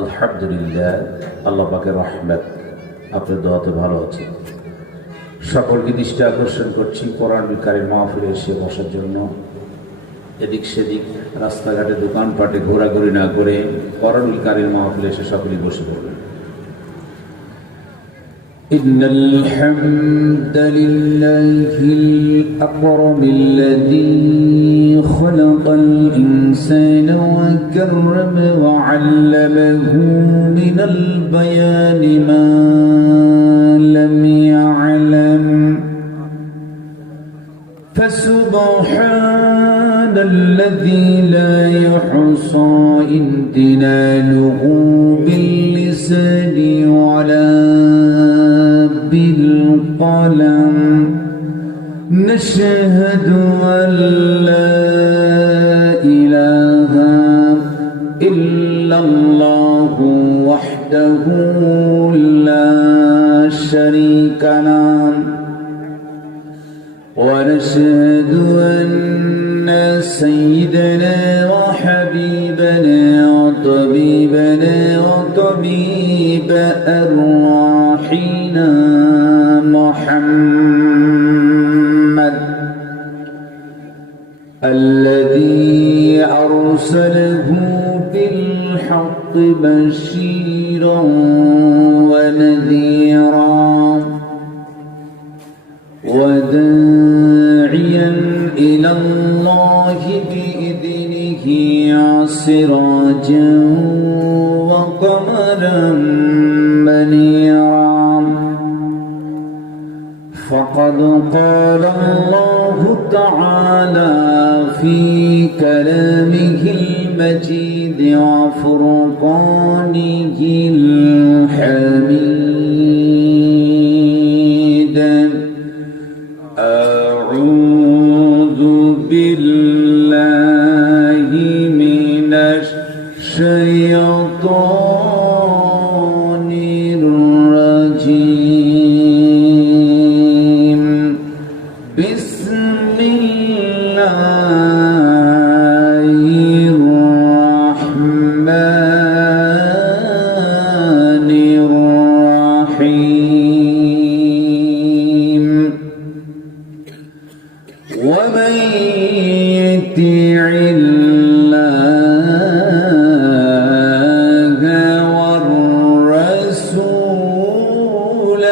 আলহামদুলিল্লাহ, আল্লাহ পাকের রহমত, আপনার দোয়াতে ভালো আছে। সকলকে দৃষ্টি আকর্ষণ করছি কোরআন কারীম মাহফিলে এসে বসার জন্য। এদিক সেদিক রাস্তাঘাটে দোকানপাটে ঘোরাঘুরি না করে কোরআন কারীম মাহফিলে এসে সকলেই বসে পড়বেন। إن الحمد لله الأكرم الذي خلق الإنسان وكرم وعلمه من البيان ما لم يعلم فسبحان الذي لا يحصى امتنانه باللسان ولا بالقلم نشهد أن لا إله إلا الله وحده لا شريك له ونشهد أن سيدنا وحبيبنا وطبيبنا وطبيب أرواحنا محمد الذي أرسله بالحق بشيرا ونذيرا وداعيا إلى الله بإذنه سراجا وقمرا منيرا فقد قال الله تعالى في كلامه المجيد وفرقانه الحميد أعوذ بالله من الشيطان الرجيم بسم الله الرحمن الرحيم ومن يطع الله والرسول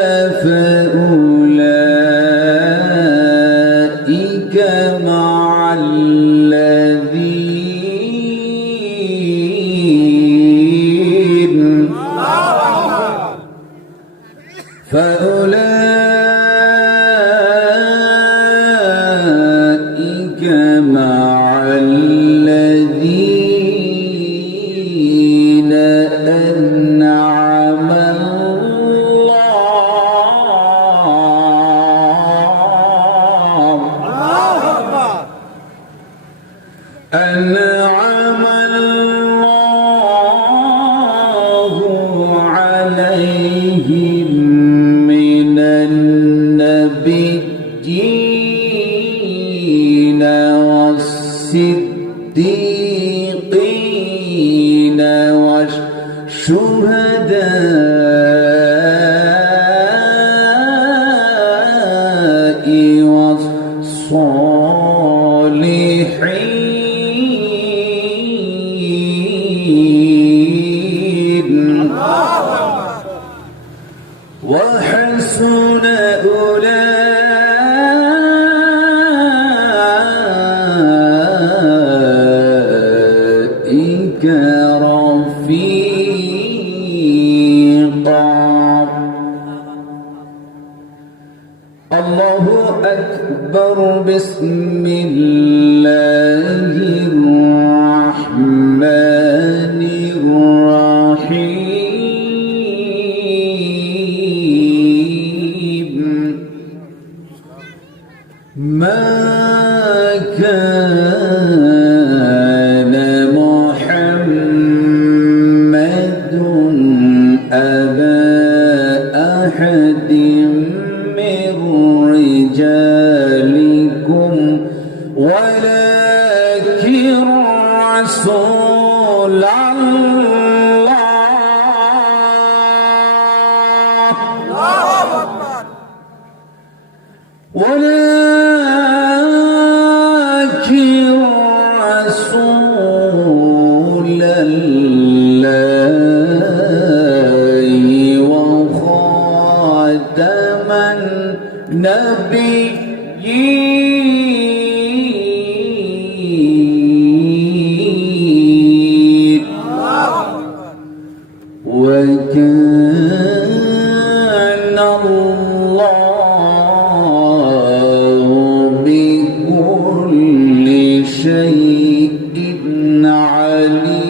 فأولئك مع الذين أنعم الله عليهم من النبيين والصديقين والشهداء والصالحين وحسن أولئك رفيقا الله أكبر بسم الله الرحمن الرحيم ما كان محمد أبا أحد من رجالكم ولا الله وخاتم النبيين وكان الله بكل شيء عليما.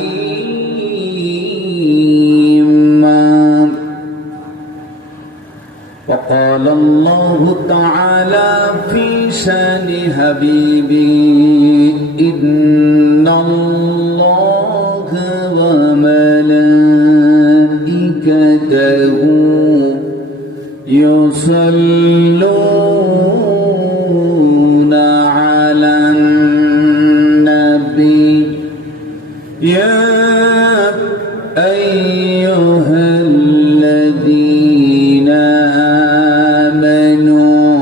وقال الله تعالى في شان حبيبي إن الله وملائكته يصلون على النبي يا أيها الذين آمنوا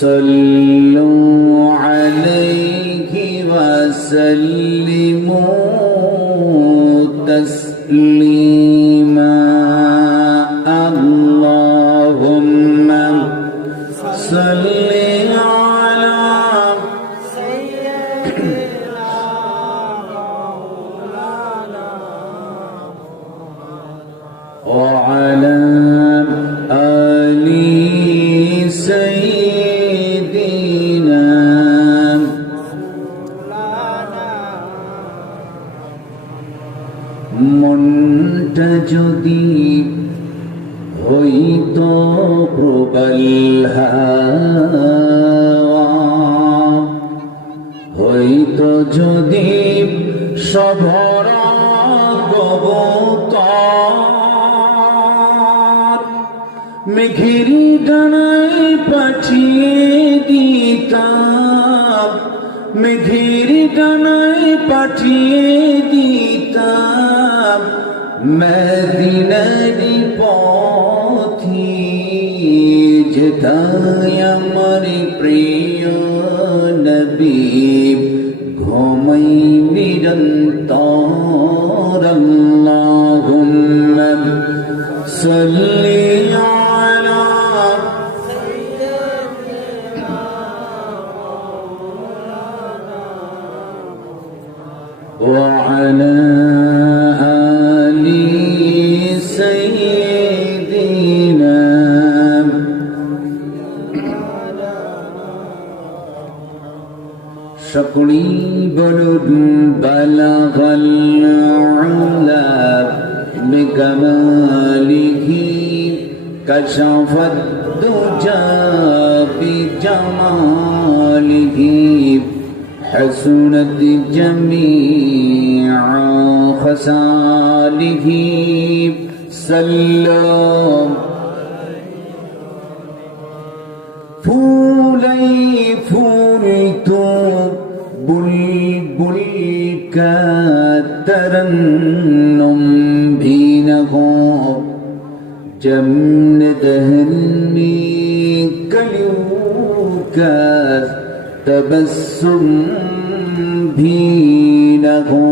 صلوا عليه وسلموا تسليما. اللهم صل على وعلى آل سيدنا মনটা যদি হইতো প্রবল হাওয়া, হইতো যদি সভর কবুতর, মেঘের ডানায় পাঠিয়ে দিতাম, মেঘের ডানায় পাঠিয়ে দিতাম মদিনারি পথে, যেথায় আমার প্রিয় নবী ঘুমাই নিরন্তর। আল্লাহুম্মা সাল্লি আলা ওয়া আলা আলি সাইয়্যিদিনা। সকলেই বলুন বালাগাল উলা বিকামালিহি কাশাফাদ দুজা বিজামালিহি حسنت جميع خصاله سلام ফুলাই ফুলতো বুলবুল কা তরন্নুম भी न हो, जमन दहन में कलियों का तबस्सुम भी न हो।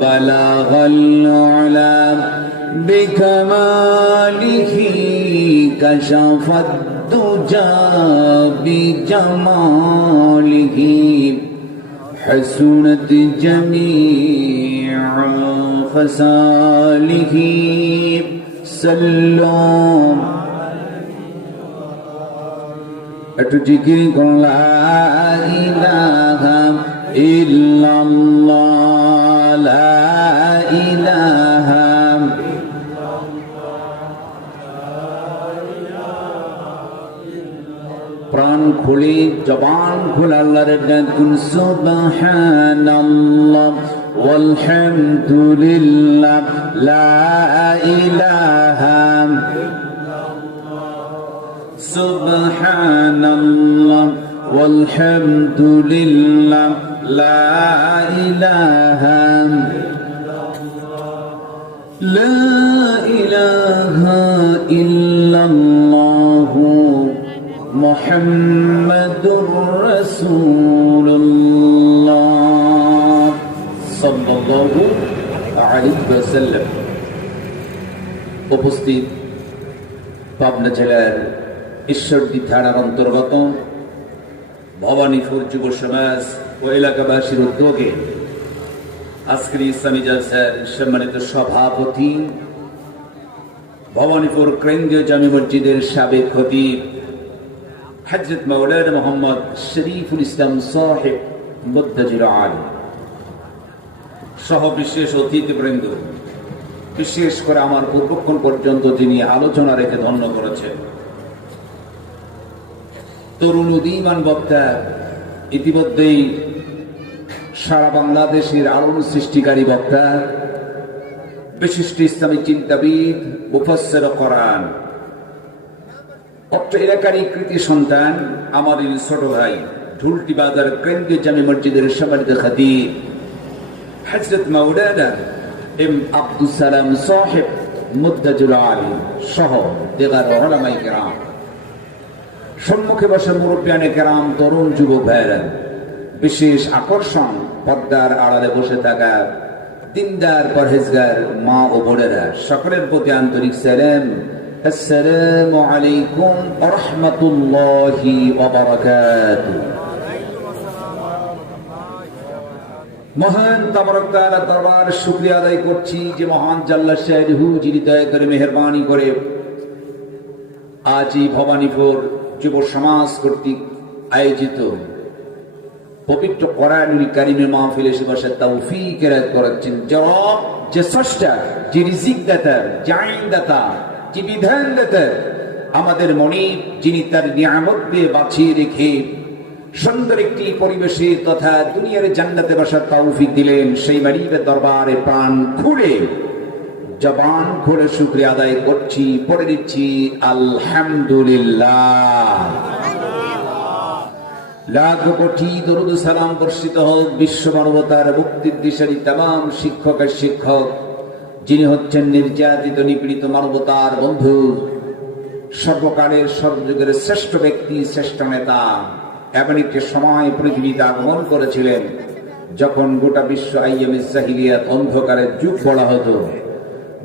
बलागल उला बिकमालिही कशफत दुजा बिजमालिही हसनत जमीअ खसालिही सल्लम। একটু জিকির করুন লা ইলাহা ইল্লাল্লাহ, লা ইলাহা প্রাণ খুলে জবান খুলে আল্লাহর গান কুন সুবহানাল্লাহ ওয়ালহামদুলিল্লাহ লা ইলাহা সুবহানাল্লাহ ওয়ালহামদুলিল্লাহ লা ইলাহা লা ইলাহা ইল্লাল্লাহ মুহাম্মাদুর রাসূলুল্লাহ সাল্লাল্লাহু আলাইহি ওয়াসাল্লাম। উপস্থিত পাবনা জেলার ঈশ্বরদী থানার অন্তর্গত ভবানীপুর যুব সমাজ ও এলাকাবাসীর উদ্যোগে আজকের ইসলামী জালসার সম্মানিত সভাপতি, ভবানীপুর কেন্দ্রীয় জামি মসজিদের সাবেক খতিব হযরত মাওলানা মোহাম্মদ শরীফুল ইসলাম সাহেব মুদ্দাজির আলী সহ বিশেষ অতিথিবৃন্দ, বিশেষ করে আমার পূর্বক্ষণ পর্যন্ত যিনি আলোচনা রেখে ধন্য করেছেন, তরুণ উদীয়মান বক্তা, ইতিমধ্যেই সারা বাংলাদেশের আলোড়ন সৃষ্টিকারী বক্তা, বিশিষ্ট ইসলামী চিন্তাবিদ, মুফাসসির কোরআন, অত্র এলাকারই কৃতি সন্তান, আমাদের ছোট ভাই, ঢুলটি বাজার কেন্দ্রীয় জামি মসজিদের সম্মানিত খতিব হযরত মাওলানা এম আব্দুস সালাম সাহেব মুদ্দাজির আলী সহ দিগার উলামায়ে কেরাম, সম্মুখে বসে মুরব্বিয়ানে কেরাম, তরুণ যুবক ভাইরা, বিশেষ আকর্ষণ পর্দার আড়ালে বসে থাকা দিনদার পরহেজগার মা ও বোনেরা, সকলের প্রতি আন্তরিক সালাম। আসসালামু আলাইকুম ওয়া রাহমাতুল্লাহি ওয়া বারাকাতুহু। মহান তাবারক তাআলা দরবার শুকরিয়া আদায় করছি যে মহান জাল্লা শাহু যিনি দয়া করে মেহেরবানি করে আজ এই ভবানীপুর যুব সমাজ কর্তৃক আয়োজিত পবিত্র কোরআনুল কারীমের মাহফিলে এসে বসার তৌফিক এনায়েত করেছেন। জবাব যে স্রষ্টা, যে রিজিক দাতা, যে আইন দাতা, যে বিধান দাতা, আমাদের মনিব, যিনি তার নিয়ামত দিয়ে বাঁচিয়ে রেখে সুন্দর একটি পরিবেশে তথা দুনিয়ার জান্নাতে বসার তৌফিক দিলেন, সেই মালিকের দরবারে প্রাণ খুলে জবান খুলে শুকরিয়া আদায় করছি, পড়ে দিচ্ছি আলহামদুলিল্লাহ। লাখ কোটি দরুদ সালাম বর্ষিত হোক বিশ্ব মানবতার মুক্তির দিশারি তামাম শিক্ষকের শিক্ষক, যিনি হচ্ছেন নির্যাতিত নিপীড়িত মানবতার বন্ধু, সর্বকালের সর্বযুগের শ্রেষ্ঠ ব্যক্তি, শ্রেষ্ঠ নেতা। এমন একটি সময় পৃথিবীতে আগমন করেছিলেন যখন গোটা বিশ্ব আইয়ামে জাহিলিয়াত, অন্ধকারের যুগ বলা হতো।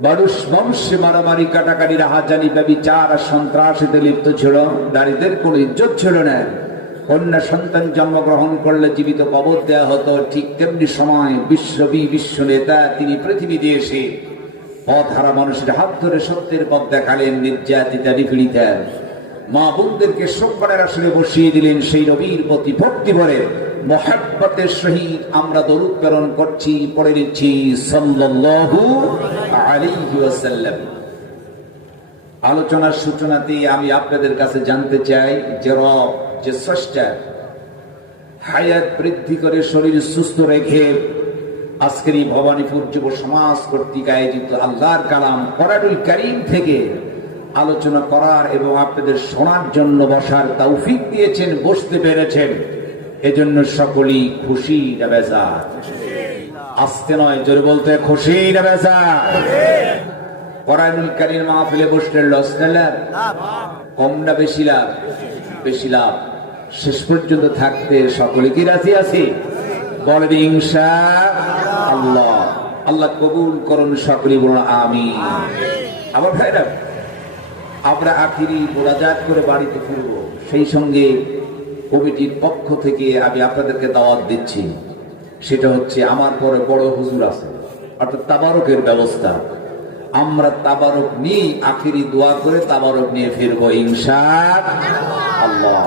মানুষ বংশে মারামারি, কাটাকাটি, রাহাজানি, ব্যভিচার আর সন্ত্রাসীতে লিপ্ত ছিল। নারীদের কোনো ইজ্জত ছিল না। কন্যা সন্তান জন্মগ্রহণ করলে জীবিত কবর দেওয়া হতো। ঠিক তেমনি সময় বিশ্ব নেতা তিনি পৃথিবীতে এসে পথহারা মানুষের হাত ধরে সত্যের পথ দেখালেন। নির্যাতিতা, নিপীড়িতা মা বোনদেরকে সম্মানের আসলে বসিয়ে দিলেন। সেই নবীর প্রতি ভক্তি ভরে মহব্বতের সহিত আমরা দরুদ প্রেরণ করছি, পড়ে নিচ্ছি সাল্লাল্লাহু আলাইহি ওয়াসাল্লাম। আলোচনার সূচনাতে আমি আপনাদের কাছে জানতে চাই যে রব, যে স্রষ্টা, হায়াত বৃদ্ধি করে শরীর সুস্থ রেখে আজকের এই ভবানীপুর যুব সমাজ কর্তৃক আয়োজিত আল্লাহর কালাম কোরআনুল কারীম থেকে আলোচনা করার এবং আপনাদের শোনার জন্য বসার তৌফিক দিয়েছেন, বসতে পেরেছেন, এজন্য সকলেই খুশি না বেজার? আসতে নয়, জোরে বলতে খুশি না বেজার? কোরআনুল কারীম মাহফিলে বসতে লস না লাভ? কম না বেশি লাভ? বেশি লাভ। শেষ পর্যন্ত থাকতে সকলে কি রাজি আছি? বলেন ইনশাআল্লাহ। আল্লাহ কবুল করুন, সকলেই বলুন আমিন। আমার ভাইরা, আমরা আখিরি মোনাজাত করে বাড়িতে ফিরব। সেই সঙ্গে কমিটির পক্ষ থেকে আমি আপনাদেরকে দাওয়াত দিচ্ছি, সেটা হচ্ছে আমার পরে বড় হুজুর আছে, অর্থাৎ তাবারকের ব্যবস্থা। আমরা তাবারক নিয়ে আখিরি দোয়া করে তাবারক নিয়ে ফিরব ইনশাআল্লাহ।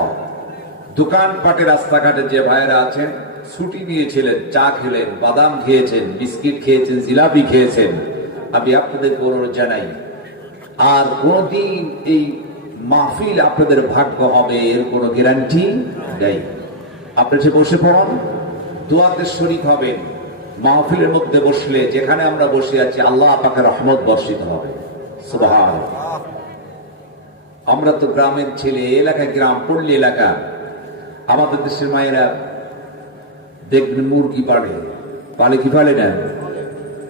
দোকানপাটে, রাস্তাঘাটে যে ভাইয়েরা আছেন, ছুটি নিয়েছিলেন, চা খেলেন, বাদাম খেয়েছেন, বিস্কিট খেয়েছেন, জিলাপি খেয়েছেন, আমি আপনাদের অনুরোধ জানাই, আর কোনদিন এই মাহফিল আপনাদের ভাগ্য হবে এর কোনো গ্যারান্টি নেই। আপনি যে বসে পড়ুন, দোয়াতে শরীক হবেন। মাহফিলের মধ্যে বসলে, যেখানে আমরা বসে আছি, আল্লাহ পাকের রহমত বর্ষিত হবে। সুবহানাল্লাহ। আমরা তো গ্রামের ছেলে, এলাকা গ্রাম, পল্লী এলাকা। আমাদের দেশের মায়েরা দেখবেন মুরগি পালে কি পালে না?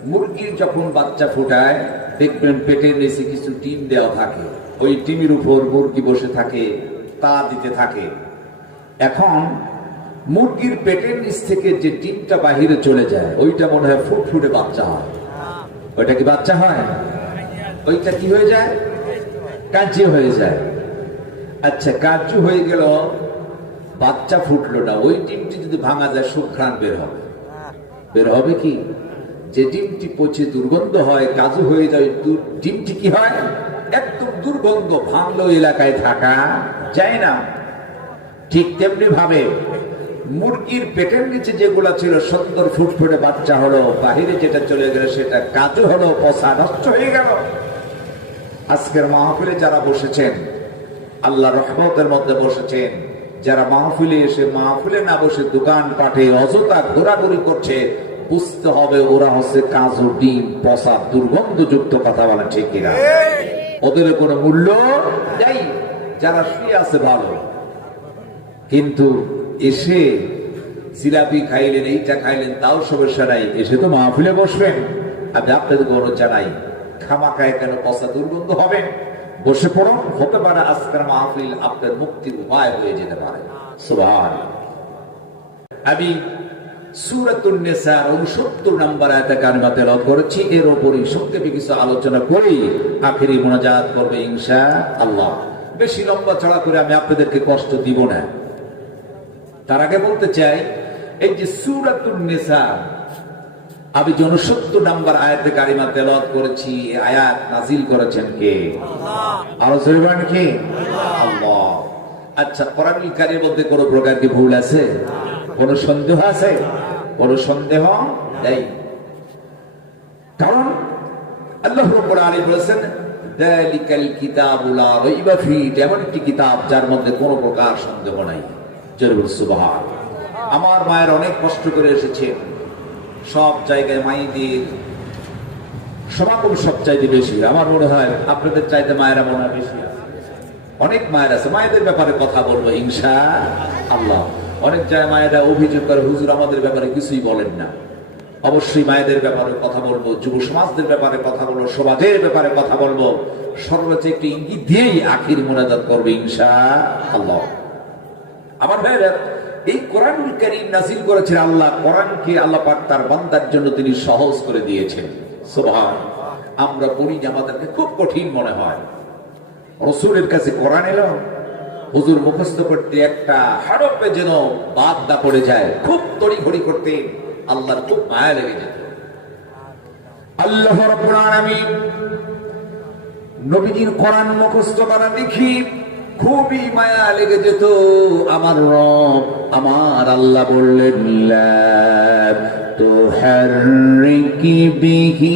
মুরগির যখন বাচ্চা ফোটায় দেখবেন পেটের নিচে কিছু ডিম দেওয়া থাকে, ওই ডিমের উপর মুরগি বসে থাকে, তা দিতে থাকে। এখন মুরগির পেটের নিচ থেকে যে ডিমটা বাহিরে চলে যায়, ওইটা মনে হয় ফুটফুটে বাচ্চা হয়। ওইটা কি বাচ্চা হয়? ওইটা কি হয়ে যায়? কাঞ্চি হয়ে যায়। আচ্ছা, কাঞ্চু হয়ে গেল, বাচ্চা ফুটলো না, ওই ডিমটি যদি ভাঙা যায় সুঘ্রাণ বের হবে। বের হবে কি? যে ডিমটি পচে দুর্গন্ধ হয়, কাজু হয়ে যায়, ডিমটি কি হয়? একদম দুর্গন্ধ, ভাঙলো এলাকায় থাকা যায় না। ঠিক তেমনি ভাবে মুরগির পেটের নিচে যেগুলা ছিল সুন্দর ফুটফুটে বাচ্চা হলো, বাহিরে যেটা চলে গেল সেটা কাজু হলো, পচা নষ্ট হয়ে গেল। আজকের মাহফিলে যারা বসেছেন, আল্লাহ রহমতের মধ্যে বসেছেন, যারা মাহফিলে এসে মাহফিলে না বসে দোকান পাটে অযথা ঘোরাঘুরি করছে, বুঝতে হবে ওরা হচ্ছে কাজু, ডিম, পচা, দুর্গন্ধযুক্ত। কথা বলেন ঠিক কিনা? ওদের কোনো মূল্য নেই। যারা শুয়ে আছে ভালো, কিন্তু এসে জিলাপি খাইলেন, এইটা খাইলেন, তাও সমস্যা নাই, এসে তো মাহফিলে বসবেন। আমি আপনাদের অনুরোধ জানাই, খামাখায় কেন পচা দুর্গন্ধ হবেন? বসে পড়ুন, হতে পারে আজকের মাহফিল আপনার মুক্তির উপায় হয়ে যেতে পারে। সুবহান। আমি সূরাতুন নিসার 69 নম্বর আয়াতে কারিমা তেলাওয়াত করেছি। এর উপরই সংক্ষেপে কিছু আলোচনা করি, আখেরি মোনাজাত করবে ইনশাআল্লাহ। বেশি লম্বা চড়া করে আমি আপনাদেরকে কষ্ট দিব না। তার আগে বলতে চাই, এই যে সূরাতুন নিসা, আমি 69 নম্বর আয়াতে কারিমা তেলাওয়াত করেছি, আয়াত নাজিল করেছেন কে? আল্লাহ। আরো জোরে বলেন কে? আল্লাহ। আচ্ছা, কোরআনুল কারীমের মধ্যে কোনো প্রকার কি ভুল আছে? কোনো সন্দেহ আছে? কোনো সন্দেহ নেই। কারণ আল্লাহ রাব্বুল আলামিন বলেছেন, যালিকাল কিতাবু লা রাইবা ফীহি, এমন একটি কিতাব যার মধ্যে কোনো প্রকার সন্দেহ নাই। জোরে বলুন সুবহান। আমার মায়ের অনেক কষ্ট করে এসেছেন, সব জায়গায় মায়েদের সমাগম সবচাইতে বেশি। আমার মনে হয় আপনাদের চাইতে মায়েরা মনে হয় বেশি আছে। অনেক মায়ের আছে, মায়েদের ব্যাপারে কথা বলবো ইনশাআল্লাহ। অনেক জায়গায় মায়েরা অভিযোগ করে, হুজুর আমাদের ব্যাপারে কিছুই বলেন না। অবশ্যই মায়েদের ব্যাপারে কথা বলবো, যুব সমাজদের ব্যাপারে কথা বলবো, সমাজের ব্যাপারে কথা বলবো। সর্বোচ্চ একটি ইঙ্গিত দিয়েই আখির মোনাজাত করবে ইনশাআল্লাহ। আমার ভাইরা, এই কোরআনুল কারীম নাযিল করেছেন আল্লাহ। কোরআনকে আল্লাহ পাক তার বান্দার জন্য তিনি সহজ করে দিয়েছেন। সুবহান। আমরা পড়ি, আমাদেরকে খুব কঠিন মনে হয়। রাসূলের কাছে কোরআন এলো, হুজুর মুখস্থ করতে একটা হরফে যেন বাদ না পড়ে যায়, খুব তড়িঘড়ি করতে আল্লাহর খুব মায়া লেগে যেত। আল্লাহ রাব্বুল আলামিন নবীজির কোরআন মুখস্থ করা দেখি খুবই মায়া লেগে যেত। আমার রব, আমার আল্লাহ বললেন, লা তুহাররিকি বিহি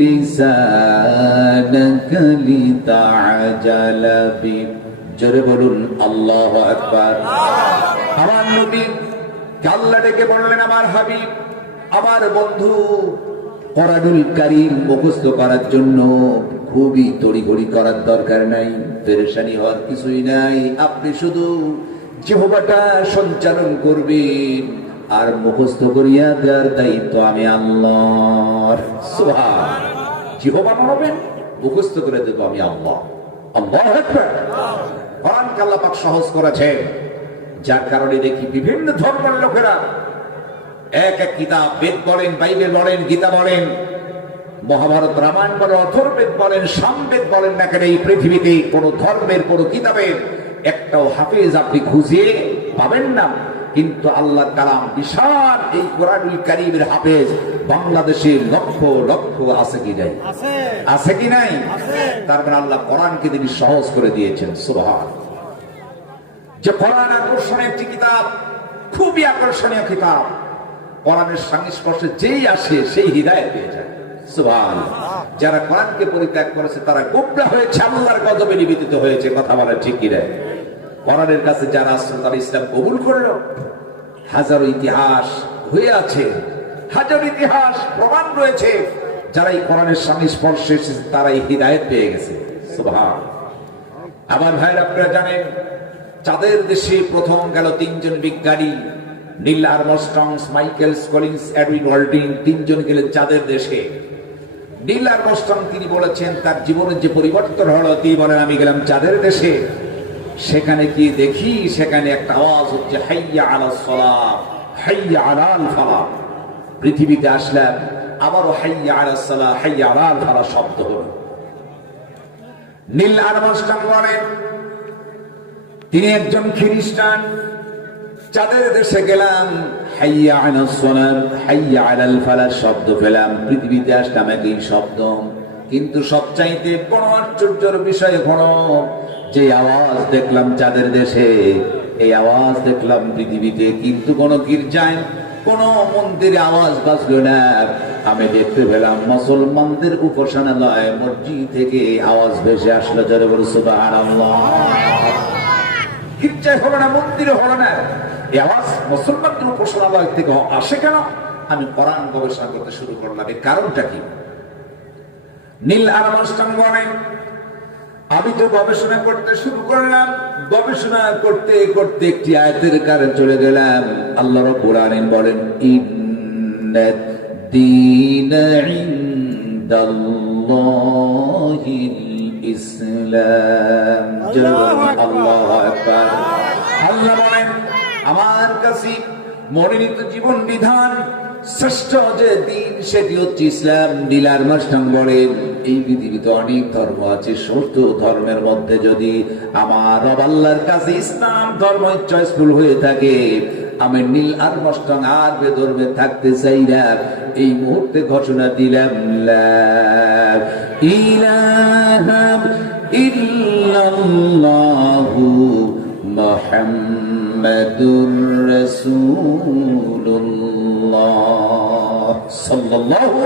লিসানাকা লিতা'জালা বি। জোরে বলুন আল্লাহু আকবার। আমার নবী আল্লাহ ডেকে বললেন, আমার হাবিব, আমার বন্ধু, কোরআনুল কারীম মুখস্থ করার জন্য খুবই তড়িঘড়ি করার দরকার নাই, পেরেশানি হওয়ার কিছুই নাই। আপনি শুধু জিহ্বাটা সঞ্চালন করবেন, আর মুখস্থ করিয়া দেওয়ার দায়িত্ব আমি আল্লাহর। সুবহান। জিহ্বা মানবেন, মুখস্থ করে দেব আমি আল্লাহ। আল্লাহু আকবার। কোরআনকে আল্লাহ পাক সহজ করেছেন, যার কারণে দেখি বিভিন্ন ধর্মের লোকেরা এক এক কিতাব, বেদ বলেন, বাইবেল বলেন, গীতা বলেন, মহাভারত, রামায়ণ বলেন, অথর্ববেদ বলেন, সামবেদ বলেন না কেন, এই পৃথিবীতে কোন ধর্মের কোন কিতাবের একটাও হাফেজ আপনি খুঁজে পাবেন না। কিন্তু আল্লাহর কালাম বিশাল, এই কোরআনুল কারীমের হাফেজ বাংলাদেশে লক্ষ লক্ষ আছে কি নাই? আছে কি নাই? তার মানে আল্লাহ কোরআনকে তিনি সহজ করে দিয়েছেন। সুবহান। যে কোরআন আকর্ষণীয় একটি কিতাব, খুবই আকর্ষণীয় কিতাব। কোরআনের সংস্পর্শে যেই আসে সেই হিদায়াত পেয়ে যায়। সুবহান। যারা কোরআনকে পরিত্যাগ করেছে তারা গোমরাহ হয়েছে, আল্লাহর গজবে নিবেদিত হয়েছে। কথা বলা ঠিক কি না? কোরআনের কাছে যারা আসছে তারা ইসলাম কবুল করলো। হাজারো ইতিহাস হয়ে আছে, হাজারো ইতিহাস প্রমাণ রয়েছে, যারা এই কোরআনের সংস্পর্শে এসেছে তারাই হিদায়াত পেয়ে গেছে। সুবহান। আমার ভাইরা, আপনারা জানেন চাঁদের দেশে প্রথম গেল তিনজন বিজ্ঞানী, Neil Armstrong, Michael Collins, Edwin Aldrin, তিনজন গেলেন চাঁদের দেশে। নীল আর্মস্ট্রং তিনি বলেছেন তার জীবনের যে পরিবর্তন হলো, তিনি বলেন, আমি গেলাম চাঁদের দেশে, সেখানে কি দেখি, সেখানে একটা আওয়াজ হচ্ছে, হাইয়া আলাস সালাহ, হাইয়া আলাল ফালাহ। পৃথিবীতে আসলাম, আবারও হাইয়া আলাস সালাহ হাইয়া আলাল ফালাহ শব্দ হলো। নীল আরমস্ট্রং বলেন তিনি একজন খ্রিস্টান, চাঁদের দেশে গেলাম, হাইয়া আলাস সালাহ হাইয়া আলাল ফালাহ শব্দ পেলাম, পৃথিবীতে আসলাম একই শব্দ। কিন্তু সবচাইতে বড় আশ্চর্যের বিষয় হলো যে আওয়াজ দেখলাম চাঁদের দেশে, এই আওয়াজ দেখলাম পৃথিবীতে, কিন্তু কোন গির্জায় কোন মন্দিরে আওয়াজ বাজলো না। আমি দেখতে পেলাম মুসলমানদের উপাসনালয় মসজিদ থেকে আওয়াজ ভেসে আসলো। জোরে বলো সুবহানাল্লাহ। গির্জায় হলো না, মন্দিরে হলো না, এই আওয়াজ মুসলমানদের উপাসনালয় থেকে আসে কেন? আমি কোরআন গবেষণা করতে শুরু করলাম, এর কারণটা কি? নীল আরমস্ট্রং বলেন আমি তো গবেষণা করতে শুরু করলাম, গবেষণা করতে করতে একটি আয়াতের কাছে চলে গেলাম। আল্লাহ রাব্বুল আলামিন বলেন ইন্নাদ দীনা ইনদাল্লাহিল ইসলাম। আল্লাহু আকবার। আল্লাহ বলেন আমার কাছে মনোনীত জীবন বিধান শ্রেষ্ঠ যে দিন সেটি হচ্ছে ইসলাম। নীল আরমস্ট্রং বলেন এই পৃথিবীতে অনেক ধর্ম আছে, সমস্ত ধর্মের মধ্যে যদি আমার রব আল্লাহর কাছে ইসলাম ধর্ম চয়েসফুল হয়ে থাকে, আমি নীল আরমস্ট্রং আর বেধর্মে থাকতে চাই না। এই মুহূর্তে ঘোষণা দিলাম লা ইলাহা ইল্লাল্লাহু মুহাম্মাদুর রাসূলুল্লাহ সাল্লাল্লাহু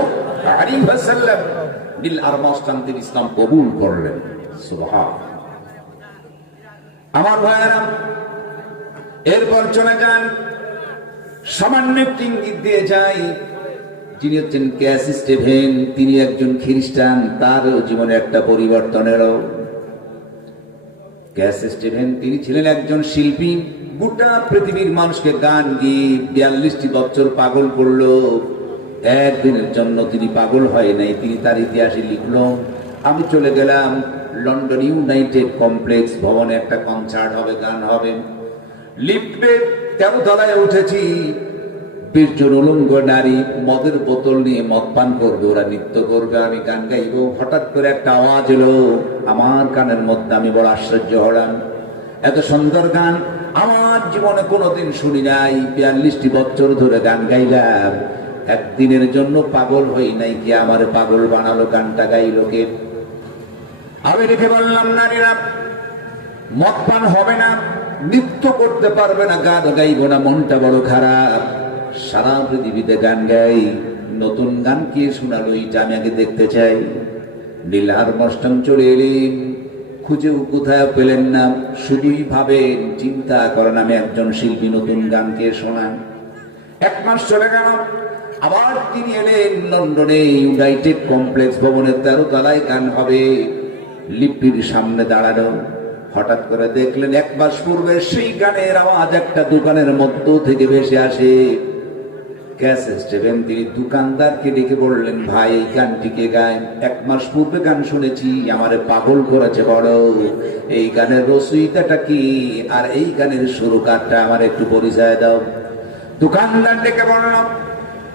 আলাইহি ওয়াসাল্লাম। নীল আরমস্ট্রং তিনি ইসলাম কবুল করলেন। সুবহানাল্লাহ। আমার ভাইয়েরা, এরপর চলে যান, সামান্য একটি ইঙ্গিত দিয়ে যাই। যিনি হচ্ছেন ক্যাস স্টিভেন, তিনি একজন খ্রিস্টান, তার জীবনে একটা পরিবর্তন এলো। ক্যাস স্টিভেন তিনি ছিলেন একজন শিল্পী, গোটা পৃথিবীর মানুষকে গান গিয়ে 42টি বছর পাগল করলো। একদিনের জন্য তিনি পাগল হয় নাই, তিনি তার ইতিহাসে লিখল। আমি চলে গেলাম লন্ডন ইউনাইটেড কমপ্লেক্স ভবনে, একটা কনসার্ট হবে, গান হবে। লিফটে 13 তলায় উঠেছি, 20 জন উলঙ্গ নারী মদের বোতল নিয়ে মদ পান করবে, ওরা নৃত্য করবে, আমি গান গাইব। হঠাৎ করে একটা আওয়াজ এলো আমার কানের মধ্যে, আমি বড় আশ্চর্য হলাম। এত সুন্দর গান আমার জীবনে কোনোদিন শুনি নাই। 42টি বছর ধরে গান গাইলাম, একদিনের জন্য পাগল হই নাই। কে আমার পাগল বানালো? গানটা গাইলো কে? আমি রেখে বললাম নারীরা মদ পান হবে না, নৃত্য করতে পারবে না, গান গাইব না, মনটা বড় খারাপ। সারা পৃথিবীতে গান গাই, নতুন গান কে শোনালো এইটা আমি আগে দেখতে চাই। নীল আরমস্ট্রং চলে এলেন, খুঁজেও কোথায় পেলেন না, শুধুই ভাবেন, চিন্তা করেন আমি একজন শিল্পী, নতুন গান কে শোনান। 1 মাস চলে গেল, আবার তিনি এলেন লন্ডনে ইউনাইটেড কমপ্লেক্স ভবনের 13 তলায় গান হবে। লিপির সামনে দাঁড়ানো, হঠাৎ করে দেখলেন 1 মাস পূর্বে সেই গানের আওয়াজ একটা দোকানের মধ্য থেকে ভেসে আসে। ক্যাস স্টিভেন তিনি দোকানদারকে ডেকে বললেন, ভাই এই গানটিকে গায়, 1 মাস পূর্বে গান শুনেছি, আমারে পাগল করেছে বড়। এই গানের রচয়িতাটা কি আর এই গানের সুরকারটা আমার একটু পরিচয় দাও। দোকানদার ডেকে বলল,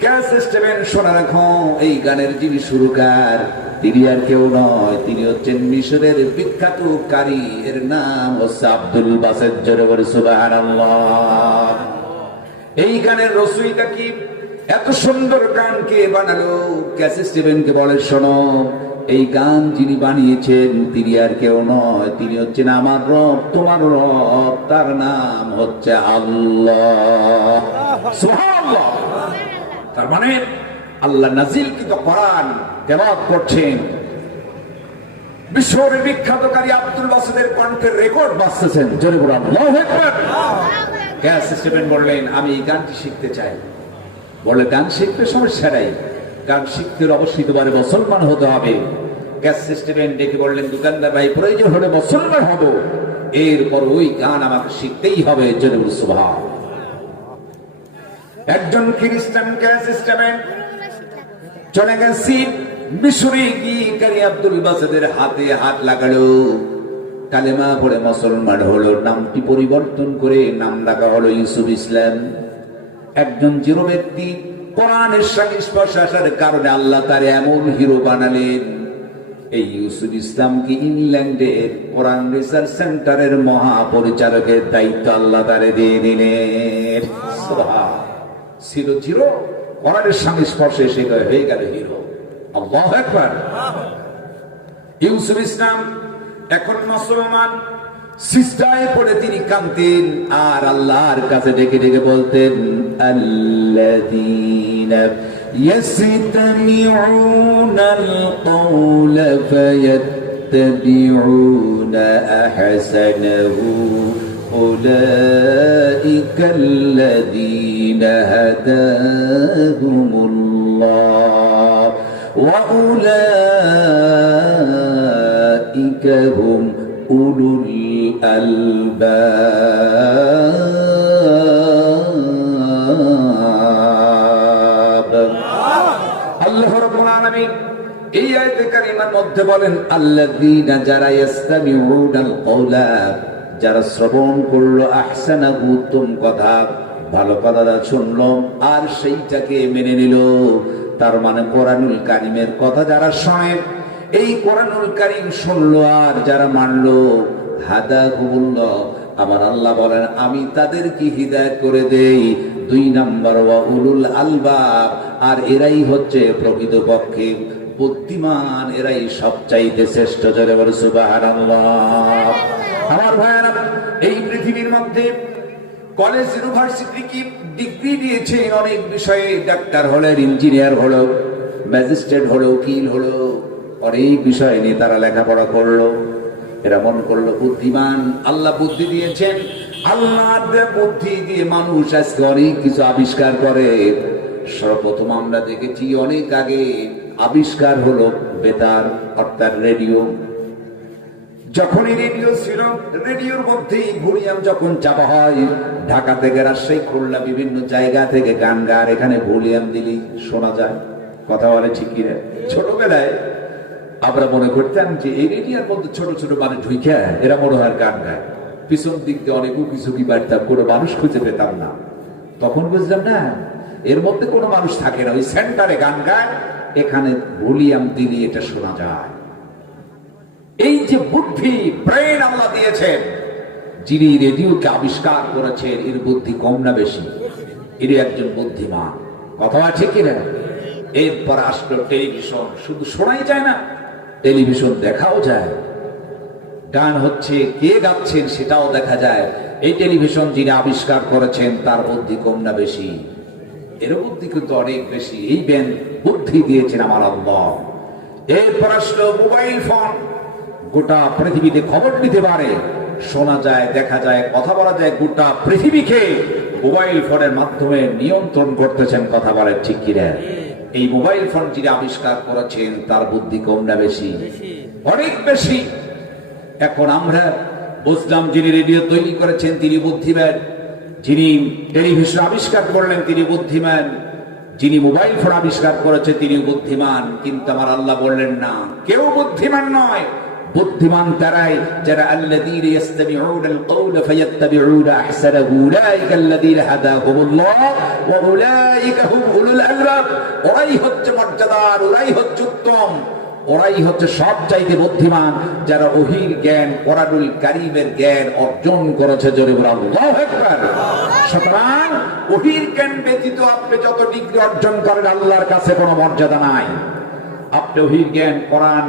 ক্যাস স্টিভেন শোনা রাখো, এই গানের যিনি সুরকার তিনি আর কেউ নয়, তিনি হচ্ছেন মিশরের বিখ্যাত কারি, এর নাম হচ্ছে আব্দুল বাসেত। জোরে বলে সুবহানাল্লাহ। এই গানের রচয়িতা কি? এত সুন্দর গান কে বানালো? ক্যাস স্টিভেনকে বলে, শোনো, এই গান যিনি বানিয়েছেন তিনি আর কেউ নয়, তিনি হচ্ছেন আমার রব, তোমার রব, তার নাম হচ্ছে আল্লাহ। সুবহানাল্লাহ। তার মানে আল্লাহ নাজিলকৃত কোরআন তেলাওয়াত করছেন, বিশ্বর বিখ্যাতকারী আব্দুল বাসেতের কণ্ঠের রেকর্ড বাজতেছেন। জোরে বলুন আল্লাহু আকবার। ক্যাস স্টিভেন বললেন, আমি এই গানটি শিখতে চাই। বলে, গান শিখতে সমস্যা নাই, গান শিখতে অবশ্যই তোমার মুসলমান হতে হবে। ক্যাস স্টিভেন ডেকে বললেন, দোকানদার ভাই, প্রয়োজন হলে মুসলমান হব, এরপর ওই গান আমাকে শিখতেই হবে। জোরে বলুন সুবহানাল্লাহ। একজন খ্রিস্টান ক্যাস স্টিভেন চলে গেছি মিশরে গিয়ে কারি আব্দুল বাসেতের হাতে হাত লাগালো, কালেমা পড়ে মুসলমান হলো। নামটি পরিবর্তন করে নাম রাখা হলো ইউসুফ ইসলাম। একজন জিরো ব্যক্তি কোরআনের সংস্পর্শে আসার কারণে আল্লাহ তার এমন হিরো বানালেন। এই ইউসুফ ইসলামকে ইংল্যান্ডের কোরআন রিসার্চ সেন্টারের মহাপরিচালকের দায়িত্ব আল্লাহ তারে দিয়ে দিলেন। ছিল জিরো, কোরআনের সংস্পর্শে এসে হয়ে গেল হিরো। আল্লাহু আকবার। ইউসুফ ইসলাম এখন মুসলমান, সিজদায় পড়ে তিনি কাঁদতেন আর আল্লাহর কাছে ডেকে ডেকে বলতেন, আল্লাযীনা ইয়াসতামিউনাল কওলা ফায়াত্তাবিউনা আহসানাহু উলাইকাল্লাযীনা হাদাহুমুল্লাহ ওয়া উলাইকা হুম উলুল আলবাব। আল্লাহ রাব্বুল আলামিন এই আয়াতে কারিমার মধ্যে বলেন, আল্লাযীনা যারা ইয়াসতামিউনাল কওলা, যারা শ্রবণ করলো, আহসানাহু উত্তম কথা, ভালো কথাটা শুনলো আর সেইটাকে মেনে নিল। তার মানে কোরআনুল কারীমের কথা যারা শোনে, এই কোরআনুল কারীম শুনলো আর যারা মানলো, হাদাহুমুল্লাহ, আমার আল্লাহ বলেন আমি তাদেরকে হিদায়াত করে দেই। 2 নাম্বার ওয়া উলুল আলবাব, আর এরাই হচ্ছে প্রকৃতপক্ষে বুদ্ধিমান, এরাই সবচাইতে শ্রেষ্ঠ। জোরে বলো সুবহানাল্লাহ। আমার ভাইয়েরা, এই পৃথিবীর মধ্যে কলেজ ইউনিভার্সিটি কি ডিগ্রি দিয়েছে অনেক বিষয়ে, ডাক্তার হলেন, ইঞ্জিনিয়ার হলো, ম্যাজিস্ট্রেট হলো, উকিল হলো, অনেক বিষয় নিয়ে তারা লেখাপড়া করলো। এরা মন করলো বুদ্ধিমান, আল্লাহ বুদ্ধি দিয়েছেন। আল্লাহর বুদ্ধি দিয়ে মানুষ আজকে অনেক কিছু আবিষ্কার করে। সর্বপ্রথম আমরা দেখেছি অনেক আগে আবিষ্কার হলো বেতার, অর্থাৎ রেডিও। যখনই রেডিও ছিল, রেডিওর মধ্যেই ভলিউম যখন চাপা হয়, ঢাকা থেকে রাজশাহী, খুলনা, বিভিন্ন জায়গা থেকে গান গায়, এখানে ভলিউম দিলেই শোনা যায়। কথা বলে ঠিক কি রে? ছোটবেলায় আমরা মনে করতাম যে এই রেডিওর মধ্যে ছোট ছোট মানুষ ঢুকে এরা মনে হয় গান গায়। পিছন দিক দিয়ে অনেক উকি বাড়তাম, কোনো মানুষ খুঁজে পেতাম না। তখন বুঝলাম না, এর মধ্যে কোনো মানুষ থাকে না, ওই সেন্টারে গান গায়, এখানে ভলিউম দিলে এটা শোনা যায়। এই যে বুদ্ধি, ব্রেন আল্লাহ দিয়েছেন, যিনি রেডিওকে আবিষ্কার করেছেন, এর বুদ্ধি কম না বেশি? এর একজন বুদ্ধিমান। কথা আছে কিনা? এরপর আসলো টেলিভিশন। শুধু শোনাই যায় না, টেলিভিশন দেখাও যায়। গান হচ্ছে, কে গাচ্ছেন সেটাও দেখা যায়। এই টেলিভিশন যিনি আবিষ্কার করেছেন, তার বুদ্ধি কম না বেশি? এর বুদ্ধি কিন্তু অনেক বেশি। এই ব্যান বুদ্ধি দিয়েছেন আমার আল্লাহ। এরপর আসলো মোবাইল ফোন। গোটা পৃথিবীতে খবর নিতে পারে, শোনা যায়, দেখা যায়, কথা বলা যায়। গোটা পৃথিবীকে মোবাইল ফোনের মাধ্যমে নিয়ন্ত্রণ করতেছেন। কথা বলে ঠিক কিনা? এই মোবাইল ফোন যিনি আবিষ্কার করেছেন, তার বুদ্ধি কম না বেশি? অনেক বেশি। এখন আমরা বুঝলাম, যিনি রেডিও তৈরি করেছেন তিনি বুদ্ধিমান, যিনি টেলিভিশন আবিষ্কার করলেন তিনি বুদ্ধিমান, যিনি মোবাইল ফোন আবিষ্কার করেছে তিনি বুদ্ধিমান। কিন্তু আমার আল্লাহ বললেন না, কেউ বুদ্ধিমান নয়। বুদ্ধিমান তারাই যারা আল্লাযীনা ইসতামিউনাল কওলা ফায়াত্তাবিউনা আহসানাহু উলাইকাল্লাযীনা হাদাহুমুল্লাহ ওয়া উলাইকা হুম উলুল আলবাব। ওরাই হচ্ছে মর্যাদার, ওরাই হচ্ছে উত্তম, ওরাই হচ্ছে সবচাইতে বুদ্ধিমান, যারা ওহীর জ্ঞান, কোরআনুল কারীমের জ্ঞান অর্জন করেছে। জোরে বলো আল্লাহু আকবার। সুতরাং ওহীর জ্ঞান ব্যতীত আপনি যত ডিগ্রি অর্জন করেন, আল্লাহর কাছে কোনো মর্যাদা নাই। আপনি ওহীর জ্ঞান, কোরআন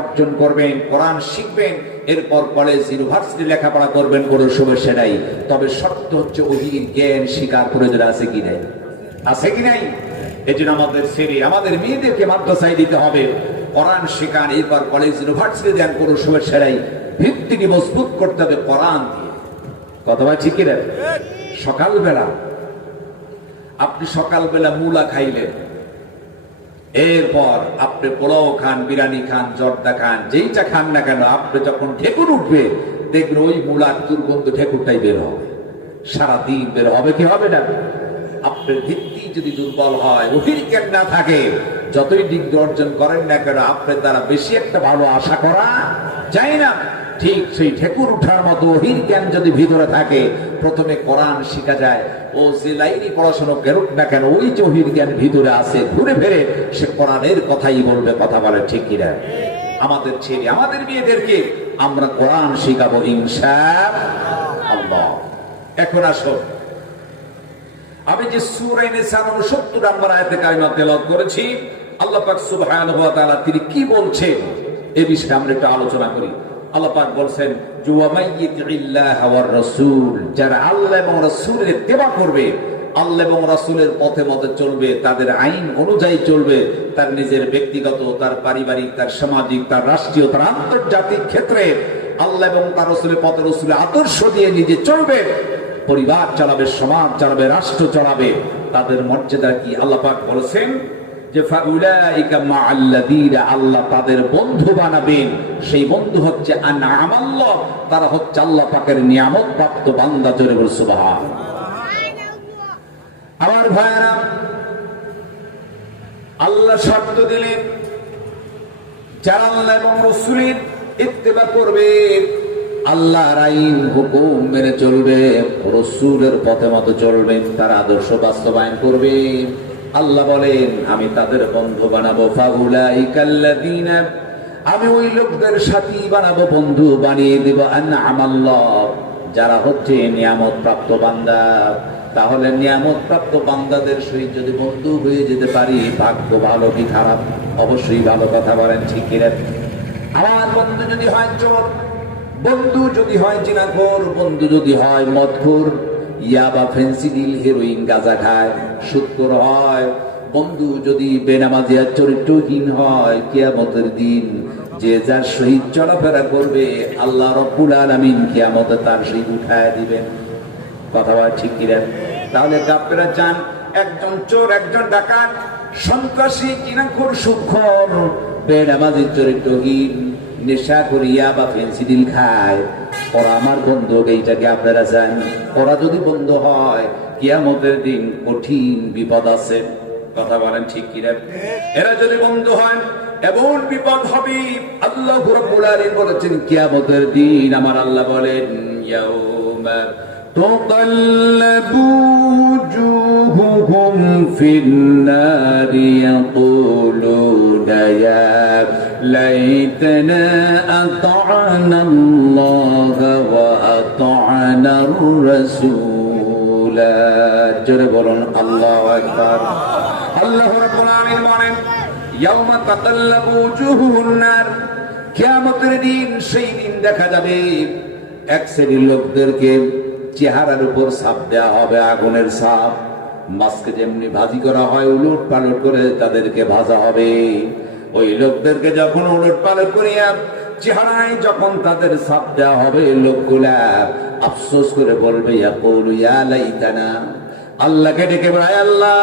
অর্জন করবেন, কোরআন শিখবেন, এরপর কলেজ ইউনিভার্সিটি লেখাপড়া করবেন, কোনো সমস্যা নাই। তবে শর্ত হচ্ছে ওহীর জ্ঞান শিকার প্রয়োজন আছে কি নাই? আছে কি নাই? এই জন্য আমাদের ছেলে, আমাদের মেয়েদেরকে মাদ্রাসায় দিতে হবে, কোরআন শেখান, এরপর কলেজ ইউনিভার্সিটি দেন, কোনো সমস্যা নাই। ভিত্তিটি মজবুত করতে হবে কোরআন দিয়ে। কথা বলে ঠিক কিনা? সকালবেলা আপনি সকালবেলা মূলা খাইলেন, এরপর আপনি পোলাও খান, বিরিয়ানি খান, জর্দা খান, যেইটা খান না কেন, আপনি যখন ঢেকুর উঠবে দেখবেন ওই মূলার দুর্গন্ধ ঢেকুরটাই বের হবে, সারাদিন বের হবে। কি হবে না? আপনার ভিত্তি যদি দুর্বল হয়, ওহীর জ্ঞান না থাকে, যতই ডিগ্রি অর্জন করেন না কেন, আপনার দ্বারা বেশি একটা ভালো আশা করা যায় না। ঠিক সেই ঠেকুর উঠার মতো ওহির জ্ঞান যদি ভিতরে থাকে, প্রথমে কোরআন শিখা যায়। ও যে লাইনই পড়াশোনা করুক না কেন, ওই যে ওহির জ্ঞান ভিতরে আছে, ঘুরে ফিরে সে কোরআনের কথাই বলবে। কথা বলে ঠিক কিনা? আমাদের ছেলে আমাদের মেয়েদেরকে আমরা কোরআন শিখাবো ইনশাআল্লাহ। এখন আসো, আমি যে সূরা নিসা 69 নম্বর আয়াতে কারিমা তেলাওয়াত করেছি, আল্লাহ পাক সুবহানাহু ওয়া তাআলা তিনি কি বলছেন এই বিষয়ে আমরা একটু আলোচনা করি। আল্লাহ পাক বলছেন, যুওয়ামাইয়িতিল্লাহ ওয়ার রাসূল, যারা আল্লাহ এবং রাসূলের ইত্তেবা করবে, আল্লাহ এবং রাসূলের পথে মতে চলবে, তাদের আইন অনুযায়ী চলবে, তার নিজের ব্যক্তিগত, তার পারিবারিক, তার সামাজিক, তার রাষ্ট্রীয়, তার আন্তর্জাতিক ক্ষেত্রে আল্লাহ এবং তার রাসূলের পথে, রাসূলের আদর্শ দিয়ে নিজে চলবে, পরিবার চালাবে, সমাজ চালাবে, রাষ্ট্র চালাবে, তাদের মর্যাদা কি? আল্লাহ পাক বলেছেন যে ফাউলাইকা মাআল্লাযীনা, আল্লাহ তাদের বন্ধু বানাবেন। সেই বন্ধু হচ্ছে আনআমাল্লাহ, তারা হচ্ছে আল্লাহ পাকের নিয়ামত প্রাপ্ত বান্দা। জোরে বল সুবহানাল্লাহ। আমার ভাইরা, আল্লাহ শর্ত দিলেন যারা আল্লাহ এবং রাসূলের ইত্তেবা করবে, আল্লাহর আইন হুকুম মেনে চলবে, রাসূলের পথে মতো চলবেন, তার আদর্শ বাস্তবায়ন করবে, আল্লাহ বলেন আমি তাদের বন্ধু বানাবো। ফাউলাইকাল্লাযীনা, আমি ওই লোকদের সাথী বানাবো, বন্ধু বানিয়ে দেব। আনআমাল্লাহ, যারা হচ্ছে নিয়ামত প্রাপ্ত বান্দা। তাহলে নিয়ামত প্রাপ্ত বান্দাদের সহিত যদি বন্ধু হয়ে যেতে পারি, ভাগ্য ভালো কি খারাপ? অবশ্যই ভালো। কথা বলেন ঠিক কিনা? আমার বন্ধু যদি হয় চোর, বন্ধু যদি হয় জিনাখোর, বন্ধু যদি হয় মদখোর, ইয়াবা, ফেন্সিডিল, হেরোইন, গাঁজা খায়, সুদখোর হয়, বন্ধু যদি বেনামাজি আর চরিত্রহীন হয়, কিয়ামতের দিন যে যার সহিত চলাফেরা করবে, আল্লাহ রাব্বুল আলামিন কিয়ামতে তার সহিত উঠায় দিবেন। কথা বলা ঠিক কিনা? তাহলে আপনারা চান একজন চোর, একজন ডাকাত, সন্ত্রাসী, জিনাখোর, সুদখোর, বেনামাজি, চরিত্রহীন, নেশা করিয়া বা ফেন্সিডিল খায়, ওরা আমার বন্ধু, এইটাকে আপনারা চান? ওরা যদি বন্ধু হয়, কিয়ামতের দিন কঠিন বিপদ আছে। কথা বলেন ঠিক কিনা? এরা যদি বন্ধু হয় এমন বিপদ হবে। আল্লাহ রাব্বুল আলামিন বলেছেন কিয়ামতের দিন, আমার আল্লাহ বলেন ইয়াউমা তুকাল্লাবু উজুহুহুম ফিন-নারি ইয়াকুলুনা ইয়া লাইতানা আতা'নাল্লাহা ওয়া আতা'নার রাসূলা। জোরে বলুন আল্লাহু আকবার। আল্লাহ রাব্বুল আলামিন বলেন ইয়াউমা তাকাল্লাবু উজুহুন নার, কিয়ামতের দিন, সেই দিন দেখা যাবে এক শ্রেণীর লোকদেরকে চেহারার উপর ছাপ দেওয়া হবে, আগুনের ছাপ। মাছকে যেমনি ভাজি করা হয়, উলট পালট করে তাদেরকে ভাজা হবে। ওই লোকদেরকে যখন উলট পালট করিয়া চেহারায় যখন তাদের ছাপ দেওয়া হবে, লোকগুলা আফসোস করে বলবে ইয়াকুলু ইয়া লাইতানা, আল্লাহকে ডেকে বলে আল্লাহ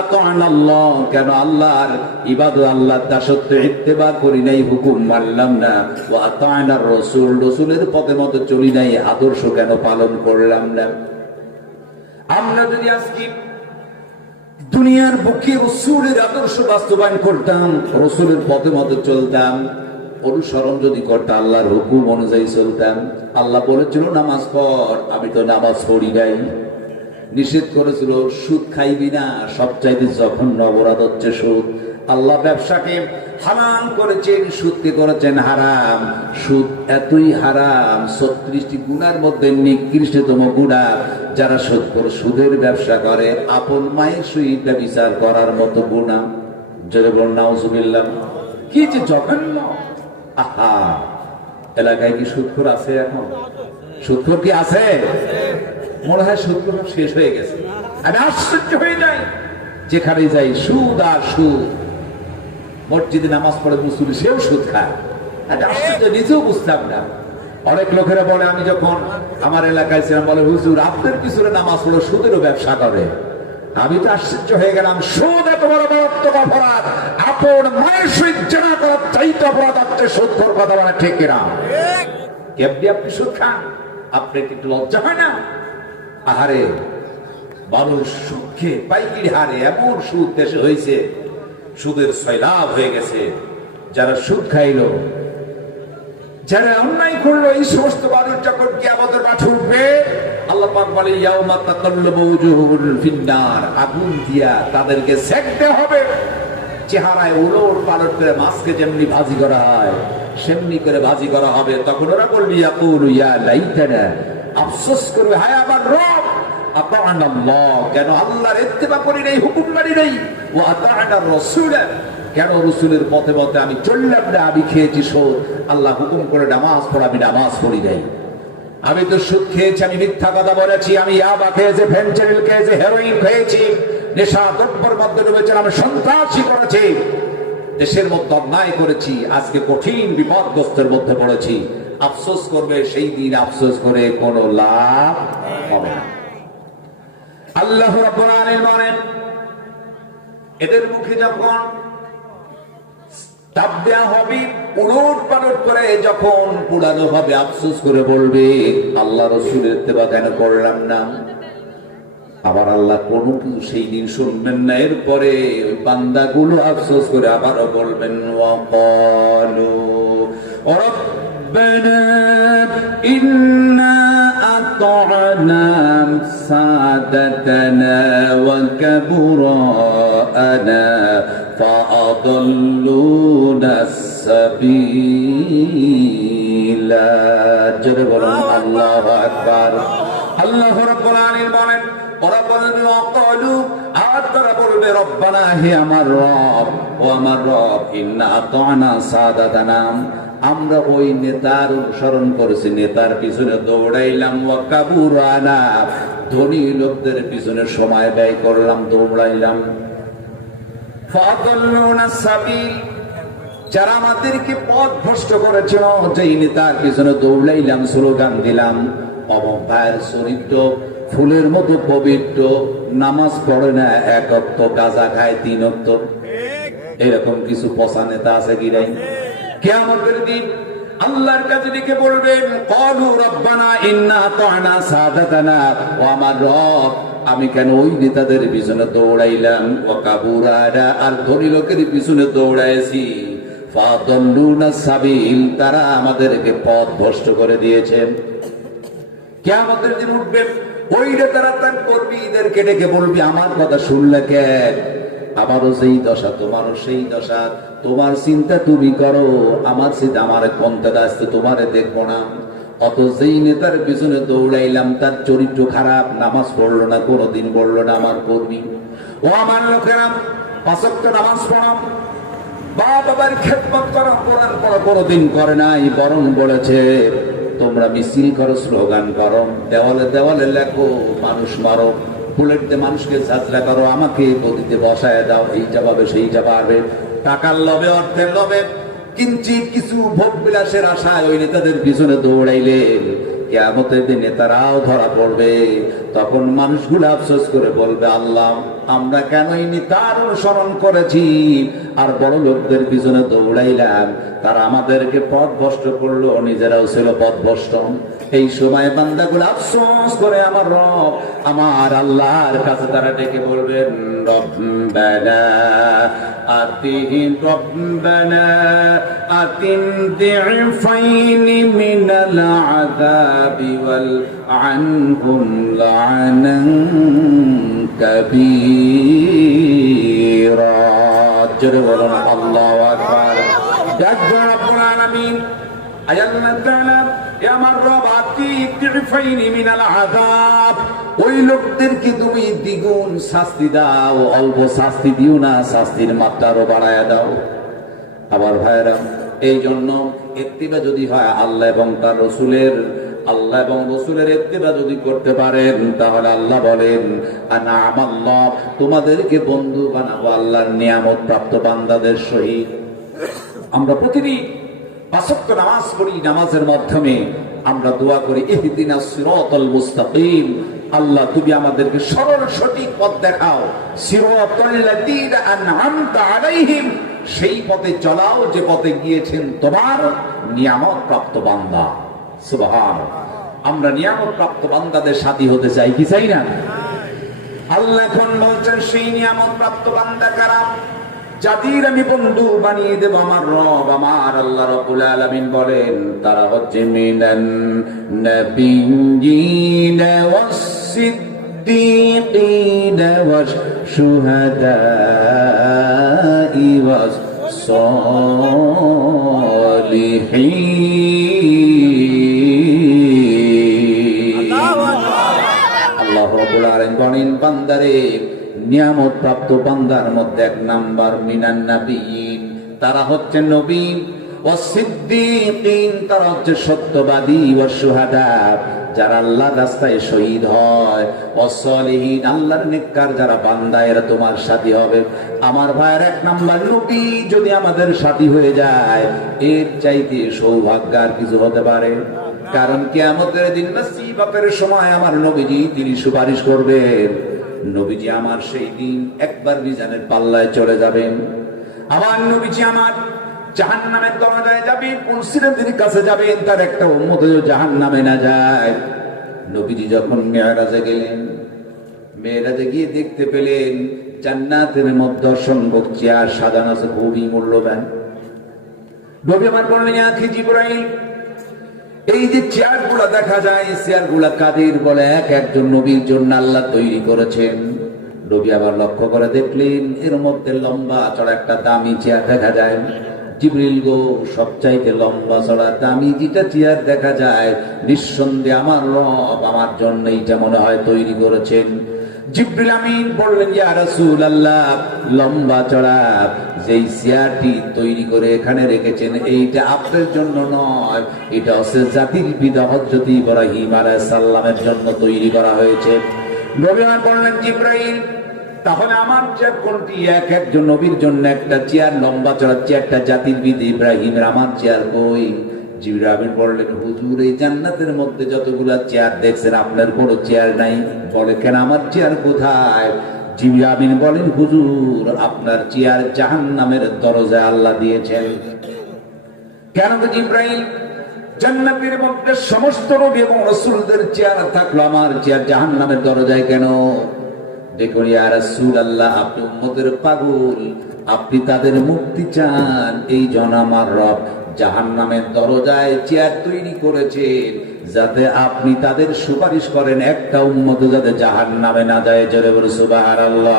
আতা'নাল্লাহ, কেন আল্লাহর ইবাদত, আল্লাহর দাসত্ব ইত্তেবা করি নাই, হুকুম মানলাম না, ওয়া আতা'নার রাসূল, রাসূলের পথে মতো চলি নাই, আদর্শ কেন পালন করলাম না। আমরা যদি আজকে দুনিয়ার বুকে রাসূলের আদর্শ বাস্তবায়ন করতাম, রাসূলের পথে মতো চলতাম, অনুসরণ যদি করতাম, আল্লাহর হুকুম অনুযায়ী চলতাম। আল্লাহ বলেছিল নামাজ পড়, আমি তো নামাজ পড়ি নাই। নিষেধ করেছিল সুদ খাইবি না, সবচাইতে জঘন্য অপরাধ হচ্ছে সুদ। আল্লাহ ব্যবসাকে হারাম করেছেন, সুদকে করেছেন হারাম। সুদ এতই হারাম, 36টি গুনার মধ্যে নিকৃষ্টতম গুনাহ, যারা সুদের ব্যবসা করে আপন মায়ের সহিত বিচার করার মতো গুনাহ। জোরে বলুন নাউজুবিল্লাহ। কি যে জঘন্য! আহা, এলাকায় কি সুদখোর আছে? এখন সুদখোর কি আছে? মনে হয় সুদখোর শেষ হয়ে গেছে। আমি আশ্চর্য হয়ে যাই, যেখানে যাই সুদ আর সুদ। মসজিদে নামাজ পড়ে মুসল্লি, সেও সুদ খায়। আমি আশ্চর্য, নিজেও বুঝতাম না। অনেক লোকেরা বলে, আমি যখন আমার এলাকায় ছিলাম, বলে হুজুর আপনার পিছনে নামাজ পড়ে সুদেরও ব্যবসা করে। আমি তো আশ্চর্য হয়ে গেলাম, সুদ এত বড় মারাত্মক অপরাধ, আপন মায়ের সহিত জেনা করার চাইতে অপরাধ হচ্ছে সুদখোর। কথা বলা ঠিক কিনা? কেমনি আপনি সুদ খান? আপনার কি লজ্জা হয় না? আহারে, মানুষ সুদকে পাইকিরি হারে এমন সুদ দেশে হয়েছে, সুদের সয়লাব হয়ে গেছে। যারা সুদ খাইল যারা অন্যায় করলো এই সমস্ত মানুষ যখন কিয়ামতের মাঠে উঠবে, আল্লাহ পাক বলে ইয়াউমা তাকাল্লাবু উজুহুল ফিন্নার, আগুন দিয়া তাদেরকে সেঁকতে হবে। চেহারায় উলট পালট করে মাছকে যেমনি ভাজি করা হয় সেমনি করে ভাজি করা হবে। তখন ওরা বলবে ইয়াকুলু ইয়া লাইতানা, আফসোস করবে হায় আমার রব, আতা'না আল্লাহ, কেন আল্লাহর ইত্তেবা করি নাই, হুকুম মানি নাই, ওয়া আতা'না রাসূল, কেন রসুলের পথে পথে আমি চললাম না, আমি খেয়েছি সুদ, আল্লাহ হুকুম করে নামাজ পড়া, আমি নামাজ পড়ি নাই, আমি তো সুদ খেয়েছি, আমি মিথ্যা কথা বলেছি, আমি ইয়াবা খেয়েছি, ফেনচেরিল খেয়েছি, হেরোইন খেয়েছি, নেশা দ্রব্যের মধ্যে ডুবেছি, আমি সন্ত্রাসী করেছি, দেশের মধ্যে অন্যায় করেছি, আজকে কঠিন বিপদগ্রস্তের মধ্যে পড়েছি। আফসোস করবে, সেই দিন আফসোস করে কোনো লাভ হবে না। আল্লাহ রাব্বুল আলামিন বলেন, এদের মুখে যখন তাপ দেয়া হবে, উলট পালট করে যখন পুরানো ভাবে আফসোস করে বলবে আল্লাহ রসুলের ইত্তেবা কেন করলাম না, আবার আল্লাহ কোনো কিছু সেই দিন শুনবেন না। এরপরে ওই বান্দাগুলো আফসোস করে আবারও বলবেন ওয়াকালু রাব্বানা ইন্না আতা'না সাদাতানা ওয়া কাবরানা ফাআদাল্লুনা সাবিলা। জোরে বলুন আল্লাহু আকবার। আল্লাহ রাব্বুল আলামিন বলেন, ওরা বলবে ওয়াকালু, আর তারা বলবে রব্বানা, হে আমার রব, ও আমার রব, ইন্না আতা'না সাদাতানা, আমরা ওই নেতার অনুসরণ করেছি, নেতার পিছনে দৌড়াইলাম, ওয়া কাবুরানা, ধনী লোকদের পিছনে সময় ব্যয় করলাম, দৌড়াইলাম, ফাআদাল্লুনা সাবিল, যারা আমাদেরকে পথ ভ্রষ্ট করেছিল, যেই নেতার পিছনে দৌড়াইলাম, স্লোগান দিলাম, অবতার চরিত্র ফুলের মতো পবিত্র, নামাজ পড়ে না, এক ওয়াক্ত, গাঁজা খায় 3 ওয়াক্ত, এরকম কিছু পচা নেতা আছে কি নাই? কিয়ামতের দিন আল্লাহর কাছে ডেকে বলবেন, ক্বালু রাব্বানা ইন্না আতা'না সাদাতানা, ও আমার রব, আমি কেন ওই নেতাদের পিছনে দৌড়াইলাম, ওয়া কাবুরানা, আর ধনী লোকের পিছনে দৌড়াইছি, ফাদাল্লুনা সাবিল, তারা আমাদেরকে পথ ভ্রষ্ট করে দিয়েছেন। কিয়ামতের দিন উঠবে, ওই নেতারা তার কর্মীদেরকে ডেকে বলবি, আমার কথা শুনলে কেন, আমারও সেই দশা, তোমারও সেই দশা, তোমার চিন্তা তুমি করো, আমার চিন্তা আমার কোনটা আসছে, তোমারে দেখবো না। অত যেই নেতার পিছনে দৌড়াইলাম, তার চরিত্র খারাপ, নামাজ পড়লো না, কোনোদিন বললো না আমার কর্মী, ও আমার লোকেরা 5 ওয়াক্ত নামাজ পড়ো, বাবার খেদমত করো, কোরআন পড়ো, কোনোদিন করে নাই, বরং বলেছে তোমরা মিছিল করো, স্লোগান করো, দেওয়ালে দেওয়ালে লেখো, মানুষ মারো, বুলেট দিয়ে মানুষকে যাত্রা করো, আমাকে গদিতে বসায় দাও, এই জবাবে সেই জবাবে, টাকার লোভে, অর্থের লোভে, কিঞ্চিত কিছু ভোগ বিলাসের আশায় ওই নেতাদের পিছনে দৌড়াইলেন। কিয়ামতের দিন নেতারাও ধরা পড়বে, তখন মানুষগুলো আফসোস করে বলবে, আল্লাহ, আমরা কেন এই নেতার অনুসরণ করেছি আর বড় লোকদের পিছনে দৌড়াইলাম, তারা আমাদেরকে পথ ভ্রষ্ট করলো, নিজেরাও ছিল পথ ভ্রষ্ট। এই সময় বান্দাগুলো আফসোস করে আমার রব, আমার আল্লাহর কাছে তারা ডেকে বলবেন, রব্বানা আতিহিম, রব্বানা আতিম দি'ফাইনি মিনাল আযাবি ওয়াল আনহুম লা'নান কাবীরা। জোরে বলুন আল্লাহু আকবার। ডাকবেন রব্বুল আলামিন, আল্লাহ তাআলা, হে আমার রব, আতিফাইনি মিনাল আযাব, ওই লোকদেরকে তুমি দ্বিগুণ শাস্তি দাও, অল্প শাস্তি দিও না, শাস্তির মাত্রা আরো বাড়ায়া দাও। আবার ভাইরা, এই জন্য ইত্তিবা যদি হয় আল্লাহ এবং তার রসুলের, আল্লাহ এবং রসুলের ইত্তিবা যদি করতে পারেন, তাহলে আল্লাহ বলেন, আনা'মাল্লাহ, তোমাদেরকে বন্ধু বানাবো আল্লাহর নিয়ামত প্রাপ্ত বান্দাদের সহিত। আমরা প্রতিদিন 5 ওয়াক্ত নামাজ পড়ি, নামাজের মাধ্যমে আমরা দোয়া করি, ইহদিনাস সিরাতাল মুস্তাকিম, আল্লাহ তুমি আমাদেরকে সরল সঠিক পথ দেখাও, সিরাতাল লাযীনা আন'আমতা আলাইহিম, সেই পথে চলাও যে পথে গিয়েছেন তোমার নিয়ামত প্রাপ্ত বান্দা। সুবহানাল্লাহ, আমরা নিয়ামত প্রাপ্ত বান্দাদের সাথী হতে চাই কি চাই না? আল্লাহ এখন বলছেন, সেই নিয়ামত প্রাপ্ত বান্দা কারা, যাদের আমি বন্ধু বানিয়ে দেব আমার রব আমার আল্লাহ রাব্বুল আলামিন বলেন তারা হচ্ছে মিনান নাবিয়্যিনা ওয়াস সিদ্দীকিনা ওয়াস শুহাদাই ওয়াস সালিহিন। আল্লাহ রাব্বুল আলামিন বলেন বান্দারে নিয়ামত প্রাপ্ত বান্দার মধ্যে এক নাম্বার মিনান নাবিয়্যিন, তারা হচ্ছে নবী, ওয়াস সিদ্দীকিন, তারা হচ্ছে সত্যবাদী, ওয়াস শুহাদা, যারা আল্লাহর রাস্তায় শহীদ হয়, ওয়াস সালিহিন, আল্লাহর নেককার যারা বান্দা এরা তোমার সাথী হবে। আমার ভাইয়ের এক নাম্বার নবী যদি আমাদের সাথী হয়ে যায় এর চাইতে সৌভাগ্য আর কিছু হতে পারে? কারণ কিয়ামতের দিন নসিবতের সময় আমার নবীজি তিনি সুপারিশ করবেন। নবীজি আমার সেই দিন একবার মিজানের পাল্লায় চলে যাবেন। আমার নবীজি আমার জাহান্নামের দরজায় যাবেন, কোন সিরাতের কাছে যাবেন, তার একটা উম্মত জাহান্নামে না যায়। নবীজি যখন মেরাজে গেলেন, মেরাজে গিয়ে দেখতে পেলেন জান্নাতের মধ্যে অসংখ্য চেয়ার সাজানো আছে, খুবই মূল্যবান। নবী আমার বললেন ইয়া আখি জিবরাইল, এই যে চেয়ার গুলা দেখা যায় চেয়ার গুলা কাদের? বলে এক একজন নবীর জন্য আল্লাহ তৈরি করেছেন। নবী আবার লক্ষ্য করে দেখলেন এর মধ্যে লম্বা চড়া একটা দামি চেয়ার দেখা যায়। জিবরিল গো, সবচাইতে লম্বা চড়া দামি যেটা চেয়ার দেখা যায় নিঃসন্দেহে আমার রব আমার জন্য এইটা মনে হয় তৈরি করেছেন। জিবরিল আমিন বললেন ইয়া রাসূলুল্লাহ, লম্বা চড়া যেই চেয়ারটি তৈরি করে এখানে রেখেছেন এইটা আপনার জন্য নয়, এটা হচ্ছে জাতির পিতা হযরত ইব্রাহিম আলাইহিস সালামের জন্য তৈরি করা হয়েছে। নবী বললেন জিবরাইল, তাহলে আমার চেয়ার কোনটি? এক একজন নবীর জন্য একটা চেয়ার, লম্বা চড়া চেয়ারটা জাতির পিতা ইব্রাহিমের, আমার চেয়ার কই? জিবরাইল বললেন হুজুর এই জান্নাতের মধ্যে যতগুলা চেয়ার দেখছেন আপনার কোনো চেয়ার নাই। বলে কেন, আমার চেয়ার কোথায়? জিবরাইল বলেন হুজুর আপনার চেয়ার জাহান্নামের দরজায় আল্লাহ দিয়েছেন। কেন গো জিবরাইল? জান্নাতের মধ্যে সমস্ত নবী এবং রাসূলদের চেয়ার থাকলো, আমার চেয়ার জাহান্নামের দরজায় কেন? দেখুন ইয়া রাসূলুল্লাহ, আপনি উম্মতের পাগল, আপনি তাদের মুক্তি চান, এই জন্য আমার রব জাহান্নামের দরজায় চেয়ার তৈরি করেছেন যাতে আপনি তাদের সুপারিশ করেন, একটা উম্মত যাতে জাহান্নামে না যায়। জোরে বলো সুবহানাল্লাহ।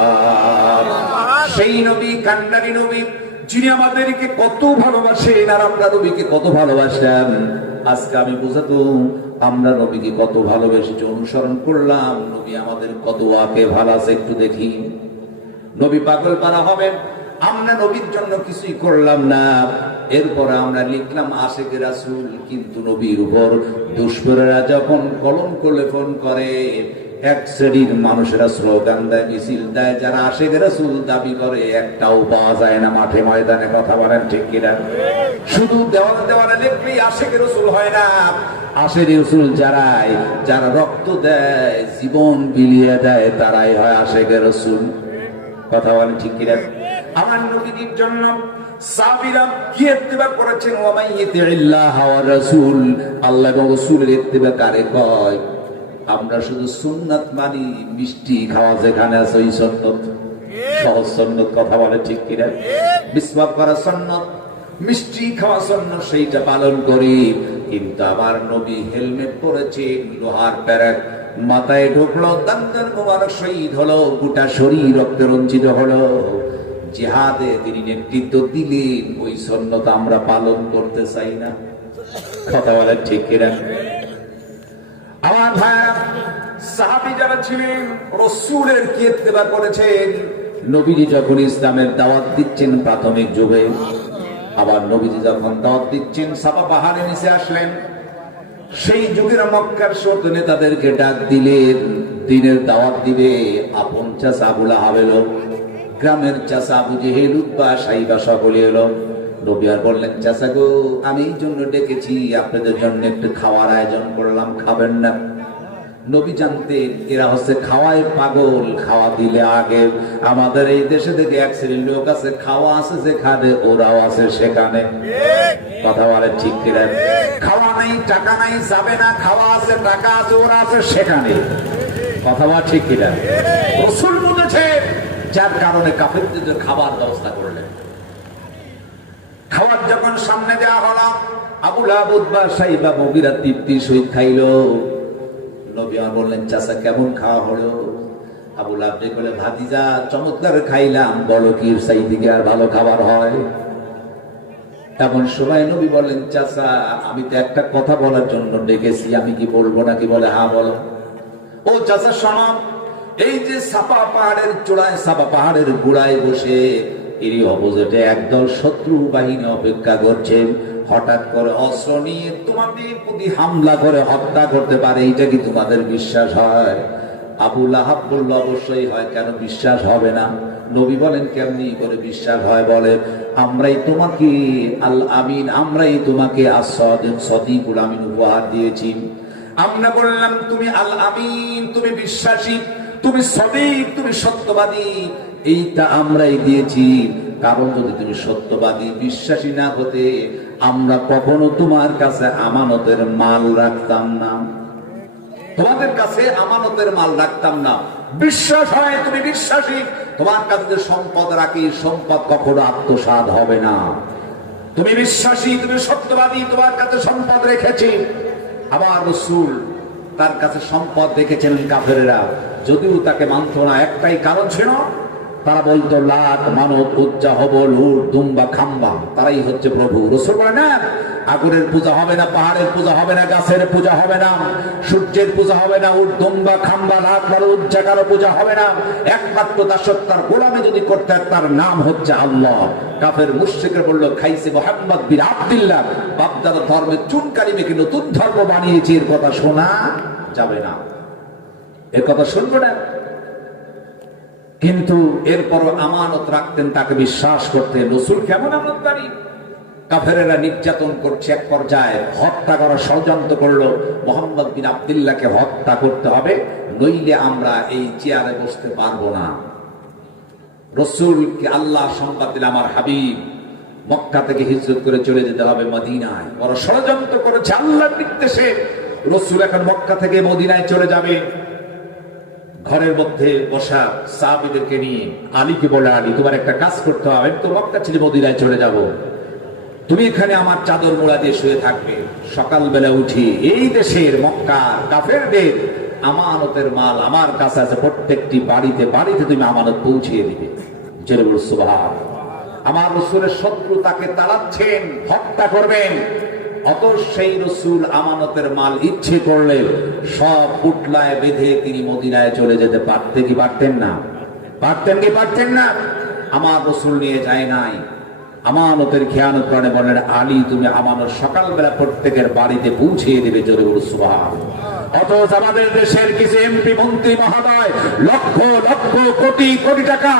সেই নবী কান্ডারি নবী যিনি আমাদেরকে কত ভালোবাসেন আর আমরা নবীকে কত ভালোবাসলাম। আজকে আমি বুঝাতো আমরা নবীকে কত ভালোবেসে অনুসরণ করলাম, নবী আমাদের কত আকে ভালো আছে একটু দেখি। নবী পাগল পারা হবেন, আমরা নবীর জন্য কিছুই করলাম না, এরপর আমরা লিখলাম আশিকে রাসূল, কিন্তু নবীর উপর দুশমনেরা যখন কলঙ্ক লেপন করে, এক শ্রেণীর মানুষেরা স্লোগান দেয়, মিছিল দেয়, যারা আশিকে রাসূল দাবি করে একটাও পাওয়া যায় না মাঠে ময়দানে। কথা বলেন ঠিক কিনা? শুধু দেওয়ালে দেওয়ালে লিখলেই আশিকে রাসূল হয় না। আশিকে রাসূল যারা রক্ত দেয়, জীবন বিলিয়ে দেয়, তারাই হয় আশিকে রাসূল। কথা বলেন ঠিক কিনা? আমার নবীর জন্য সাহাবীরা কি ইত্তেবা করেছেন? ওয়া মাইয়াতিল্লাহ ওয়া রাসূল, আল্লাহ এবং রাসূলের ইত্তেবা কারে কয়? আমরা শুধু সুন্নাত মানি, মিষ্টি খাওয়া যেখানে আছে ওই সুন্নাত, সহজ সুন্নাত। কথা বলে ঠিক কিনা? বিসওয়াক করা সুন্নাত, মিষ্টি খাওয়া সুন্নাত, সেইটা পালন করি। কিন্তু আমার নবী হেলমেট পরেছেন, লোহার প্যারাক মাথায় ঢুকলো, দান্দান মোবারক শহীদ হলো, গোটা শরীর রক্তে রঞ্জিত হলো, জিহাদে তিনি নেতৃত্ব দিলেন, ওই সুন্নাত আমরা পালন করতে চাই না। কথা বলে ঠিক কিনা? আমার ভাইরা, সাহাবী যারা ছিলেন রাসূলের কি ইত্তেবা করেছেন। নবীজি যখন ইসলামের দাওয়াত দিচ্ছেন প্রাথমিক যুগে, আবার নবীজি যখন দাওয়াত দিচ্ছেন সাফা পাহাড়ের নিচে আসলেন, সেই যুগের মক্কার ছোট নেতাদেরকে ডাক দিলেন, দ্বীনের দাওয়াত দিবে। আপন চাচা আবু লাহাব এলো, গ্রামের চাচা আবু জেহেল, উতবা, সাইবা সকলে এলো। নবী আর বললেন চাচা গো, আমি এই জন্য ডেকেছি, আপনাদের জন্য একটু খাওয়ার আয়োজন করলাম, খাবেন না? নবী জানতেন এরা হচ্ছে খাওয়ায় পাগল, খাওয়া দিলে আগে। আমাদের এই দেশে থেকে এক শ্রেণীর লোক আছে, খাওয়া আছে যেখানে ওরাও আছে সেখানে। কথা বলে ঠিক কিনা? খাওয়া নাই, টাকা নাই, যাবে না, খাওয়া আছে, টাকা আছে, ওরা আছে সেখানে। কথা বলা ঠিক কিনা? রাসূল বলেছেন যার কারণে কাফেরদের খাবার ব্যবস্থা করলেন। খাবার যখন সামনে দেওয়া হলো, আবু লাহাব উতবা সাইবা মুগীরা তৃপ্তির সহিত খাইল। নবী আমার বললেন, চাচা কেমন খাওয়া হলো? আবু লাহাব বলে, ভাতিজা চমৎকার খাইলাম, বলো কি সাই থেকে আর ভালো খাবার হয়? এমন সময় নবী বললেন, চাচা আমি তো একটা কথা বলার জন্য ডেকেছি, আমি কি বলবো নাকি? বলে, হ্যাঁ বলো। ও চাচা শোনো, এই যে সাফা পাহাড়ের চূড়ায়, সাফা পাহাড়ের গোড়ায় বসে এরই অপোজিটে একদল শত্রু বাহিনী অপেক্ষা করছে, হঠাৎ করে অস্ত্র নিয়ে তোমাদের প্রতি হামলা করে হত্যা করতে পারে, এটা কি তোমাদের বিশ্বাস হয়? আবু লাহাব বলল, অবশ্যই হয়, কেন বিশ্বাস হবে না? নবী বলেন, কেমনি করে বিশ্বাস হয়? বলে, আমরাই তোমাকে আল আমিন, আমরাই তোমাকে সদিকুল আমিন উপহার দিয়েছি। আমরা বললাম তুমি আল আমিন, তুমি বিশ্বাসী, তুমি সদিক, তুমি সত্যবাদী, এইটা আমরাই দিয়েছি। কারণ যদি তুমি সত্যবাদী বিশ্বাসী না হতে, আমরা কখনো তোমার কাছে আমানতের মাল রাখতাম না, তোমাদের কাছে আমানতের মাল রাখতাম না। বিশ্বাস হয় তুমি বিশ্বাসী, তোমার কাছে যে সম্পদ রাখি, সম্পদ কখনো আত্মসাৎ হবে না। তুমি বিশ্বাসী, তুমি সত্যবাদী, তোমার কাছে সম্পদ রেখেছি। আবার রাসূল তার কাছে সম্পদ রেখেছিলেন কাফেরেরা, যদিও তাকে মানত না, একটাই কারণ ছিল, তারা বলতো লাত মানত উজ্জা হবল উট দুম্বা খাম্বা, তারাই হচ্ছে প্রভু। রাসূল বলে, না, আগুনের পূজা হবে না, পাহাড়ের পূজা হবে না, গাছের পূজা হবে না, সূর্যের পূজা হবে না, উট দুম্বা খাম্বা লাত মানত উজ্জা কারো পূজা হবে না। একমাত্র দাসত্বের গোলামি যদি করতে হয়, তার নাম হচ্ছে আল্লাহ। কাফের মুশরিকরা বলল, খাইছে মুহাম্মদ বিন আব্দুল্লাহ, বাপদাদা ধর্মের চুনকারি মেখে নতুন ধর্ম বানিয়েছে, এর কথা শোনা যাবে না, এর কথা শুনবো না। কিন্তু এরপরও আমানত রাখতেন, তাকে বিশ্বাস করতেন। রাসূল কেমন আমানতদারি! কাফেরেরা নির্যাতন করছে, এক পর্যায়ে হত্যা করার ষড়যন্ত্র করলো। মুহাম্মদ বিন আব্দুল্লাহকে হত্যা করতে হবে, নইলে আমরা এই চেয়ারে বসতে পারবো না। রাসূলকে আল্লাহ সংবাদ দিলেন, আমার হাবিব মক্কা থেকে হিজরত করে চলে যেতে হবে মদিনায়। ওরা ষড়যন্ত্র করেছে আল্লাহর নির্দেশে। রাসূল এখন মক্কা থেকে মদিনায় চলে যাবে। ঘরের মধ্যে বসা সাহাবীদেরকে নিয়ে আলীকে বলে, আলী তোমার একটা কাজ করতে হবে, আমি তো মক্কা ছেড়ে মদিনায় চলে যাব, তুমি এখানে আমার চাদর মোড়া দিয়ে শুয়ে থাকবে। সকালবেলা উঠি এই দেশের মক্কা কাফেরদের আমানতের মাল আমার কাছে আছে, প্রত্যেকটি বাড়িতে বাড়িতে তুমি আমানত পৌঁছিয়ে দিবে। জোরে বলো সুবহান। আমার রাসূলের শত্রু তাকে তাড়াচ্ছেন, হত্যা করবেন, অত সেই রাসূল আমানতের মাল ইচ্ছে করলে সব পুটলায় বেঁধে তিনি মদিনায় চলে যেতে পারতেন কি পারতেন না? পারতেন কি পারতেন না? আমার রাসূল নিয়ে যায় নাই। আমানতের খেয়ানত করে বলেন, আলী তুমি আমানত সকালবেলা প্রত্যেকের বাড়িতে পৌঁছিয়ে দেবে। জোরে বলো সুবহান। অথচ আমাদের দেশের কিছু এমপি মন্ত্রী মহোদয় লক্ষ লক্ষ কোটি কোটি টাকা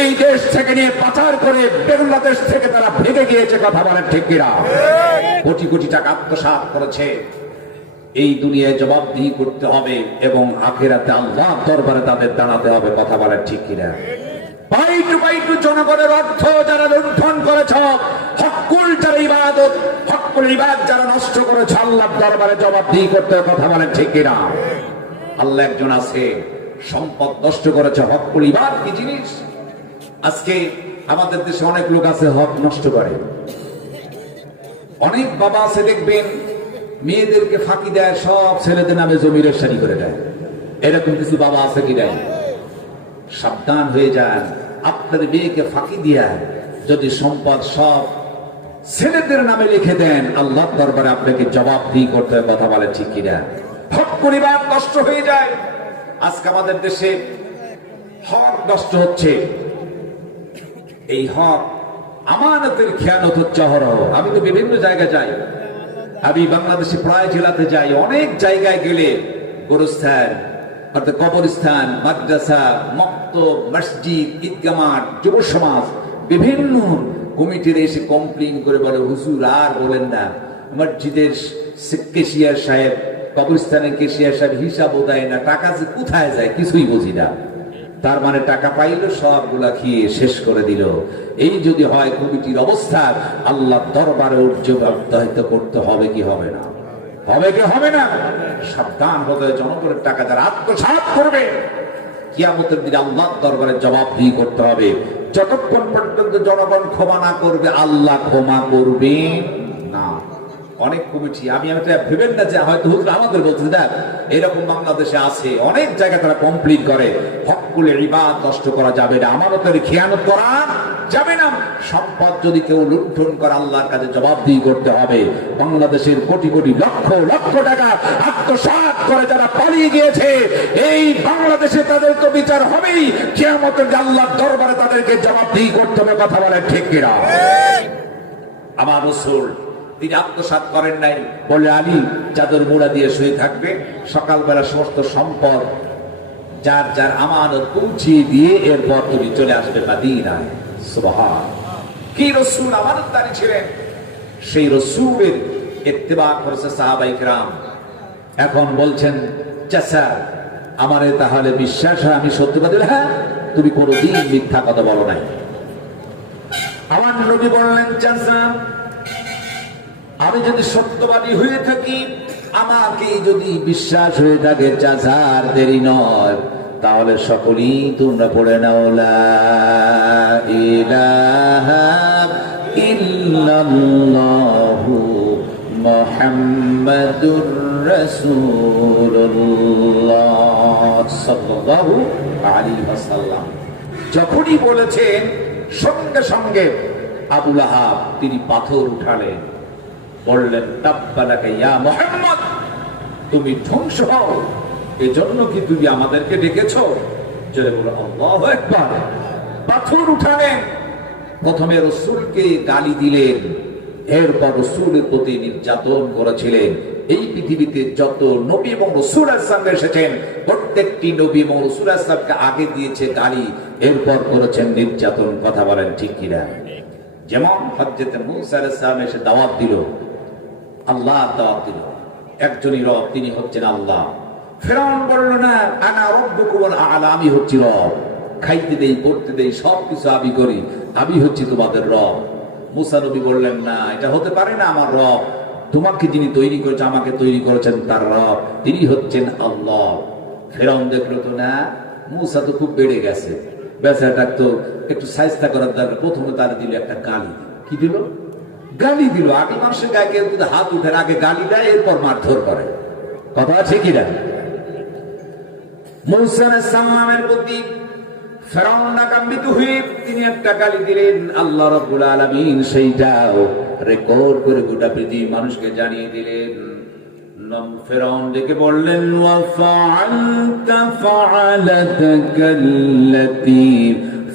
এই দেশ থেকে নিয়ে পাচার করে বাংলাদেশ থেকে তারা ভেগে গিয়েছে, কথা বলেন ঠিক কিনা? কোটি কোটি টাকা আত্মসাৎ করেছে। এই দুনিয়ায় জবাবদিহি করতে হবে এবং আখিরাতে আল্লাহর দরবারে তাদের দাঁড়াতে হবে, কথা বলেন ঠিক কিনা? পাইটু পাইটু জনগণের অর্থ যারা লুণ্ঠন করেছ, হকুল যারা ইবাদত, হকুল ইবাদ যারা নষ্ট করেছ, আল্লাহর দরবারে জবাবদিহি করতে হবে, কথা বলেন ঠিক কিনা? আল্লাহ একজন আছে, সম্পদ নষ্ট করেছে, হকুল ইবাদ কি জিনিস? আজকে আমাদের দেশে অনেক লোক আছে হক নষ্ট করে। অনেক বাবা আছে দেখবেন মেয়েদেরকে ফাঁকি দেয়, সব ছেলেদের নামে জমি রেজিস্ট্রি করে দেয়। এরকম কিছু বাবা আছে কি নাই? সাবধান হয়ে যান, আপনার মেয়েকে ফাঁকি দিয়া যদি সম্পদ সব ছেলেদের নামে লিখে দেন, আল্লাহর দরবারে আপনাকে জবাবদিহি করতে হবে, কথা বলে ঠিক কিনা? হক পরিবার নষ্ট হয়ে যায়। আজকে আমাদের দেশে হক নষ্ট হচ্ছে। এই হক আমানতের খেয়ানত হচ্ছে অহরহ। আমি তো বিভিন্ন জায়গায় যাই, আমি বাংলাদেশে প্রায় জেলাতে যাই, অনেক জায়গায় গেলে গোরস্থান অর্থাৎ কবরস্থান, মাদ্রাসা, মক্তব, মসজিদ, ঈদগাহ মাঠ, যুব সমাজ বিভিন্ন কমিটির এসে কমপ্লেইন করে বলে, হুজুর আর বলেন না, মসজিদের কেশিয়ার সাহেব, কবরস্থানের কেশিয়ার সাহেব হিসাবও দেয় না, টাকা যে কোথায় যায় কিছুই বুঝি না। তার মানে টাকা পাইল সবগুলা খেয়ে শেষ করে দিল। এই যদি হয় কমিটির অবস্থা, আল্লাহ দরবারে উর্জবাহিত করতে হবে কি হবে না? হবে কি হবে না? সাবধান হতে, জনগণের টাকা যারা আত্মসাৎ করবে কিয়ামতের দিনে আল্লাহর দরবারে জবাবদিহি করতে হবে। যতক্ষণ পর্যন্ত জনগণ ক্ষমা না করবে, আল্লাহ ক্ষমা করবে না। অনেক কমিটি, আমি ভেবেন না যে হয়তো হুজুর আমাদের বলতে দেখ, এরকম বাংলাদেশে আছে, অনেক জায়গায় তারা কমপ্লিট করে। হকুল ইবাদ নষ্ট করা যাবে না, আমানতের খেয়ানত করা যাবে না। সম্পদ যদি কেউ লুণ্ঠন করে, আল্লাহর কাছে জবাবদিহি করতে হবে। বাংলাদেশের কোটি কোটি লক্ষ লক্ষ টাকা আত্মসাৎ করে যারা পালিয়ে গিয়েছে, এই বাংলাদেশে তাদের তো বিচার হবেই। কিয়ামতের আল্লাহর দরবারে তাদেরকে জবাবদিহি করতে হবে। কথা বলেন ঠিক কিনা? আমার রাসূল তিনি আত্মসাৎ করেন নাই, বলে আলী চাদর মোড়া দিয়ে শুয়ে থাকবে, সকালবেলা সমস্ত সম্পদ যার যার আমানত পৌঁছিয়ে দিয়ে এরপর তুমি চলে আসবে মাদিনায়। সুবহান! কি রাসূল আমানতদারি ছিলেন, সেই রাসূলের ইত্তেবা করেছে সাহাবায়ে কেরাম। এখন বলছেন চাচা আমারে তাহলে বিশ্বাস হয় আমি সত্যবাদী? হ্যাঁ, তুমি কোনোদিন মিথ্যা কথা বলো নাই। আমার নবী বললেন চাচা আমি যদি সত্যবাদী হয়ে থাকি, আমাকে যদি বিশ্বাস হয়ে থাকে চাচার দেরি নয়, তাহলে সকলেই তোমরা পড়ে নাও লা ইলাহা ইল্লাল্লাহু মুহাম্মাদুর রাসূলুল্লাহ সাল্লাল্লাহু আলাইহি ওয়াসাল্লাম। যখনই বলেছেন, সঙ্গে সঙ্গে আবু লাহাব তিনি পাথর উঠালেন, বললেন তাব্বালাকা ইয়া মুহাম্মদ, তুমি ধ্বংস হও, এজন্য কি তুমি আমাদেরকে ডেকেছো? জোরে বলো আল্লাহু আকবার। পাথর উঠালেন, প্রথমে রাসূলকে গালি দিলেন, এরপর রাসূলের প্রতি নির্যাতন করেছিলেন। এই পৃথিবীতে যত নবী এবং রাসূল সাল্লাল্লাহু আলাইহি এসেছেন, প্রত্যেকটি নবী এবং রাসূল সাল্লাল্লাহু আগে দিয়েছে গালি, এরপর করেছেন নির্যাতন। কথা বলেন ঠিক কিনা? যেমন হযরত মূসা আলাইহিস সালাম এসে দাওয়াত দিল, আল্লাহ দাওয়াত দিল, একজনই রব, তিনি হচ্ছেন আল্লাহ। ফেরাউন বলল না আনা রাব্বুকুমুল আ'লা, আমি হচ্ছি রব, খাইতে দেই পড়তে দেই সবকিছু আমি করি, আমি হচ্ছি তোমাদের রব। মূসা নবী বললেন না, এটা হতে পারে না, আমার রব তোমাকে যিনি তৈরি করেছে, আমাকে তৈরি করেছেন তার রব, তিনি হচ্ছেন আল্লাহ। ফেরাউন দেখলো তো না, মূসা তো খুব বেড়ে গেছে, বেচারাটা তো একটু সাইজটা করার দরকার। প্রথমে তার দিল একটা গালি। কি দিল? গালি দিল। আগে মানুষের গায়ে কেউ যদি হাত উঠে আগে গালি দেয়, এরপর মারধর করে। কথা আছে কিনা? মূসা আলাইহিস সালামের প্রতি ফেরাউন রাগান্বিত হয়ে তিনি একটা গালি দিলেন। আল্লাহ রাব্বুল আলামিন সেইটাও রেকর্ড করে গোটা পৃথিবীর মানুষকে জানিয়ে দিলেন। ফেরাউন ডেকে বললেন ওয়া ফাআলতা ফাআলাতাকাল্লাতী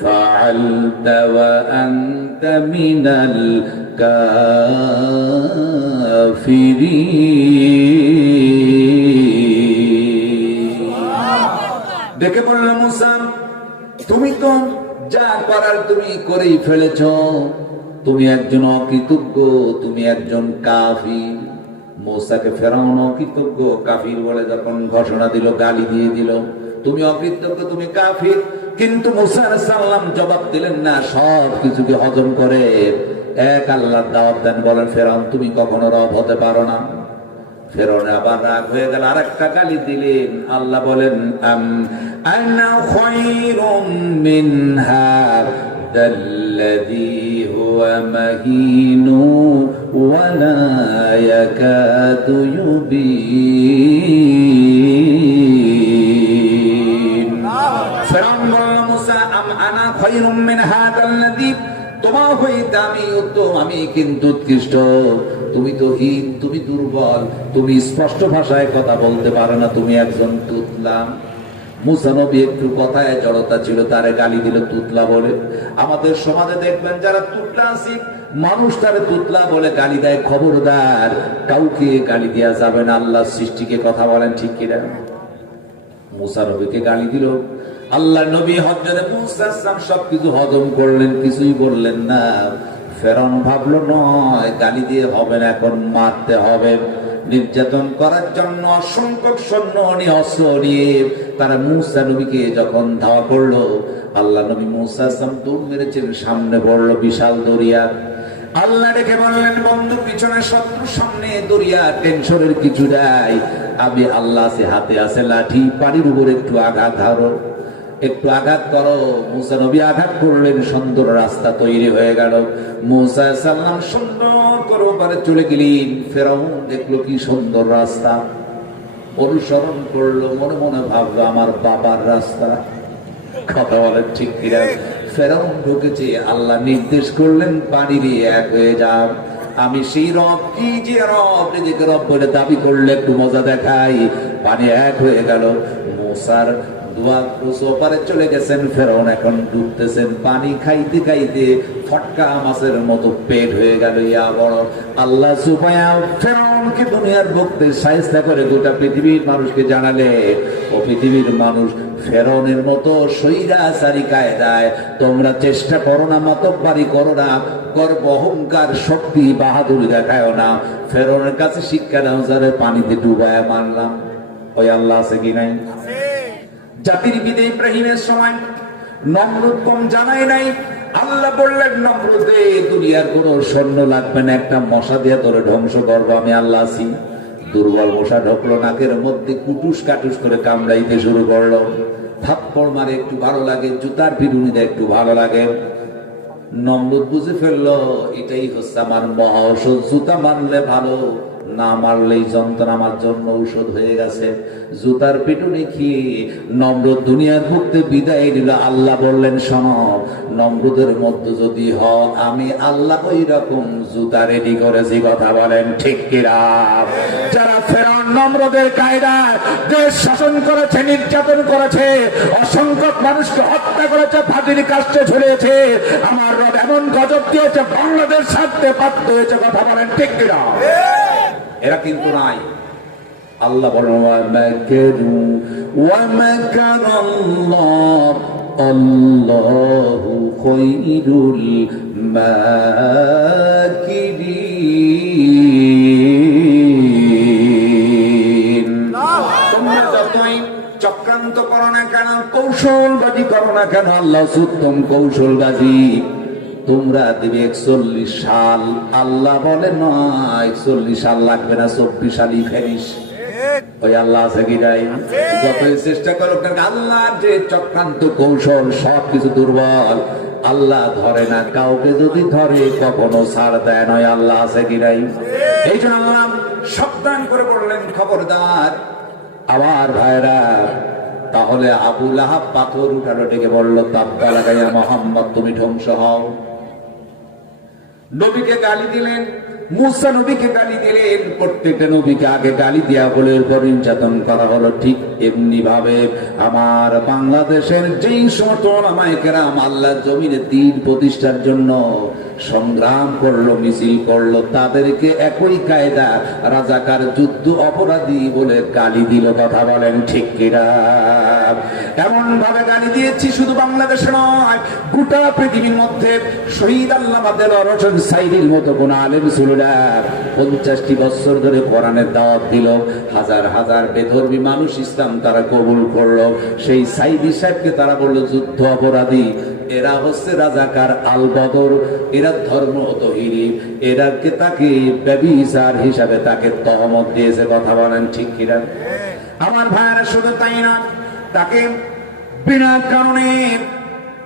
ফাআলতা ওয়া আনতা মিনাল কাফিরিন। ডেকে বললেন মূসা তুমি তো যা করার তুমি করেই ফেলেছ, তুমি একজন অকৃতজ্ঞ, তুমি একজন কাফির। মূসাকে ফেরাউন অকৃতজ্ঞ কাফির বলে যখন ঘোষণা দিল, গালি দিয়ে দিল, তুমি অকৃতজ্ঞ, তুমি কাফির। কিন্তু মূসা আলাইহিস সালাম জবাব দিলেন না, সব কিছুকে হজম করে এক আল্লাহর দাওয়াত দেন, বলেন ফেরাউন তুমি কখনো রব হতে পারো না। ফেরাউন আবার রাগ হয়ে গেল, আরেকটা গালি দিলেন। আল্লাহ বলেন আনা খায়রুম মিন হাদাল্লাযী হুয়া মাহিনু ওয়া লা ইয়াকাদু ইউবিন। ফেরাউন বলল মূসা আনা খায়রুম মিন হাদাল্লাযী, তোমার হইতে আমি উত্তম, আমি কিন্তু উৎকৃষ্ট, তুমি তো হীন, তুমি দুর্বল, তুমি স্পষ্ট ভাষায় কথা বলতে পারো না, তুমি একজন তুতলা। মূসা নবী একটু কথায় জড়তা ছিল, তারে গালি দিল তুতলা বলে। আমাদের সমাজে দেখবেন যারা তুতলা আছে, মানুষ তারে তুতলা বলে গালি দেয়, খবরদার কাউকে গালি দেওয়া যাবে না, আল্লাহর সৃষ্টিকে। কথা বলেন ঠিক কিনা? মূসা নবীকে গালি দিল, আল্লাহ নবী হযরত মূসা আলাইহিস সালাম সবকিছু হজম করলেন, কিছুই বললেন না। ফেরাউন ভাবলো নয় গালি দিয়ে হবে না, এখন মারতে হবে। নির্যাতন করার জন্য অসংখ্য সৈন্য নিয়ে অস্ত্র নিয়ে তারা মূসা নবীকে যখন ধাওয়া করলো, আল্লাহ নবী মূসা আলাইহিস সালাম দৌড় মেরেছেন, সামনে পড়লো বিশাল দরিয়া। আল্লাহ ডেকে বললেন বন্ধু পিছনে শত্রু, সামনে দরিয়া, টেনশনের কিছু নাই, আমি আল্লাহ আছে, হাতে আছে লাঠি, পানির উপর একটু আঘাত ধরো। একটু আঘাত করো। মুসা নবী আঘাত করলেন, সুন্দর রাস্তা তৈরি হয়ে গেল। মুসা সাল্লাম সুন্দর করে ওপারে চলে গেলেন। ফেরাউন দেখলো কি সুন্দর রাস্তা, অনুসরণ করলো, মনে মনে ভাবলো আমার বাবার রাস্তা। কথা বলেন ঠিক কিনা? ফেরাউন ঢুকেছে, আল্লাহ নির্দেশ করলেন পানি দিয়ে এক হয়ে যাও। আমি সেই রব, কি যে রব, নিজেকে রব বলে দাবি করলে একটু মজা দেখাই। পানি এক হয়ে গেল। মুসার দোয়া ওপারে চলে গেছেন, ফেরাউন এখন ডুবতেছেন। পানি খাইতে খাইতে ফটকা মাছের মতো পেট হয়ে গেল। ইয়া বড় আল্লাহ সুবহানাহু ওয়া তাআলা ফেরাউনকে দুনিয়ার ভক্তের শায়েস্তা করে গোটা পৃথিবীর মানুষকে জানালে, ও পৃথিবীর মানুষ, ফেরাউনের মতো স্বৈরাচারী কায়দায় তোমরা চেষ্টা করো না, মাতব্বারি করো না, গর্ব অহংকার শক্তি বাহাদুরি দেখায় না। ফেরাউনের কাছে শিক্ষা নাও, যারে পানিতে ডুবায় মারলাম। ওই আল্লাহ আছে কি নাই? জাতির পিতা ইব্রাহিমের সময় নমরুদ কম জানায় নাই। আল্লাহ বললেন, নমরুদে দুনিয়ার কোনো সৈন্য লাগবে না, একটা মশা দিয়ে তোরে ধ্বংস করবো, আমি আল্লাহ আছি। দুর্বল মশা ঢোকলো নাকের মধ্যে, কুটুস কাটুস করে কামড়াইতে শুরু করলো। থাপ্পড় মারে একটু ভালো লাগে, জুতার পিটুনিতে একটু ভালো লাগে। নমরুদ বুঝে ফেললো এটাই হচ্ছে আমার মহা ঔষধ, জুতা মারলে ভালো, না মারলেই যন্ত্রণা আমার জন্য ঔষধ হয়ে গেছে। জুতার পিটুনি খেয়ে নমরুদ দুনিয়ার ভুক্তে বিদায় নিল। আল্লাহ বললেন, শোনো, নমরুদের মধ্যে যদি হয়, আমি আল্লাহ ওই রকম জুতা রেডি করেছি। কথা বলেন ঠিক কিনা? যারা ফেরাউন নমরুদের কায়দায় দেশ শাসন করেছে, নির্যাতন করেছে, অসংখ্য মানুষকে হত্যা করেছে, ফাঁসির কাস্টে ঝুলিয়েছে, আমার রব এমন গজব দিয়েছে, বাংলাদেশ ছাড়তে বাধ্য হয়েছে। কথা বলেন ঠিক কিনা? এরা কিন্তু নাই। আল্লাহ বলেন, ওয়া মাকারু ওয়া মাকারাল্লাহ আল্লাহু খায়রুল মাকিরিন। তোমরা যতই চক্রান্ত করো না কেন, কৌশলবাজি করো না কেন, আল্লাহ উত্তম কৌশলবাজি। তোমরা দিবে 41 সাল। আল্লাহ বলে না, 41 সাল লাগবে না, 24 সালই ফেরিস। ওই আল্লাহ আছে কি নাই? যতই চেষ্টা করো কেন, আল্লাহ যে চক্রান্ত কৌশল সবকিছু দুর্বল। আল্লাহ ধরে না, কাউকে যদি ধরে কখনো ছাড় দেয় নয়। আল্লাহ আছে কি নাই? এই জন্য আল্লাহ সাবধান করে বললেন, খবরদার। আবার ভাইরা, তাহলে আবু লাহাব পাথর উঠালো, ডেকে বলল, তাব্বা লাগাইয়া মোহাম্মদ, তুমি ধ্বংস হও। নবীকে গালি দিলেন, মুসা নবীকে গালি দিলেন। প্রত্যেকটা নবীকে আগে গালি দেওয়া বলে এরপর নির্যাতন করা হলো। ঠিক এমনি ভাবে আমার বাংলাদেশের যেই সমস্ত ওলামায়ে কেরাম আল্লাহ জমিনে দ্বীন প্রতিষ্ঠার জন্য সংগ্রাম করলো, মিছিল করলো, তাদেরকে একই কায়দা রাজাকার যুদ্ধ অপরাধী বলে গালি দিল। কথা বলেন ঠিক কিনা? এমন ভাবে গালি দিয়েছি, শুধু বাংলাদেশে নয়, গোটা পৃথিবীর মধ্যে। শহীদ আল্লামা দেলোয়ার হোসেন সাইদির মতো কোন আলেম ছিল না। 50টি বছর ধরে কোরআনের দাওয়াত দিল, হাজার হাজার বেধর্মী মানুষ ইসলাম তারা কবুল করলো। সেই সাইদি সাহেবকে তারা বললো যুদ্ধ অপরাধী। এরা হচ্ছে রাজাকার আল বদর, এরা ধর্ম তহিরি, এরাকে তাকে ব্যভিচার হিসাবে তাকে তহমত দিয়েছে। কথা বলেন ঠিক কিনা? আমার ভাইয়েরা, শুধু তাই না, তাকে বিনা কারণে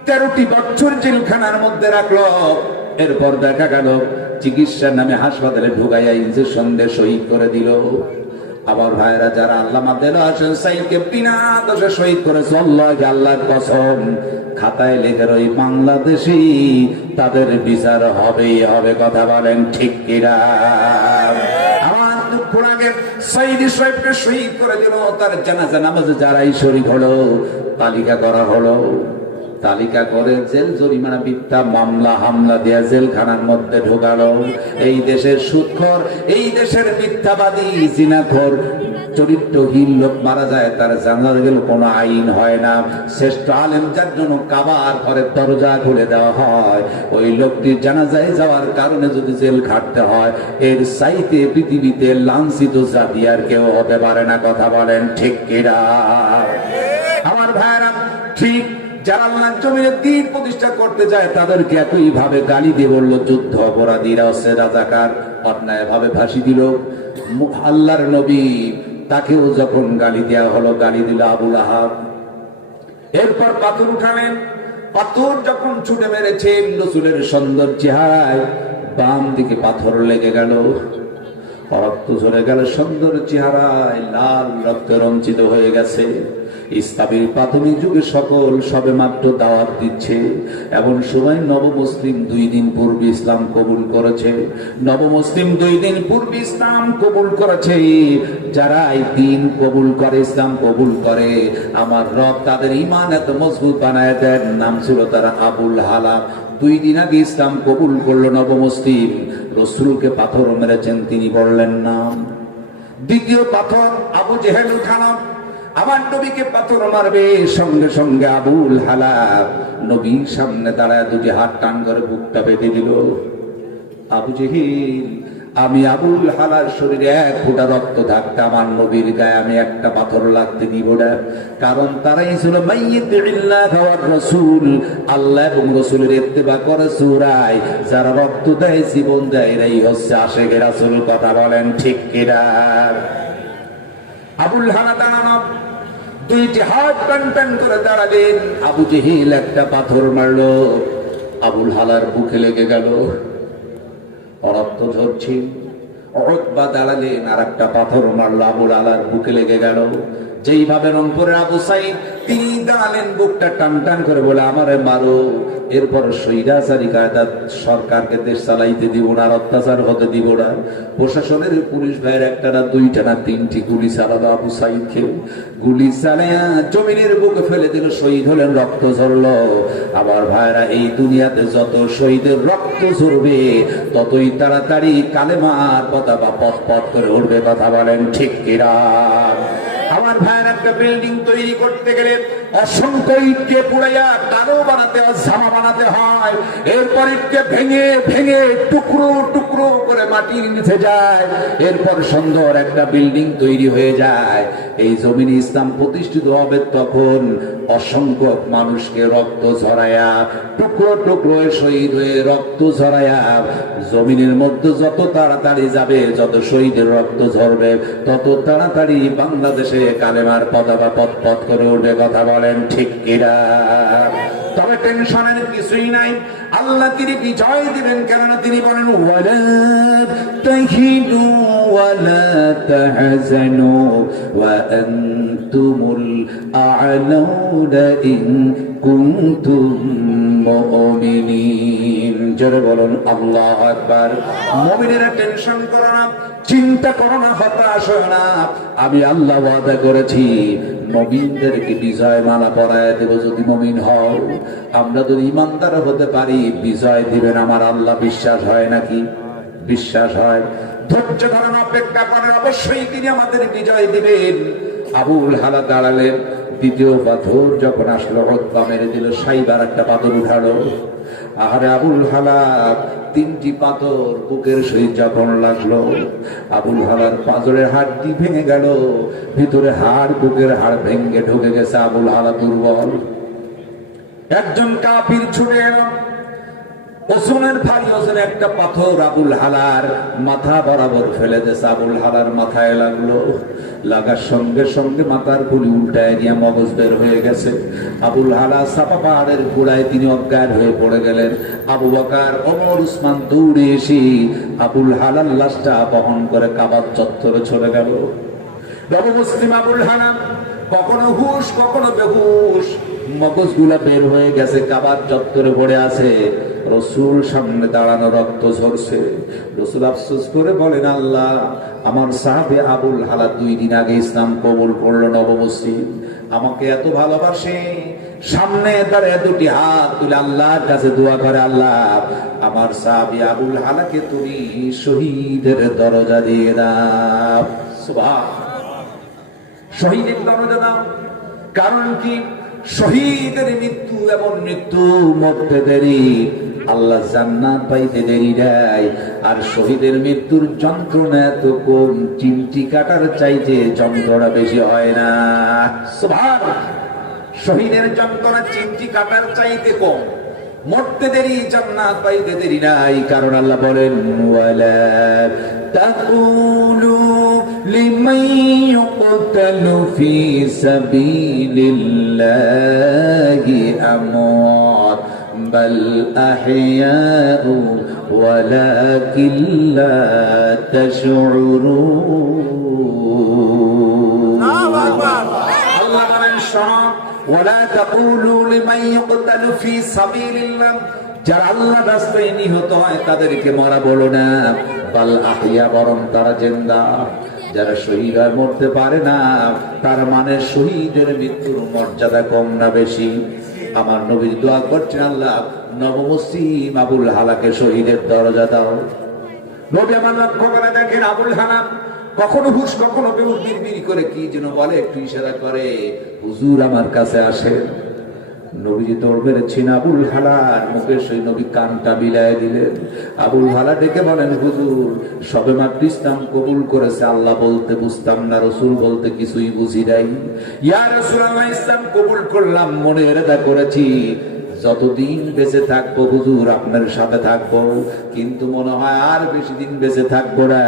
13টি বছর জেলখানার মধ্যে রাখলো। এরপর দেখা গেল চিকিৎসার নামে হাসপাতালে ঢুকাইয়া ইনজেকশন দিয়ে শহীদ করে দিল। আবার ভাইরা, যারা আল্লামা দেলোয়ার হোসেন সাইদকে বিনা দোষে শহীদ করেছে, আল্লাহর কসম, খাতায় লেখে ওই বাংলাদেশেই তাদের বিচার হবেই হবে। কথা বলেন ঠিক কিনা? আমার দুঃখ লাগে, সাইদি সাহেবকে শহীদ করে দিল। তার জানাজা নামাজে যারাই শরীক হলো, তালিকা করা হলো। তালিকা করে জেল জরিমানা, মিথ্যা মামলা হামলা দেয়া জেলখানার মধ্যে ঢোকালো। এই দেশের সুদখোর, এই দেশের মিথ্যাবাদী, জিনাখোর, চরিত্রহীন লোক মারা যায়, তার জানাজা গেল কোনো আইন হয় না। শ্রেষ্ঠ আলেম যার জন্য কাবার ঘরের দরজা খুলে দেওয়া হয়, ওই লোকটির জানাজায় যাওয়ার কারণে যদি জেল খাটতে হয়, এর চাইতে পৃথিবীতে লাঞ্ছিত জাতি আর কেউ হতে পারে না। কথা বলেন ঠিক কিনা? আমার ভাইরা, ঠিক যারা আল্লাহর জমিনে দ্বীন প্রতিষ্ঠা করতে যায়, তাদেরকে একই ভাবে গালি দিয়ে বলল যুদ্ধ অপরাধীরা হচ্ছে রাজাকার, অন্যায় ভাবে ফাঁসি দিল। আল্লাহর নবী, তাকেও যখন গালি দেওয়া হলো, গালি দিল আবু লাহাব। এরপর পাথর উঠালেন। পাথর যখন ছুটে মেরেছেন রাসূলের সুন্দর চেহারায় বাম দিকে পাথর লেগে গেল, রক্ত ঝরে গেল, সুন্দর চেহারায় লাল রক্তে রঞ্জিত হয়ে গেছে। ইসলামের প্রাথমিক যুগে সকল সবে মাত্র দাওয়াত দিচ্ছে, এমন সময় নবমুসলিম 2 দিন পূর্বে ইসলাম কবুল করেছে। নবমুসলিম 2 দিন পূর্বে ইসলাম কবুল করেছে। যারা এই দিন কবুল করে, ইসলাম কবুল করে, আমার রব তাদের ঈমান এত মজবুত বানায় দেন। নাম ছিল তারা আবুল হালাব। 2 দিন আগে ইসলাম কবুল করলো নবমুসলিম, রাসূলকে পাথর মেরেছেন, তিনি বললেন নাম। দ্বিতীয় পাথর আবু জেহেল উঠানো, আমার নবীকে পাথর মারবে, সঙ্গে সঙ্গে আবুল হালাব নবীর সামনে দাঁড়ায় 2টি হাত টান করে বুকটা বেঁধে দিল। আবু জেহেল, আমি আবুল হালার শরীরে 1 ফোঁটা রক্ত থাকতে আমার নবীর গায়ে আমি একটা পাথর লাগতে দিব না। কারণ তারাই ছিল মাইয়্যিতিল্লাহ ওয়ার রাসূল, আল্লাহ এবং রাসূলের ইত্তেবা করে সূরায় যারা রক্ত দেয়, জীবন দেয়, এরাই হচ্ছে আশিকে রাসূল। কথা বলেন ঠিক কিনা? আবুল হালা দাঁড়ানো, 2টি হাত টান টান করে দাঁড়ালেন। আবু জেহেল একটা পাথর মারলো, আবুল হালার বুকে লেগে গেল, রক্ত ঝরছে। উতবা দাঁড়ালেন, আর একটা পাথর মারলো, আবুল হালার বুকে লেগে গেল। যেইভাবে রংপুরের আবু সাইদ, তিনি দাঁড়ালেন, বুকটা টান টান করে বলে আমারে মারো। এরপর স্বৈরাচারী কায়দা সরকারকে দেশ চালাইতে দিব না, অত্যাচার হতে দিব না। প্রশাসনের পুলিশ ভাইয়ের একটা না 2টা না 3টি গুলি চালালো আবু সাইদকে। গুলি চালায়া জমিনের বুকে ফেলে দিল, শহীদ হলেন, রক্ত ঝরলো। আমার ভাইরা, এই দুনিয়াতে যত শহীদের রক্ত ঝরবে ততই তাড়াতাড়ি কালেমার পতাকা পথ পথ করে উঠবে। কথা বলেন ঠিক কিনা? আমার ভাইয়ের একটা বিল্ডিং তৈরি করতে গেলে অসংখ্য ইটকে পুড়াইয়া কালো বানাতে হয়, জামা বানাতে হয়। এরপর ইটকে ভেঙে ভেঙে টুকরো টুকরো করে মাটির নিচে যায়, এরপর সুন্দর একটা বিল্ডিং তৈরি হয়ে যায়। এই জমিনে ইসলাম প্রতিষ্ঠিত হবে তখন অসংখ্য মানুষকে রক্ত ঝরায়া, টুকরো টুকরো শহীদ হয়ে রক্ত ঝরায়া জমিনের মধ্যে যত তাড়াতাড়ি যাবে, যত শহীদের রক্ত ঝরবে, তত তাড়াতাড়ি বাংলাদেশে কালেমার পতাকা পথ পথ করে উঠবে। কথা বলেন ঠিক কিনা? তবে টেনশনের কিছুই নাই, আল্লাহ তিনি বিজয় দিবেন। কেননা তিনি বলেন ওয়ালা তাহিনু ওয়ালা তাহজানু ওয়া আনতুমুল আ'লাউনা ইন কুনতুম মুমিনিন। জোরে বলুন আল্লাহু আকবার। মুমিনেরা টেনশন করো না, চিন্তা করো না, হতাশ হও না। আমি আল্লাহ ওয়াদা করেছি মুমিনদেরকে বিজয় মালা পরায় দেব যদি মুমিন হও। আমরা যদি ইমানদার হতে পারি বিজয় দিবেন আমার আল্লাহ। বিশ্বাস হয় নাকি? বিশ্বাস হয়। ধৈর্য ধরেন, অপেক্ষা করেন, অবশ্যই তিনি আমাদের বিজয় দিবেন। আবুল হালা দাঁড়ালেন। দ্বিতীয় পাথর যখন আসলো, উতবা মেরে দিল, সাইবার একটা পাথর উঠালো। আহারে আবুল হালা, 3টি পাথর বুকের সহিত যখন লাগলো, আবুল হালার পাঁজরের হাড়টি ভেঙে গেল, ভিতরে হাড়, বুকের হাড় ভেঙে ঢুকে গেছে। আবুল হালা দুর্বল। একজন কাফির ছুটে এলো, ওজনের ভারী ওজনের একটা পাথর আবুল হালার মাথা বরাবর ফেলে দিয়েছে। আবুল হালার মাথায় লাগলো, লাগার সঙ্গে সঙ্গে মাথার খুলি উল্টায় গিয়ে মগজ বের হয়ে গেছে। আবুল হালা চাপা পাহাড়ের গোড়ায় তিনি অজ্ঞান হয়ে পড়ে গেলেন। আবু বকর, ওমর, উসমান দৌড়ে এসে আবুল হালার লাশটা বহন করে কাবার চত্বরে চলে গেল। নবমুসলিম আবুল হালা কখনো হুশ কখনো বেহুশ, মগজগুলা বের হয়ে গেছে, কাবার চত্বরে পড়ে আছে। রসুল সামনে দাঁড়ানো, রক্ত ঝরছে। রসুল আফসোস করে বলেন, আল্লাহ, আমার সাহাবে আবুল হালা 2 দিন আগে ইসলাম কবুল করলো, নবমুসলিম, আমাকে এত ভালোবাসে। সামনে দাঁড়িয়ে 2টি হাত তুলে আল্লাহর কাছে দোয়া করে, আল্লাহ, আমার সাহাবে আবুল হালাকে তুমি শহীদের দরজা দিয়ে দাও। সুবহানাল্লাহ। শহীদের দরজা দাও। কারণ কি? শহীদের মৃত্যু এমন মৃত্যু, মরতে দেরি, আল্লাহ জান্নাত পাইতে দেরি দেয়। আর শহীদের মৃত্যুর যন্ত্রণা এত কম, চিমটি কাটার চাইতে যন্ত্রণা বেশি হয় না। সুবহানাল্লাহ। শহীদের যন্ত্রণা চিমটি কাটার চাইতে কম, মরতে দেরি, জান্নাত পাইতে দেরি নাই। কারণ আল্লাহ বলেন, ওয়ালা তাকুলু লিমান ইউকতালু يقتل في سبيل الله أموات بل أحياء ولكن لا تشعرون الله বলেন শোনো ولا تقولوا لمن يقتل في سبيل الله যারা আল্লাহর রাস্তায় নিহত হয় তাদেরকে মারা বলো না বাল আহইয়া বরং তারা জিন্দা যারা শহীদ আর মরতে পারে না তার মানে শহীদের মৃত্যুর মর্যাদা কম না বেশি আমার নবীর দোয়া করছেন আল্লাহ নবমুসলিম আবুল হালাকে শহীদের দরজা দাও নবী আমার লক্ষ্য করে দেখেন আবুল হালা কখনো হুশ কখনো বিড়বিড় করে কি যেন বলে একটু ইশারা করে হুজুর আমার কাছে আসেন নবীজি দৌড় মেরেছেন আবুল হালার মুখে সেই নবী কানটা বিলায় দিলেন আবুল হালা ডেকে বলেন হুজুর সবে মাত্র ইসলাম কবুল করেছে আল্লাহ বলতে বুঝতাম না রসুল বলতে কিছুই বুঝি নাই ইয়া রাসূলুল্লাহ ইসলাম কবুল করলাম মনে এরাদা করেছি যতদিন বেঁচে থাকবো হুজুর আপনার সাথে থাকবো কিন্তু মনে হয় আর বেশি দিন বেঁচে থাকবো না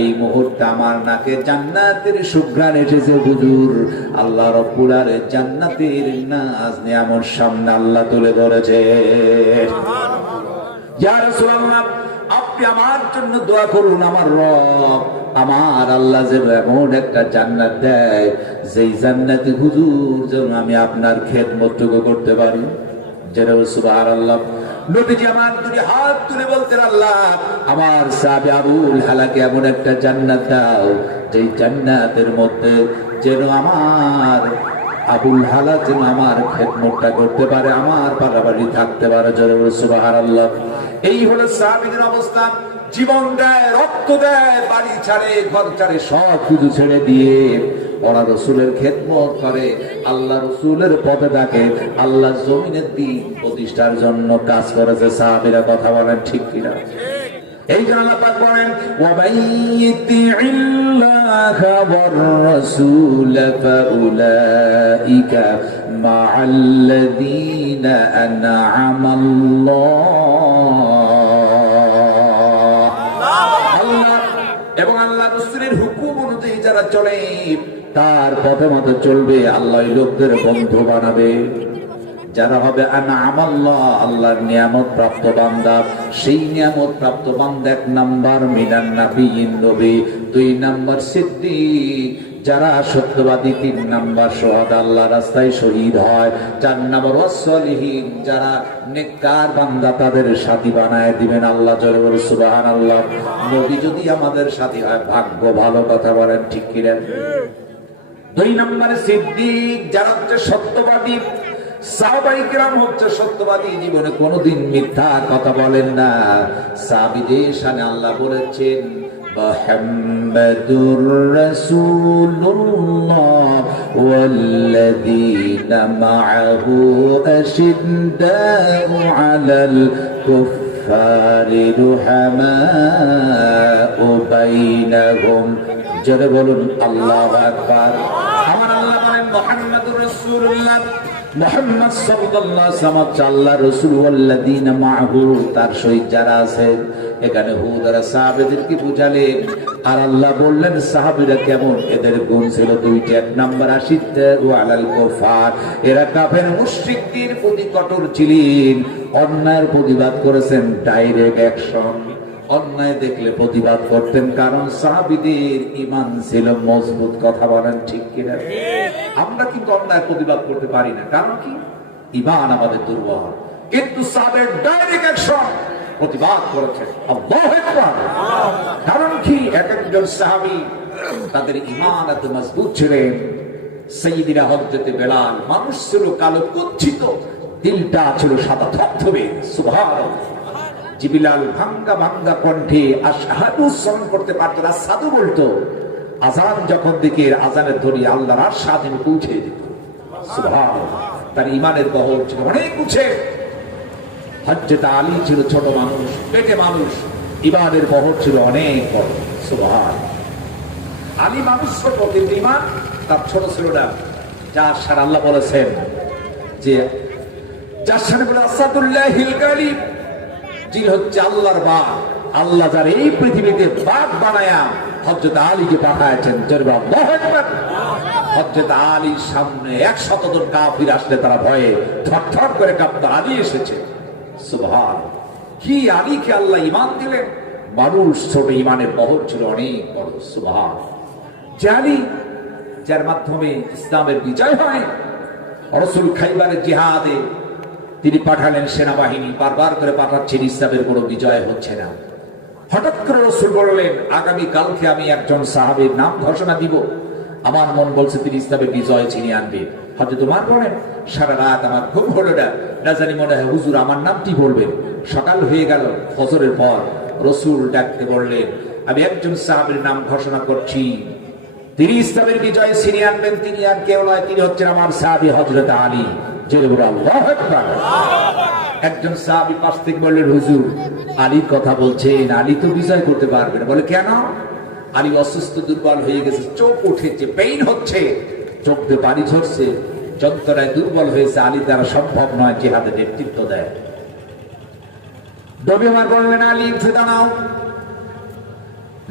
এই মুহূর্তে আমার নাকে জান্নাতের সুঘ্রাণ এসেছে হুজুর আল্লাহ রাব্বুল আলামিন জান্নাতের নাজ নিয়ামত সামনে আল্লাহ তুলে ধরেছে ইয়া রাসূলুল্লাহ আপনি আমার জন্য দোয়া করুন আমার রব আমার আল্লাহ যে এমন একটা জান্নাত দেয় যেই জান্নাতে হুজুর যেন আমি আপনার খেদমতটুকু করতে পারি সুবহানাল্লাহ নবীজি আমার দুই হাত তুলে বলতেন আল্লাহ আমার সাহাবী আবুল হালাকে এমন একটা জান্নাত দাও যেই জান্নাতের মধ্যে যেন আমার আবুল হালা যেন আমার খেদমতটা করতে পারে আমার পাশাপাশি থাকতে পারে জোরে সুবহানাল্লাহ এই হলো সাহাবীদের অবস্থা জীবন দেয় রক্ত দেয় বাড়ি ছাড়ে ঘর ছাড়ে সব কিছু ছেড়ে দিয়ে ওরা রসুলের খেদমত করে আল্লাহ রসুলের পথে থাকে আল্লাহ জমিনের দিন প্রতিষ্ঠার জন্য কাজ করেছে সাহাবীরা কথা বলেন ঠিক কিনা এই জন্য আল্লাহ পাক বলেন ওয়াবাইতিল্লাহা ওয়ার রাসূল ফাউলাইকা মাআল্লাযীনা আনআমাল্লাহ এবং আল্লাহ রাসূলের হুকুম অনুযায়ী যারা চলে তার পথে মতো চলবে আল্লাহ লোকদের বন্ধু বানাবে যারা হবে আনআমাল্লাহ আল্লাহর নিয়ামত প্রাপ্ত বান্দা সেই নিয়ামত প্রাপ্ত বান্দা এক নাম্বার মিনান নাবিয়িন নবী দুই নাম্বার সিদ্দিক যারা সত্যবাদী তিন নাম্বার শুহাদা আল্লাহ রাস্তায় শহীদ হয় চার নাম্বার ওয়াসলিহিন যারা নেককার বান্দা তাদের সাথী বানায় দিবেন আল্লাহ জোরে বলে সুবহানাল্লাহ নবী যদি আমাদের সাথী হয় ভাগ্য ভালো কথা বলেন ঠিক কিনা দুই নম্বরে সিদ্দিক যারা হচ্ছে সত্যবাদী সাহাবায়ে কিরাম হচ্ছে সত্যবাদী জীবনে কোনোদিন মিথ্যা কথা বলেন না সাহাবীদের শানে আল্লাহ বলেছেন মুহাম্মাদুর রাসূলুল্লাহ ওয়াল্লাযীনা মাআহু আশিদ্দাউ আলাল কুফফারি রুহামাউ বাইনাহুম জোরে বলুন আল্লাহু আকবার আমার আল্লাহ বলেন মুহাম্মাদুর রাসূলুল্লাহ মুহাম্মদ সাল্লাল্লাহু আলাইহি ওয়াসাল্লাম আল্লাহর রাসূল ওয়াল্লাযীনা মাআহু তার সহিত যারা আছে এখানে হুদ আর সাহাবীদেরকে বুঝালেন আর আল্লাহ বললেন সাহাবীরা কেমন এদের গুণ ছিল দুইটা এক নাম্বার আশিদ্দাউ আলাল কুফার এরা কাফের মুশরিকদের প্রতি কঠোর ছিলেন অন্যায়ের প্রতিবাদ করেছেন ডাইরেক্ট অ্যাকশন অন্যায় দেখলে প্রতিবাদ করতেন কারণ সাহাবীদের ঈমান ছিল মজবুত কথা বলেন ঠিক কিনা আমরা কিন্তু অন্যায় প্রতিবাদ করতে পারি না কারণ কি ঈমান আমাদের দুর্বল কিন্তু সাহাবের ডাইরেক্ট অ্যাকশন প্রতিবাদ করেছেন আল্লাহু আকবার কারণ কি এক একজন সাহাবী তাদের ঈমান এত মজবুত ছিলেন সাইয়্যিদিনা হযরত বেলাল মানুষ ছিল কালো কুচ্ছিত দিলটা ছিল সাদা থপথপে সুবহানাল্লাহ জিবিলাল ভাঙ্গা ভাঙ্গা কণ্ঠে আশহাদু স্মরণ করতে পারতো না সাধু বলতো আজান যখন দিকে আজানের ধ্বনি আল্লাহর আরশ সাদিন পৌঁছে যেত সুবহানাল্লাহ তার ঈমানের বহর ছিল অনেক উঁচে হযরত আলী ছিল ছোট মানুষ পেটে মানুষ ঈমানের বহর ছিল অনেক বড় সুবহানাল্লাহ আলী মানুষ ছোট কিন্তু ঈমান তার ছোট ছিল না যার সাথে আল্লাহ বলেছেন যে যার সাথে বলে আসাদুল্লাহিল গালিব যিনি হচ্ছে আল্লাহর বাগ আল্লাহ যার এই পৃথিবীতে বাগ বানায়া হযরত আলীকে পাঠায়েছেন জোরে আল্লাহু আকবার হযরত আলীর সামনে 100 জন কাফির আসলে তারা ভয়ে থরথর করে কাঁপতো। আলী এসেছে, সুবহান। কি আলীকে আল্লাহ ঈমান দিলেন। মানুষ ছোট, ঈমানের বহর ছিল অনেক বড়, সুবহান। যে আলী, যার মাধ্যমে ইসলামের বিজয় হয়। রাসূল খাইবারের জিহাদে তিনি পাঠালেন সেনাবাহিনী, বারবার করে পাঠাচ্ছেন, ইসলামের কোনো বিজয় হচ্ছে না। হঠাৎ করে রাসূল বললেন, আগামী কালকে আমি একজন সাহাবীর নাম ঘোষণা দিব, আমার মন বলছে তিনি ইসলামের বিজয় ছিনিয়ে আনবে। হযরত ওমর বলেন, সারা রাত আমার ঘুম হলো না, না জানি মনে হয় হুজুর আমার নামটি বলবেন। সকাল হয়ে গেল, ফজরের পর রাসূল ডাকতে বললেন, আমি একজন সাহাবীর নাম ঘোষণা করছি, তিনি ইসলামের বিজয় ছিনিয়ে আনবেন। তিনি আর কেউ নয়, তিনি হচ্ছেন আমার সাহাবী হযরত আলী। জোরে বলো আল্লাহু আকবার। একজন সাহাবী পাশ থেকে বললেন, হুজুর আলীর কথা বলছেন, আলী তো বিজয় করতে পারবে না। বলে কেন? আলী অসুস্থ, দুর্বল হয়ে গেছে, চোখ উঠেছে, পেইন হচ্ছে, চোখ দিয়ে পানি ঝরছে, যন্ত্রণায় দুর্বল হয়েছে, আলী দ্বারা সম্ভব নয় জিহাদে নেতৃত্ব দেয়। নবী আমার বললেন, আলী ফিদা নাও।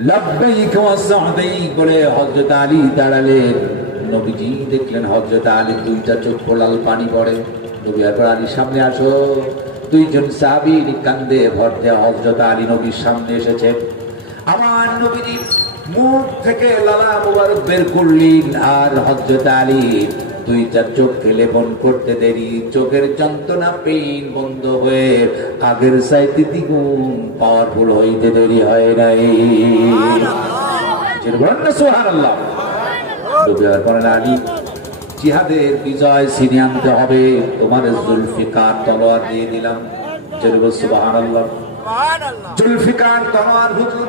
লাব্বাইক ওয়া সা'দাইক বলে হযরত আলী দাঁড়ালেন। নবীজি দেখলেন হযরত আলী দুইটা চোখ লাল পানি পড়ে। নবী আর আলীর সামনে আসো। দুইজন সাহাবীর কান্দে ভর দেয়া হযরত আলী নবীর সামনে এসেছেন। আমার নবীজি মুখ থেকে লালা মুবারক বের করলেন, আর হযরত আলী দুইটা চোখ লেপন করতে দেরি, চোখের যন্ত্রণা পেইন বন্ধ হয়ে আগের চাইতে দ্বিগুণ পাওয়ারফুল হইতে দেরি হয় নাই। সুবহানাল্লাহ। আলী, জিহাদের বিজয় ছিনিয়ে আনতে হবে, তোমার জুলফিকার তলোয়ার দিয়ে দিলাম। সুবহানাল্লাহ। জুলফিকার তলোয়ার হুজুর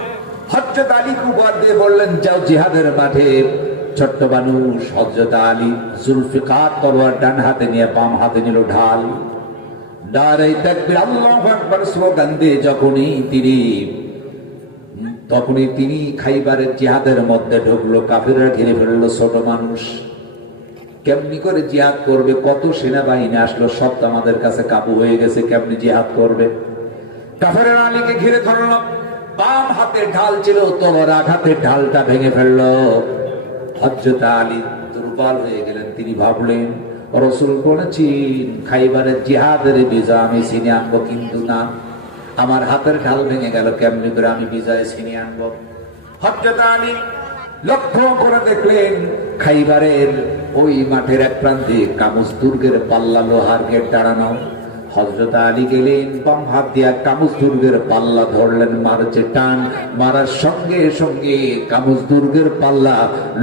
হযরত আলীকে উপহার দিয়ে বললেন, যাও জিহাদের মাঠে। ছোট্ট মানুষ হযরত আলী জুলফিকার তলোয়ার ডান হাতে নিয়ে বাম হাতে নিল ঢাল। নারে তাকবীর, আল্লাহু আকবার স্লোগান দিয়ে তখনই তিনি খাইবারের জিহাদের মধ্যে ঢুকলো। কাফিররা ঘিরে ফেললো। ছোট মানুষ কেমনি করে জিহাদ করবে? কত সেনাবাহিনী আসলো, সব আমাদের কাছে কাবু হয়ে গেছে, কেমনি জিহাদ করবে? কাফিররা আলীকে ঘিরে ধরলো। বাম হাতের ঢাল ছিল, তলোয়ার আঘাতের ঢালটা ভেঙে ফেললো। হযরত আলী দুর্বল হয়ে গেলেন। তিনি ভাবলেন, রাসূল বলেছেন খাইবারের জিহাদের বিজয় আমি ছিনিয়ে আনবো, কিন্তু না, আমার হাতের ঢাল ভেঙে গেল, কেমনি করে আমি বিজয় ছিনিয়ে আনবো? হযরত আলী লক্ষ্য করে দেখলেন খাইবারের ওই মাঠের এক প্রান্তে কামুস দুর্গের পাল্লা লোহার গেট দাঁড়ানো। হযরত আলী গেলেন, বাম হাত দিয়া কামুস দুর্গের পাল্লা ধরলেন, মারছে টান, মারার সঙ্গে সঙ্গে কামুস দুর্গের পাল্লা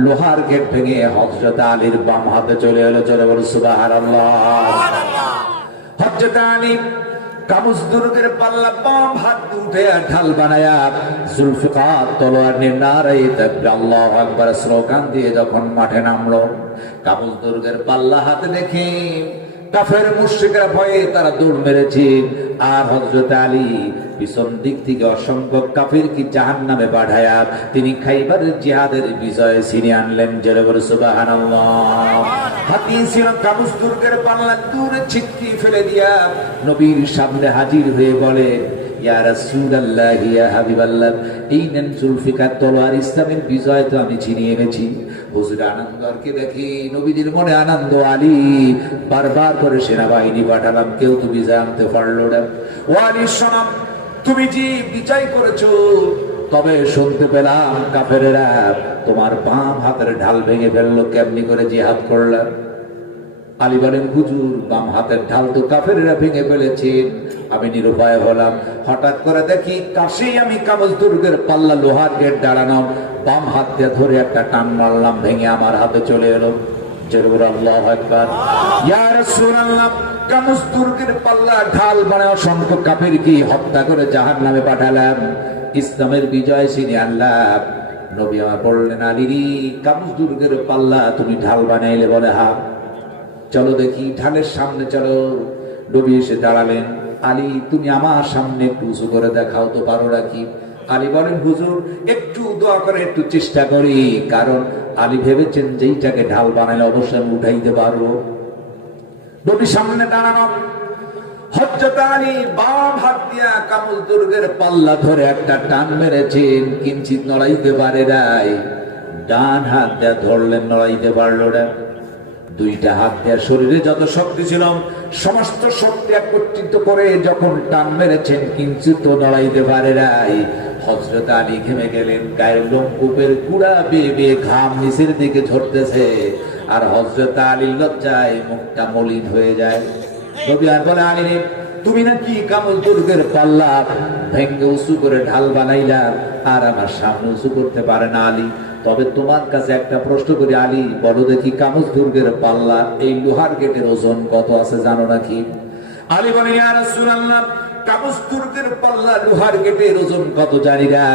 লোহার গেট ভেঙে হযরত আলীর বাম হাতে চলে এলো। জোরে বলো সুবহানাল্লাহ। হযরত আলী কামুস দুর্গের পাল্লা বাম হাত উঠে ঢাল বানায়া জুলফিকার তলোয়ার নিয়ে নারে তাকবীর আল্লাহু আকবার স্লোগান দিয়ে যখন মাঠে নামলো, কামুস দুর্গের পাল্লা হাতে দেখে কাফের মুশরিকরা ভয়ে তারা দৌড় মেরেছে। আর হযরত আলী পিছন দিক থেকে অসংখ্য কাফির কি জাহান্নামে পাঠায়া তিনি খাইবারের জিহাদের বিজয় ছিনিয়ে আনলেন। জোরে বলে সুবহানাল্লাহ। হাতিয়ে ছিল কামুস দুর্গের পাল্লা দূরে ছিটকিয়ে ফেলে দিয়া নবীর সামনে হাজির হয়ে বলে, ইয়া রাসূলুল্লাহ, ইয়া হাবিবাল্লাহ, এই নেন জুলফিকার তলোয়ার, ইসলামের বিজয় তো আমি ছিনিয়ে এনেছি। হুজুর আনন্দকে দেখি নবীজির মনে আনন্দ। আলী বারবার করে সেনাবাহিনী পাঠালাম, কেউ তো বিজয় আনতে পারলো না। ও আলী শোনো, তুমি যে বিজয় করেছো, তবে শুনতে পেলাম কাফেরেরা তোমার বাম হাতের ঢাল ভেঙে ফেললো, কেমনি করে জিহাদ করলাম? আলী বলেন, হুজুর বাম হাতের ঢাল তো কাফেরেরা ভেঙে ফেলেছেন, আমি নিরুপায় হলাম। হঠাৎ করে দেখি কাছেই আমি কামুস দুর্গের পাল্লা লোহার গেট দাঁড়ানো, বাম হাত দিয়ে ধরে একটা টান মারলাম, ভেঙে আমার হাতে চলে এলো। জোরে আল্লাহু আকবার। ইয়া রাসূলুল্লাহ, কামুস দুর্গের পাল্লা ঢাল বানায় অসংখ্য কাফের কি হত্যা করে জাহান্নামে পাঠালাম, ইসলামের বিজয় ছিনিয়ে আনলাম। নবী আমার বললেন, আলী কামুস দুর্গের পাল্লা তুমি ঢাল বানাইলে? বলে হ্যাঁ। চলো দেখি, ঢালের সামনে চলো। নবী এসে দাঁড়ালেন। আলী, তুমি আমার সামনে একটু উঁচু করে দেখাও তো, পারো নাকি? আলী বলেন, হুজুর একটু দোয়া করে একটু চেষ্টা করি, কারণ আলী ভেবেছেন যে এইটাকে ঢাল বানাইলে অবশ্যই আমি উঠাইতে পারবো। নবী সামনে দাঁড়ানো। হযরত আলী বাম হাত দিয়া কামুস দুর্গের পাল্লা ধরে একটা টান মেরেছেন, কিঞ্চিত নড়াইতে পারে নাই। ডান হাত দিয়ে ধরলেন, নড়াইতে পারলো না। দুইটা হাত দিয়ে শরীরে যত শক্তি ছিল সমস্ত শক্তি একত্রিত করে যখন টান মেরেছেন, কিন্তু তো নড়াইতে পারে নাই। হযরত আলী ঘেমে গেলেন, গায়ের লোমকূপের গুড়া বেয়ে বেয়ে ঘাম নিচের দিকে ঝরতেছে, আর হযরত আলীর লজ্জায় মুখটা মলিন হয়ে যায়। নবী আর বলে, আলী রে, তুমি নাকি কামল দুর্গের পাল্লা ভেঙ্গে উঁচু করে ঢাল বানাইলা, আর আমার সামনে উঁচু করতে পারে না আলী। তবে তোমার কাছে একটা প্রশ্ন করি আলী, বলো দেখি কামুজ দুর্গের পাল্লা এই লোহার গেটের ওজন কত আছে জানো নাকি? আলী বলে, ইয়া রাসূলুল্লাহ, কামুজ দুর্গের পাল্লা লোহার গেটের ওজন কত জানি না,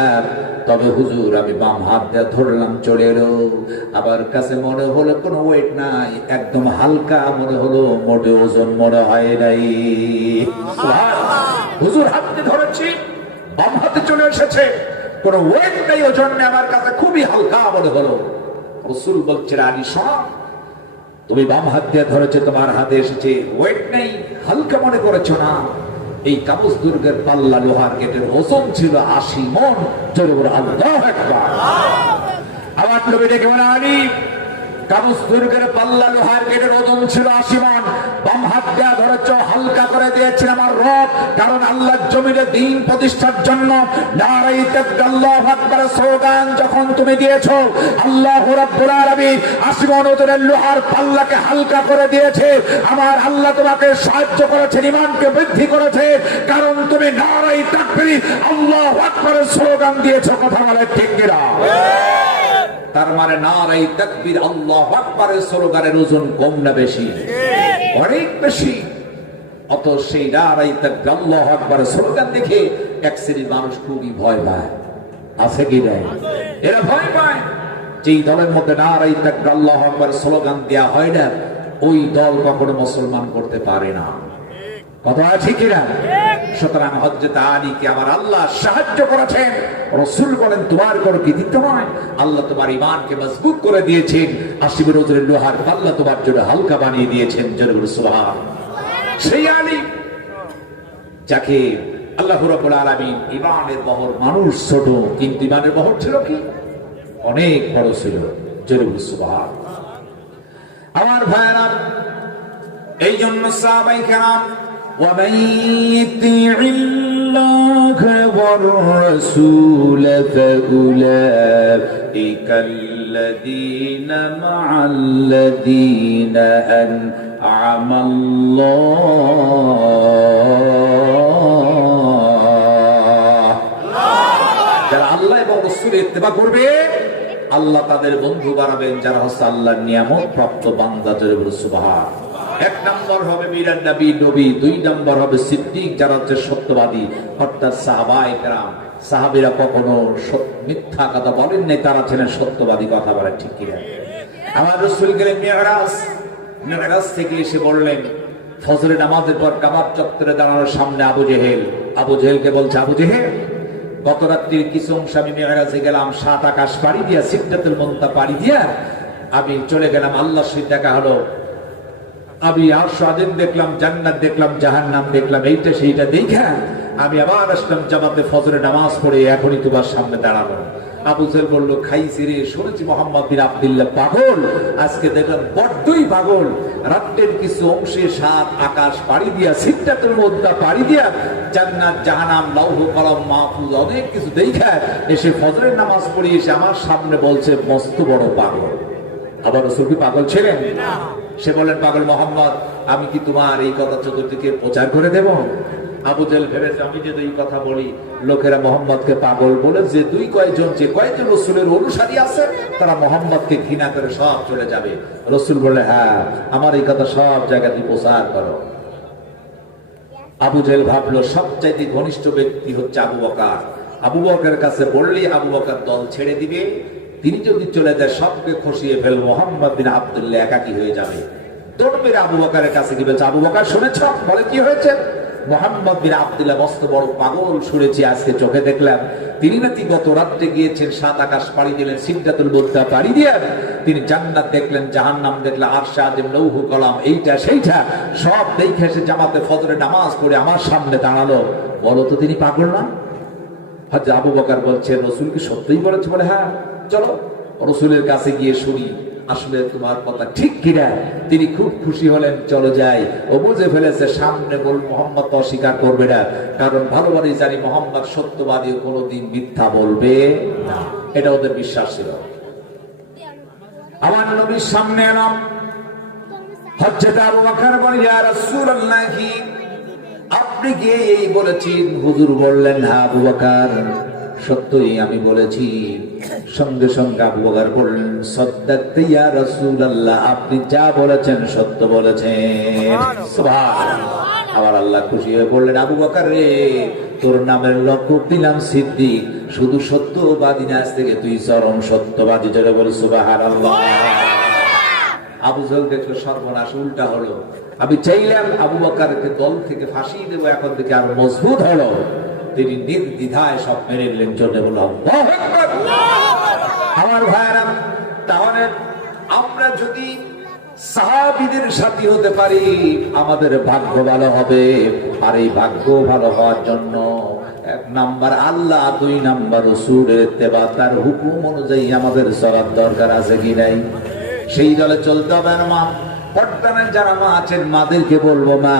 তবে হুজুর আমি বাম হাত দিয়ে ধরলাম, চলে এলো। আবার কাছে মনে হলো কোনো ওয়েট নাই, একদম হালকা মনে হলো, মোটে ওজন মনে হয় নাই। হুজুর হাত দিয়ে ধরেছি, বাম হাতে চলে এসেছে, কোনো ওয়েট নেই, ওজন নেই, আমার কাছে খুবই হালকা মনে হলো। রাসূল বলছেন, আলী শোনো, তুমি বাম হাত দিয়ে ধরেছো, তোমার হাতে এসেছে, ওয়েট নেই, হালকা মনে করেছো না। এই কাবুস দুর্গের পাল্লা লোহার গেটের ওজন ছিল 80 মণ। জোরে বলো আল্লাহু আকবার। আমার নবী ডেকে বলে, আলী, কাবুস দুর্গের পাল্লা লোহার গেটের ওজন ছিল 80 মণ, বাম হাত দিয়ে ধরেছ, হালকা করে দিয়েছেন আমার রব, কারণ আল্লাহর জমিনে দ্বীন প্রতিষ্ঠার জন্য নারায়ে তাকবীর আল্লাহু আকবার স্লোগান যখন তুমি দিয়েছো, আল্লাহু রাব্বুল আলামিন 80 মণ ওজনের লোহার পাল্লাকে হালকা করে দিয়েছে। আমার আল্লাহ তোমাকে সাহায্য করেছেন, ঈমানকে বৃদ্ধি করেছে, কারণ তুমি নারায়ে তাকবীর আল্লাহু আকবার স্লোগান দিয়েছো। কথা বলে ঠিক কিনা? তার মানে নারায়ে তাকবীর আল্লাহু আকবারের স্লোগানের ওজন কম না বেশি? অনেক বেশি। অত সেই নারায়ে তাকবীর আল্লাহু আকবারের স্লোগান দেখে এক শ্রেণীর মানুষ খুবই ভয় পায়। আছে কি নাই? এরা ভয় পায়। যেই দলের মধ্যে নারায়ে তাকবীর আল্লাহু আকবারের স্লোগান দেয়া হয় না, ওই দল কখনো মুসলমান করতে পারে না। কথা আছে কিনা? সুতরাং হযরত আলীকে আমার আল্লাহ সাহায্য করেছেন। রাসূল বলেন, তোমার কোনো কৃতিত্ব নয়, আল্লাহ তোমার ঈমানকে মজবুত করে দিয়েছেন, 80 মণ ওজনের লোহার পাল্লা তোমার জন্য হালকা বানিয়ে দিয়েছেন। জোরে বলো সুবহান। সেই আলী যাকে আল্লাহ রাব্বুল আলামিন ঈমানের বহর, মানুষ ছোট কিন্তু ঈমানের বহর ছিল কি অনেক বড় ছিল। জোরে বলো সুবহান। আমার ভাইরা, এই জন্য সাহাবায়ে কেরাম, ومن يطع الله والرسول فأولئك الذين مع الذين أنعم الله। যারা আল্লাহ এবং রাসূলের ইত্তেবা করবে, আল্লাহ তাদের বন্ধু বানাবেন, যারা হচ্ছে আল্লাহর নিয়ামত প্রাপ্ত বান্দা। জোরে বলো সুবহান। এক নম্বর হবে মিলাদ নবী নবী, 2 নম্বর হবে সিদ্দিক, যারা হচ্ছে সত্যবাদী, অর্থাৎ সাহাবায়ে কেরাম। সাহাবীরা কখনো মিথ্যা কথা বলেন নাই, তারা ছিলেন সত্যবাদী। কথা বলে ঠিক কিনা? আমার রাসূল গেলেন মেরাজ থেকে এসে বললেন, ফজরের নামাজের পর কাবার চত্বরে দাঁড়ানোর সামনে আবু জেহেলকে বলছে, আবু জেহেল, গত রাত্রির কিছু অংশ আমি মেরাজে গেলাম, 7 আকাশ পাড়ি দিয়া, সিদরাতুল মুনতাহা পাড়ি দিয়া আমি চলে গেলাম, আল্লাহর সাথে দেখা হলো, আমি আরশ আযীম দেখলাম, জান্নাত দেখলাম, জাহান্নাম দেখলাম, এইটা সেইটা দেখা আমি আবার আসলাম জামাতে ফজরের নামাজ পড়ে, এখনই তোমার সামনে দাঁড়ানো। আবু জেহেল বলল, খাইছি রে, শুনেছি মুহাম্মদ বিন আব্দুল্লাহ পাগল, আজকে দেখলাম বড্ডই পাগল। রাতের কিছু অংশে 7 আকাশ পাড়ি দিয়া, সিদরাতুল মুনতাহা পাড়ি দিয়া, জান্নাত, জাহান্নাম, লৌহ কলম, মাহফুজ, অনেক কিছু দেখা এসে ফজরের নামাজ পড়ে এসে আমার সামনে বলছে মস্ত বড় পাগল। আবার রাসূল কি পাগল ছিলেন? সে বলেন, পাগল মোহাম্মদ, আমি কি তোমার এই কথা চতুর্দিকে প্রচার করে দেব? আবু জেহেল ভেবেছে, আমি যদি এই কথা বলি, লোকেরা মোহাম্মদকে পাগল বলে, যে কয়েকজন রাসূলের অনুসারী আছে, তারা মোহাম্মদকে ঘৃণা করে সব চলে যাবে। রাসূল বলে, হ্যাঁ, আমার এই কথা সব জায়গাতে প্রচার করো। আবু জেহেল ভাবলো, সবচাইতে ঘনিষ্ঠ ব্যক্তি হচ্ছে আবু বকর। আবু বকরের কাছে বললে আবু বকর দল ছেড়ে দিবে, তিনি যদি চলে যায় সবকে খসিয়ে ফেল, মুহাম্মদ বিন আব্দুল্লাহ একাকী হয়ে যাবে। দৌড় মেরে আবু বকরের কাছে গিয়ে বলছে, আবু বকর শুনেছ? বলে, কি হয়েছে? মুহাম্মদ বিন আব্দুল্লাহ মস্ত বড় পাগল, শুনেছি, আজকে চোখে দেখলাম। তিনি নাকি গত রাত্রে গিয়েছেন, 7 আকাশ পাড়ি দিলেন, সিদরাতুল মুনতাহা পাড়ি দিয়ে তিনি জান্নাত দেখলেন, জাহান্নাম দেখলেন, আরশ আযীম, লৌহ কলম, এইটা সেইটা সব দেখে এসে জামাতে ফজরের নামাজ পড়ে আমার সামনে দাঁড়ালো। বলো তো তিনি পাগল না? হযরত আবু বকর বলছে, রাসূল কি সত্যিই বলেছে? বলে, হ্যাঁ, চলো রাসূলের কাছে গিয়ে শুনি আসলে তোমার কথা ঠিক কিনা। তিনি খুব খুশি হলেন, চলো যাই। ও বুঝে ফেলেছে সামনে বল মোহাম্মদ অস্বীকার করবে না, কারণ ভালোভাবে জানি মোহাম্মদ সত্যবাদী, কোনোদিন মিথ্যা বলবে না, এটা ওদের বিশ্বাস ছিল। আমার নবীর সামনে এলাম, হযরত আবু বকর বলে ইয়া রাসূলুল্লাহ, আপনি কি এই বলেছেন? হুজুর বললেন হ্যাঁ আবু বকর, সত্যই আমি বলেছি। সঙ্গে সঙ্গে আবু বকর বললেন সাদাকতা ইয়া রাসূলুল্লাহ, আপনি যা বলেছেন সত্য বলেছেন। সুবহানাল্লাহ। আবার আল্লাহ খুশি হয়ে বললেন আবু বকর রে, তোর নামের লকব দিলাম সিদ্দিক, শুধু সত্যবাদী না, আজ থেকে তুই চরম সত্যবাদী। জোরে বল সুবহানাল্লাহ। আবু জেহেল দেখলো সর্বনাশ, উল্টা হলো। আমি চাইলাম আবু বকরকে দল থেকে ফাঁসিয়ে দেবো, এখন থেকে আরো মজবুত হলো। তিনি নির্দ্বিধায় সব মেনে নিলেন। জোরে বল আল্লাহু আকবার। আমার ভাইয়েরা, তাহলে আমরা যদি সাহাবীদের সাথী হতে পারি আমাদের ভাগ্য ভালো হবে। আর এই ভাগ্য ভালো হওয়ার জন্য 1 নাম্বার আল্লাহ, 2 নাম্বার রাসূলের ইত্তেবা, তার হুকুম অনুযায়ী আমাদের চলার দরকার আছে কি নাই? সেই দলে চলতে হবে। মা পর্দানের যারা মা আছেন, মাদেরকে বলবো মা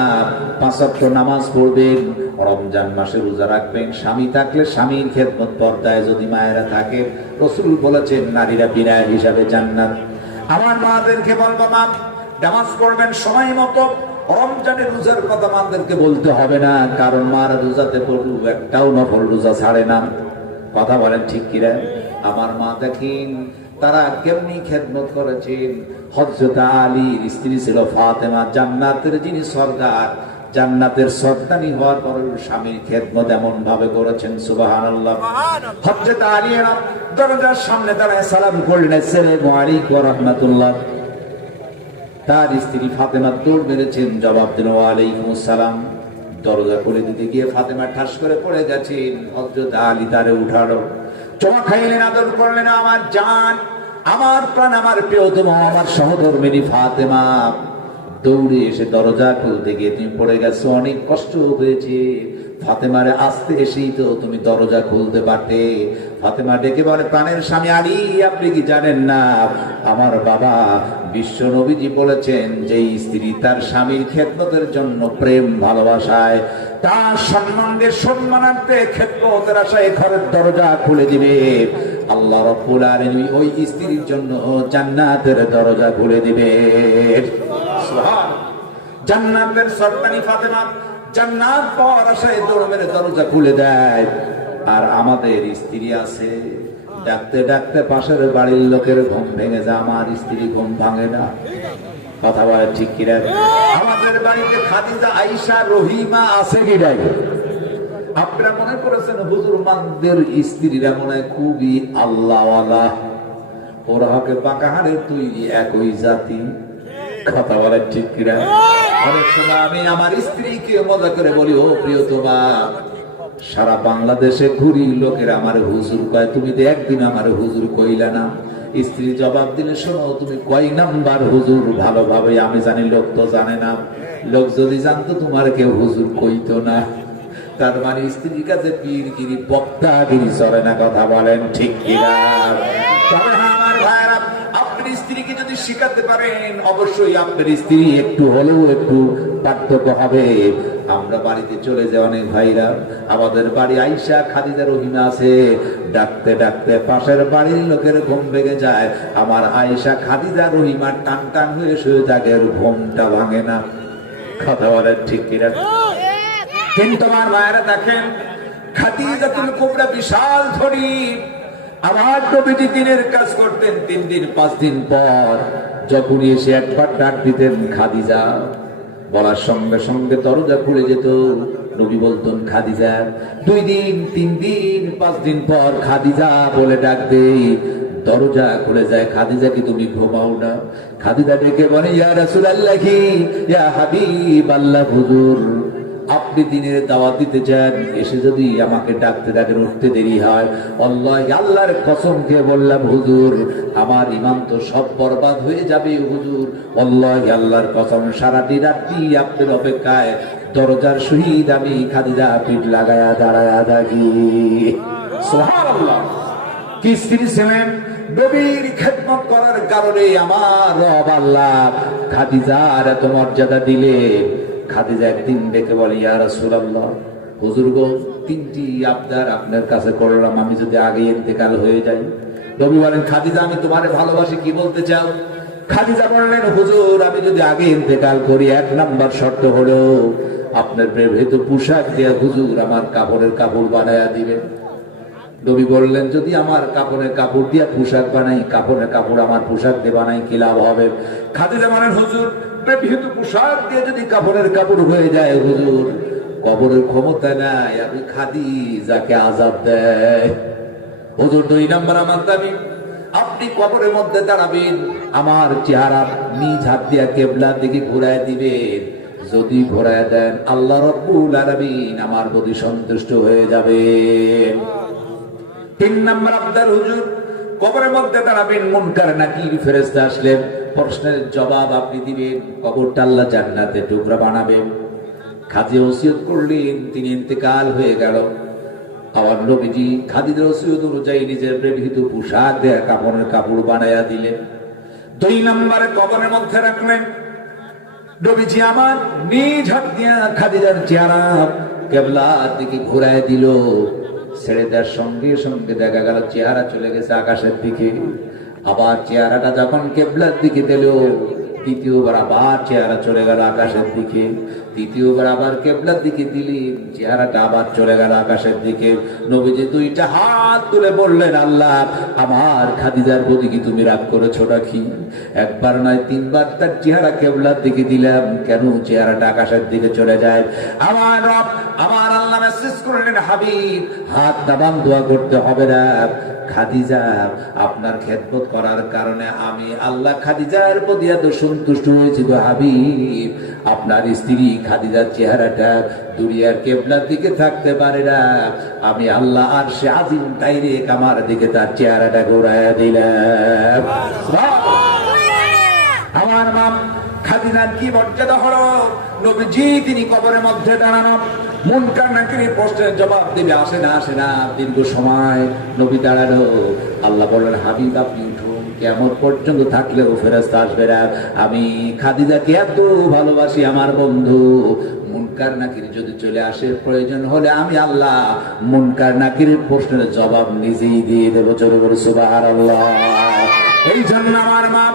5 ওয়াক্ত নামাজ পড়বেন, রমজান মাসে রোজা রাখবেন, স্বামী থাকলে স্বামীর খেদমত, পর্দায় যদি মায়েরা থাকে, রাসূল বলেছেন নারীরা বিনায় হিসাবে জান্নাত। আমার মাদেরকে বলবো মা নামাজ পড়বেন সময় মতো। রমজানের রোজার কথা মাদেরকে বলতে হবে না, কারণ মারা রোজাতে পড়ু একটাও নফল রোজা ছাড়ে না। কথা বলেন ঠিক কিনা? আমার মা দেখেন তারা কেমনি খেদমত করেছেন। হযরত আলীর স্ত্রী ছিল ফাতেমা, জান্নাতের যিনি সরদার, জান্নাতের সর্দানি হওয়ার পর স্বামীর খেদমত এমন ভাবে করেছেন। সুবহানাল্লাহ। হযরত আলী দরজার সামনে দাঁড়ায় সালাম করলেন, আসসালামু আলাইকুম ওয়া রাহমাতুল্লাহ। তার স্ত্রী ফাতেমা দৌড় মেরেছেন, জবাব দিল ওয়া আলাইকুম আসসালাম। দরজা খুলে দিতে গিয়ে ফাতেমা ঠাস করে পড়ে গেছেন। হযরত আলী তারে উঠালো, চমা খাইলেন, আদর করলেন, আমার জান, আমার প্রাণ, আমার প্রিয়তম, আমার সহধর্মিণী ফাতেমা। দৌড়ে এসে দরজা খুলতে গিয়ে তুমি পড়ে গেছো, অনেক কষ্ট হয়েছে। ফাতেমারে আসতে এসেই তো তুমি দরজা খুলতে পারতে। ফাতেমা ডেকে বলে, প্রাণের স্বামী আলী, আপনি কি জানেন না আমার বাবা বিশ্ব নবীজি বলেছেন যে স্ত্রী তার স্বামীর খেদমতের জন্য প্রেম ভালোবাসায় তার সম্মানের সম্মানার্থে খেদমতের আশায় ঘরের দরজা খুলে দিবে, আল্লাহ রাব্বুল আলামিন ওই স্ত্রীর জন্য জান্নাতের দরজা খুলে দিবে। সুবহানাল্লাহ। জান্নাতের সর্দানি ফাতেমা জান্নাত পাওয়ার আশায় দৌড় মেরে দরজা খুলে দেয়। আর আমাদের স্ত্রী আছে, ডাকতে ডাকতে পাশের বাড়ির লোকের ঘুম ভেঙে যায়, আমার স্ত্রী ঘুম ভাঙে না। কথা বলে ঠিক কিনা? আমাদের বাড়িতে খাদিজা, আয়েশা, রহিমা আছে কি নাই? আপনারা মনে করেছেন হুজুর মানদের স্ত্রীরা মনে হয় খুবই আল্লাহওয়ালা, ওরা হকে বাঁকাহারের তৈরি, একই জাতি। কথা বলে ঠিক কিনা? অনেক সময় আমি আমার স্ত্রীকে মজা করে বলি, ও প্রিয়তমা, সারা বাংলাদেশে ঘুরি, লোকের আমার হুজুর কয়, তুমি তো একদিন আমার হুজুর কইলা না। স্ত্রী জবাব দিলে, শোনো, তুমি কয় নাম্বার হুজুর? ভালোভাবে আমি জানি, লোক তো জানে না। লোক যদি জানতো তোমার কেউ হুজুর কইতো না। তার মানে স্ত্রীর কাছে পীরগিরি, বক্তাগিরি চলে না। কথা বলেন ঠিক কিনা? তবে আমার ভাইরা, আপনি স্ত্রীকে যদি শিখাতে পারেন, অবশ্যই আপনার স্ত্রী একটু হলেও একটু পার্থক্য হবে। আমরা বাড়িতে চলে যাই, অনেক ভাইরা, আমাদের বাড়ি আয়েশা, খাদিজা, রহিমা আছে, ডাকতে ডাকতে পাশের বাড়ির লোকের ঘুম ভেঙে যায়। আমার আয়েশা, খাদিজা, রহিমা টান টান হয়ে শুয়ে থাকে, ঘুমটা ভাঙে না। কথা বলেন ঠিক কিনা? কিন্তু আমার মায়েরা দেখেন, খাদিজাতুল কুবরা বিশাল ধনী। আমার নবীজি দিনের কাজ করতেন, 3 দিন 5 দিন পর যখনই এসে একবার ডাক দিতেন খাদিজা, বলার সঙ্গে সঙ্গে দরজা খুলে যেত। নবী বলতেন খাদিজা। 2 দিন 3 দিন 5 দিন পর খাদিজা বলে ডাক দেই, দরজা খুলে যায়। খাদিজা, কি তুমি ঘুমাও না? খাদিজা ডেকে বলে, ইয়া রাসূলুল্লাহ, ইয়া হাবিবাল্লাহ, হুজুর আপনি দিনের দাওয়াত দিতে চান, এসে যদি আমাকে ডাকতে ডাকেন উঠতে দেরি হয়, আল্লাহ, আল্লাহর কসম খেয়ে বললাম হুজুর, আমার ঈমান তো সব বরবাদ হয়ে যাবে হুজুর। আল্লাহ, আল্লাহর কসম, সারাটি রাত্রি আপনার অপেক্ষায় দরজার শহীদ আমি খাদিজা পিঠ লাগায়া দাঁড়ায়া থাকি। সুবহানাল্লাহ। কি স্ত্রী ছিলেন! নবীর খেদমত করার কারণে আমার রব আল্লাহ খাদিজার এত মর্যাদা দিলেন। খাদিজা একদিন ডেকে বলে, ইয়া রাসূলুল্লাহ, হুজুর গো, তিনটি আবদার আপনার কাছে করলাম, আমি যদি আগে ইন্তেকাল হয়ে যাই। নবী বলেন, খাদিজা আমি তোমারে ভালোবাসি, কি বলতে চাও? খাদিজা বললেন, হুজুর আমি যদি আগে ইন্তেকাল করি, এক নাম্বার শর্ত হলো আপনার ব্যবহৃত পোশাক দিয়ে হুজুর আমার কাপড়ের কাপড় বানায়া দিবেন। নবী বললেন, যদি আমার কাপড়ের কাপড় দিয়ে পোশাক বানাই, কাপড়ের কাপড় আমার পোশাক দিয়ে বানাই, কি লাভ হবে? খাদিজা বলেন, হুজুর ব্যবহৃত পোশাক দিয়ে যদি কাপড়ের কাপড় হয়ে যায়, হুজুর কবরের ক্ষমতা নাই, আমি খাদিজাকে আযাব দেয়। হুজুর দুই নাম্বার আমার দাবি, আপনি কবরের মধ্যে দাঁড়াবেন, আমার চেহারা নিজ হাত দিয়া কিবলার দিকে ঘুরায় দিবেন। যদি ঘুরায় দেন, আল্লাহ রাব্বুল আলামিন আমার প্রতি সন্তুষ্ট হয়ে যাবেন। তিন নাম্বার আবদার, হুজুর কবরের মধ্যে দাঁড়াবেন, মুনকার নাকির ফেরেশতা আসলেন, প্রশ্নের জবাব আপনি দিবেন, কবরটা আল্লাহ জান্নাতে টুকরা বানাবেন। খাদিজা ওসিয়ত করলেন, তিনি ইন্তেকাল হয়ে গেল। আমার নবীজি খাদিজার ওসিয়ত অনুযায়ী নিজের ব্যবহৃত পোশাক দিয়ে কাপড়ের কাপড় বানায়া দিলেন। দুই নম্বরে কবরের মধ্যে রাখলেন। নবীজি আমার নিজ হাত দিয়া খাদিজার চেহারা কিবলার দিকে ঘুরায় দিল। ছেড়ে দেওয়ার সঙ্গে সঙ্গে দেখা গেল চেহারা চলে গেছে আকাশের দিকে। আবার চেহারাটা যখন কিবলার দিকে দিল, দ্বিতীয়বার আবার চেহারা চলে গেল আকাশের দিকে। তৃতীয়বার আবার কিবলার দিকে দিলেন, চেহারাটা আবার চলে গেল আকাশের দিকে। নবীজি দুইটা হাত তুলে বললেন, আল্লাহ আমার খাদিজার প্রতি কি তুমি রাগ করেছো নাকি? একবার নয় তিনবার তার চেহারা কিবলার দিকে দিলাম, কেন চেহারাটা আকাশের দিকে চলে যায়? আমার রব আমার আল্লাহ মেসেজ করলেন, হাবিব হাত নামান, দোয়া করতে হবে না। খাদিজা আপনার খেদমত করার কারণে আমি আল্লাহ খাদিজার প্রতি এত সন্তুষ্ট হয়েছি গো হাবিব। আপনার স্ত্রী খাদিজার চেহারাটা দুনিয়ার কিবলার দিকে থাকতে পারে না, আমি আল্লাহ আরশে আজিম ডাইরেক্ট আমার দিকে তার চেহারাটা ঘোরায়া দিলাম। আমার মা খাদিজার কি মর্যাদা হলো! নবীজি তিনি কবরের মধ্যে দাঁড়ানো, মুনকার নাকিরের প্রশ্নের জবাব দিবে, আসে না দীর্ঘ সময় নবী দাঁড়ানো। আল্লাহ বললেন, হাবিব আপনি উঠুন, কিয়ামত পর্যন্ত থাকলেও ফেরেশতা আসবে না। আমি খাদিজাকে এত ভালোবাসি আমার বন্ধু। মুনকার নাকির যদি চলে আসে, প্রয়োজন হলে আমি আল্লাহ মুনকার নাকিরের প্রশ্নের জবাব নিজেই দিয়ে দেবো। চলে বলে সুবহানাল্লাহ। এই জন্য আমার মা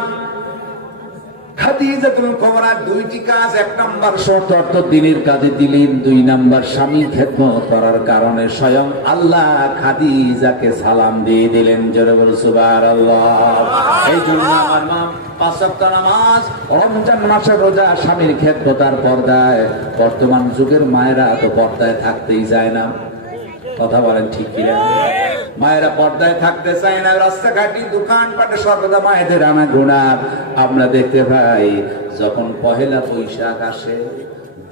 খাদিজাতুল কুবরা দুইটি কাজ, এক নাম্বার শর্ত অর্থ দিনের কাজে দিলেন, দুই নাম্বার স্বামী খেদমত করার কারণে স্বয়ং আল্লাহ খাদিজাকে সালাম দিয়ে দিলেন। জোরে বলে সুবহানাল্লাহ। এই জন্য আমার মা পাঁচ ওয়াক্ত নামাজ, রমজান মাসের রোজা, স্বামীর খেদমত আর পর্দায়। বর্তমান যুগের মায়েরা তো পর্দায় থাকতেই চায় না, কথা বলেন ঠিক কিনা? মায়েরা পর্দায় থাকতে চায় না, রাস্তাঘাটি দোকানপাটে সর্বদা মায়েদের আনাগোনা আমরা দেখতে পাই। যখন পহেলা বৈশাখ আসে,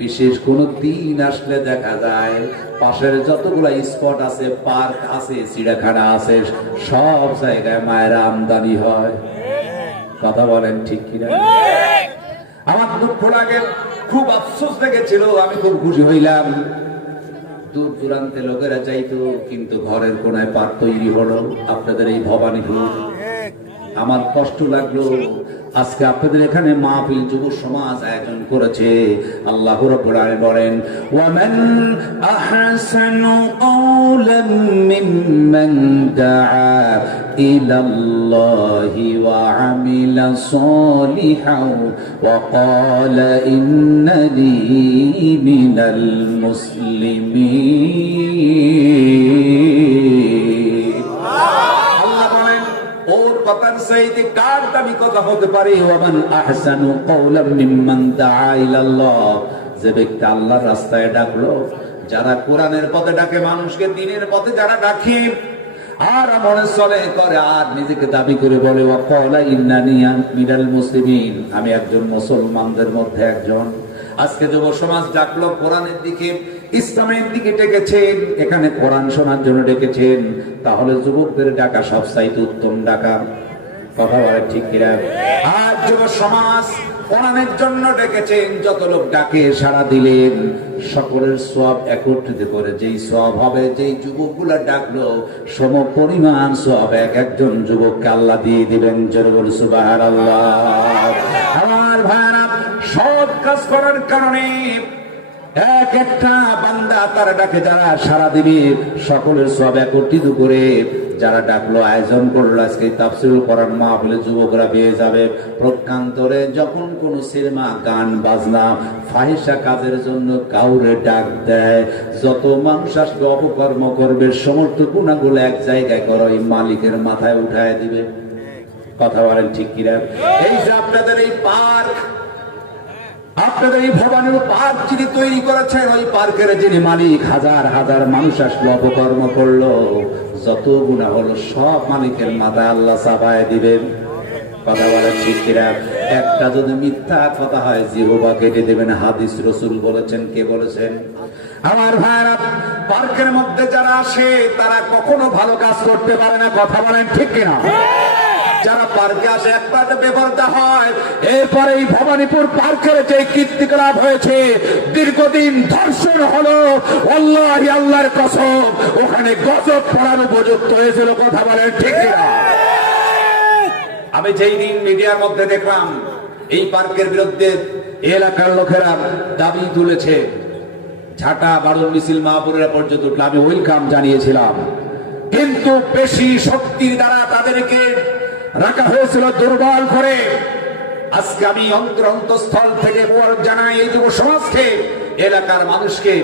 বিশেষ কোন দিন আসলে দেখা যায় পাশের যতগুলা স্পট আছে, পার্ক আছে, চিড়িয়াখানা আছে, সব জায়গায় মায়েরা আমদানি হয়। কথা বলেন ঠিক কিনা? আমার দুঃখ লাগে, খুব আফসোস লেগেছিল, আমি খুব খুশি হইলাম। দূর দূরান্তে লোকেরা চাইতো, কিন্তু ঘরের কোনায় পার্ক তৈরি হলো আপনাদের এই ভবানীপুর। আমার কষ্ট লাগলো, আজকে আপনাদের এখানে মাহফিল যুব সমাজ আয়োজন করেছে। আল্লাহ রাব্বুল আলামিন বলেন, ওয়ামান আহসানু কাওলাম মিম্মান দাআ ইলাল্লাহি ওয়া আমিলা সালিহান ওয়া ক্বালা ইন্নানি মিনাল মুসলিমিন। আল্লাহ বলেন, ওর কথার চাইতে কার দামি কথা হতে পারে? ওয়ামান আহসানু কাওলাম মিম্মান দাআ ইলাল্লাহ, যে ব্যক্তি আল্লাহর রাস্তায় ডাকলো, যারা কোরআনের পথে ডাকে, মানুষকে দ্বীনের পথে যারা ডাকে, আর আমলে চলে করে, আর নিজেকে দাবি করে বলে ওয়া ক্বালা ইন্নানি মিনাল মুসলিমিন, আমি একজন মুসলমানদের মধ্যে একজন। আজকে যুব সমাজ ডাকলো কোরআনের দিকে, ইসলামের দিকে ডেকেছেন, এখানে কোরআন শোনার জন্য ডেকেছেন, তাহলে যুবকদের ডাকা সবচাইতে উত্তম ডাকা। কথা বলে ঠিক কিনা? আর যুব সমাজ কোরআনের জন্য ডেকেছেন, যত লোক ডাকে সাড়া দিলেন, সকলের সওয়াব একত্রিত করে যেই সওয়াব হবে, যেই যুবকগুলা ডাকলো সম পরিমাণ সওয়াব এক একজন যুবককে আল্লাহ দিয়ে দিবেন। জোরে বলে সুবহানাল্লাহ। আমার ভাইরা, সৎ কাজ করার কারণে এক একটা বান্দা তারা ডাকে যারা সাড়া দিবে, সকলের সওয়াব একত্রিত করে যারা ডাকলো, আয়োজন করলো আজকে তাফসীরুল কোরআন মাহফিলে, যুবকরা পেয়ে যাবে। প্রজ্ঞান্তরে যখন কোন সিনেমা, গান বাজনা, ফাহিশা কাজের জন্য কাউরে ডাক দেয়, যত মানুষ আসবে অপকর্ম করবে, সমস্ত গুণাগুলো এক জায়গায় করো, এই মালিকের মাথায় উঠায় দিবে। কথা বলেন ঠিক কিনা? এই যে আপনাদের এই পার্ক, আপনাদের এই ভবানীর পার্ক যিনি তৈরি করেছেন, ওই পার্কের যিনি মালিক, হাজার হাজার মানুষ আসলো, অপকর্ম করলো, যত গুনাহ হলো সব মালিকের মাথায় আল্লাহ চাপায় দিবেন। কথা বলে ঠিক কিনা? একটা যদি মিথ্যা কথা হয় জিহ্বা কেটে দেবেন। হাদিস রাসূল বলেছেন। কে বলেছেন? আমার ভাইরা, পার্কের মধ্যে যারা আসে তারা কখনো ভালো কাজ করতে পারে না। কথা বলেন ঠিক কিনা? যারা পার্কে আসে একবার বেপরদা হয়। এরপরে এই ভবানীপুর পার্কের যে কীর্তিকলাপ হয়েছে, দীর্ঘদিন ধর্ষণ হলো, আল্লাহি আল্লাহর কসম ওখানে গজব পড়ার উপযুক্ত হয়েছিল। কথা বলেন ঠিক কিনা? আমি যেই দিন মিডিয়ার মধ্যে দেখলাম এই পার্কের বিরুদ্ধে এলাকার লোকেরা দাবি তুলেছে, ঝাঁটা বারুদ মিছিল মাহপুরের পর্যন্ত উঠল, আমি ওয়েলকাম জানিয়েছিলাম, কিন্তু বেশি শক্তির দ্বারা তাদেরকে রাখা হয়েছিল দুর্বল করে। আজকে আমি অন্তরস্থল থেকে মোবারক জানাই এই যুব সমাজকে, এলাকার মানুষকে,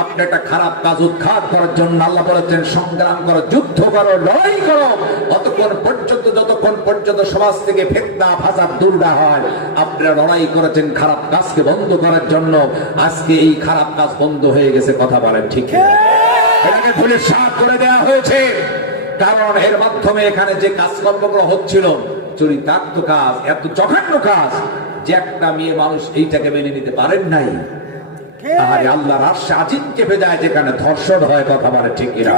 আপনি একটা খারাপ কাজ উৎখাত করার জন্য আল্লাহ বলেছেন সংগ্রাম করো, যুদ্ধ করো, লড়াই করো, যতক্ষণ পর্যন্ত সমাজ থেকে ফিতনা ফাসাদ দূর না হয়। আপনারা লড়াই করেছেন খারাপ কাজকে বন্ধ করার জন্য, আজকে এই খারাপ কাজ বন্ধ হয়ে গেছে। কথা বলেন ঠিক কিনা? এটাকে ধরে সাফ করে দেওয়া হয়েছে, কারণ এর মাধ্যমে এখানে যে কাজকর্মগুলো হচ্ছিল, চরিতার্থ কাজ, এত জঘন্য কাজ, যে একটা মেয়ে মানুষ এইটাকে মেনে নিতে পারেন নাই। আরে আল্লাহর আরশ আজিম চেপে যায় যেখানে ধর্ষণ হয়। কথা বলে ঠিক কিনা?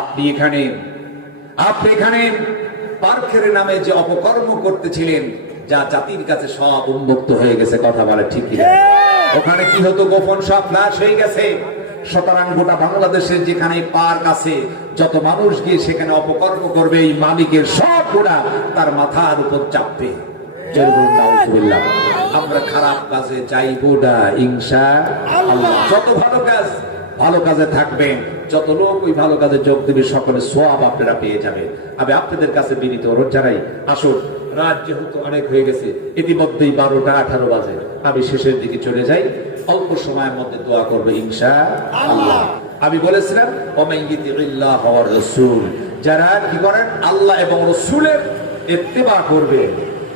আপনি এখানে পার্কের নামে যে অপকর্ম করতেছিলেন, যা জাতির কাছে সব উন্মুক্ত হয়ে গেছে। কথা বলে ঠিক কিনা? ওখানে কি হতো গোপন সব ফ্লাশ হয়ে গেছে। সুতরাং গোটা বাংলাদেশের যেখানে পার্ক আছে, যত মানুষ গিয়ে সেখানে অপকর্ম করবে, এই মালিকের সব গুণা তার মাথার উপর চাপবে। আমরা খারাপ কাজে যাইবো না ইনশাআল্লাহ। যত ভালো কাজে থাকবেন, যত লোক ওই ভালো কাজে যোগ দেবে, সকলে সওয়াব আপনারা পেয়ে যাবে। আমি আপনাদের কাছে বিনীত অনুরোধ জানাই, আসুন, রাত যেহেতু অনেক হয়ে গেছে, ইতিমধ্যেই 12টা 18 বাজে, আমি শেষের দিকে চলে যাই। অল্প সময়ের মধ্যে দোয়া করবে ইনশাআল্লাহ। আমি বলেছিলাম ওমাইয়িতিল্লাহ ওয়া রাসূল, যারা কি করেন আল্লাহ এবং রাসূলের ইত্তেবা করবে,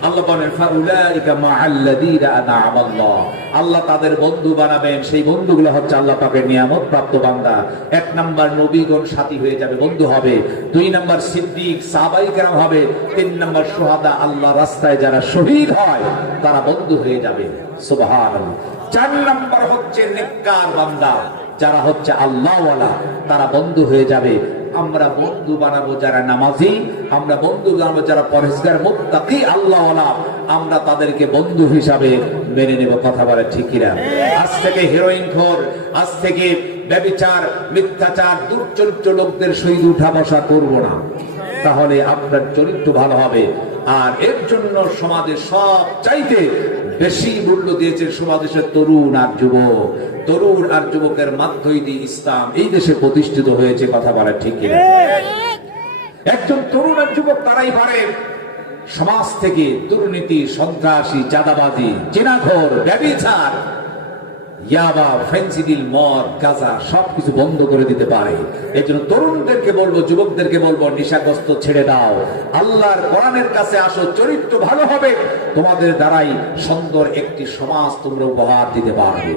আল্লাহ বলেন ফাউলাইকা মাআল্লাযীনা আনআমা আল্লাহ, আল্লাহ তাদের বন্ধু বানাবেন। সেই বন্ধুগুলো হচ্ছে আল্লাহ পাকের নিয়ামত প্রাপ্ত বান্দা। 1 নাম্বার নবীগণ সাথী হয়ে যাবে, বন্ধু হবে। 2 নাম্বার সিদ্দিক সাহাবায়ে কেরাম হবে। 3 নাম্বার শুহাদা, আল্লাহ রাস্তায় যারা শহীদ হয় তারা বন্ধু হয়ে যাবে। সুবহানাল্লাহ। 4 নাম্বার হচ্ছে নেককার বান্দা, যারা হচ্ছে আল্লাহওয়ালা, তারা বন্ধু হয়ে যাবে। আমরা বন্ধু বানাবো যারা নামাজি, আমরা বন্ধু বানাবো যারা পরহেজগার মুত্তাকি আল্লাহওয়ালা, আমরা তাদেরকে বন্ধু হিসাবে মেনে নেব। কথা বলে ঠিক কিনা? আজ থেকে হেরোইন খোর, আজ থেকে ব্যভিচার, মিথ্যাচার, দুর্চরিত্র লোকদের সহিত উঠা বসা করবো না, তাহলে আপনার চরিত্র ভালো হবে। আর এর জন্য সমাজের সব চাইতে বেশি মূল্য দিয়েছে সমাজের তরুণ আর যুবক। তরুণ আর যুবকের মাধ্যমে দিয়ে ইসলাম এই দেশে প্রতিষ্ঠিত হয়েছে। কথা বলা ঠিক কিনা? একজন তরুণ আর যুবক তারাই পারে সমাজ থেকে দুর্নীতি, সন্ত্রাসী, চাঁদাবাজি, জিনাখোর, ব্যভিচার, ইয়াবা, ফেন্সিডিল, মদ, গাঁজা সবকিছু বন্ধ করে দিতে পারে। এই জন্য তরুণদেরকে বলবো, যুবকদেরকে বলবো, নেশাগ্রস্ত ছেড়ে দাও, আল্লাহর কোরআনের কাছে আসো, চরিত্র ভালো হবে, তোমাদের দ্বারাই সুন্দর একটি সমাজ তোমরা উপহার দিতে পারবে।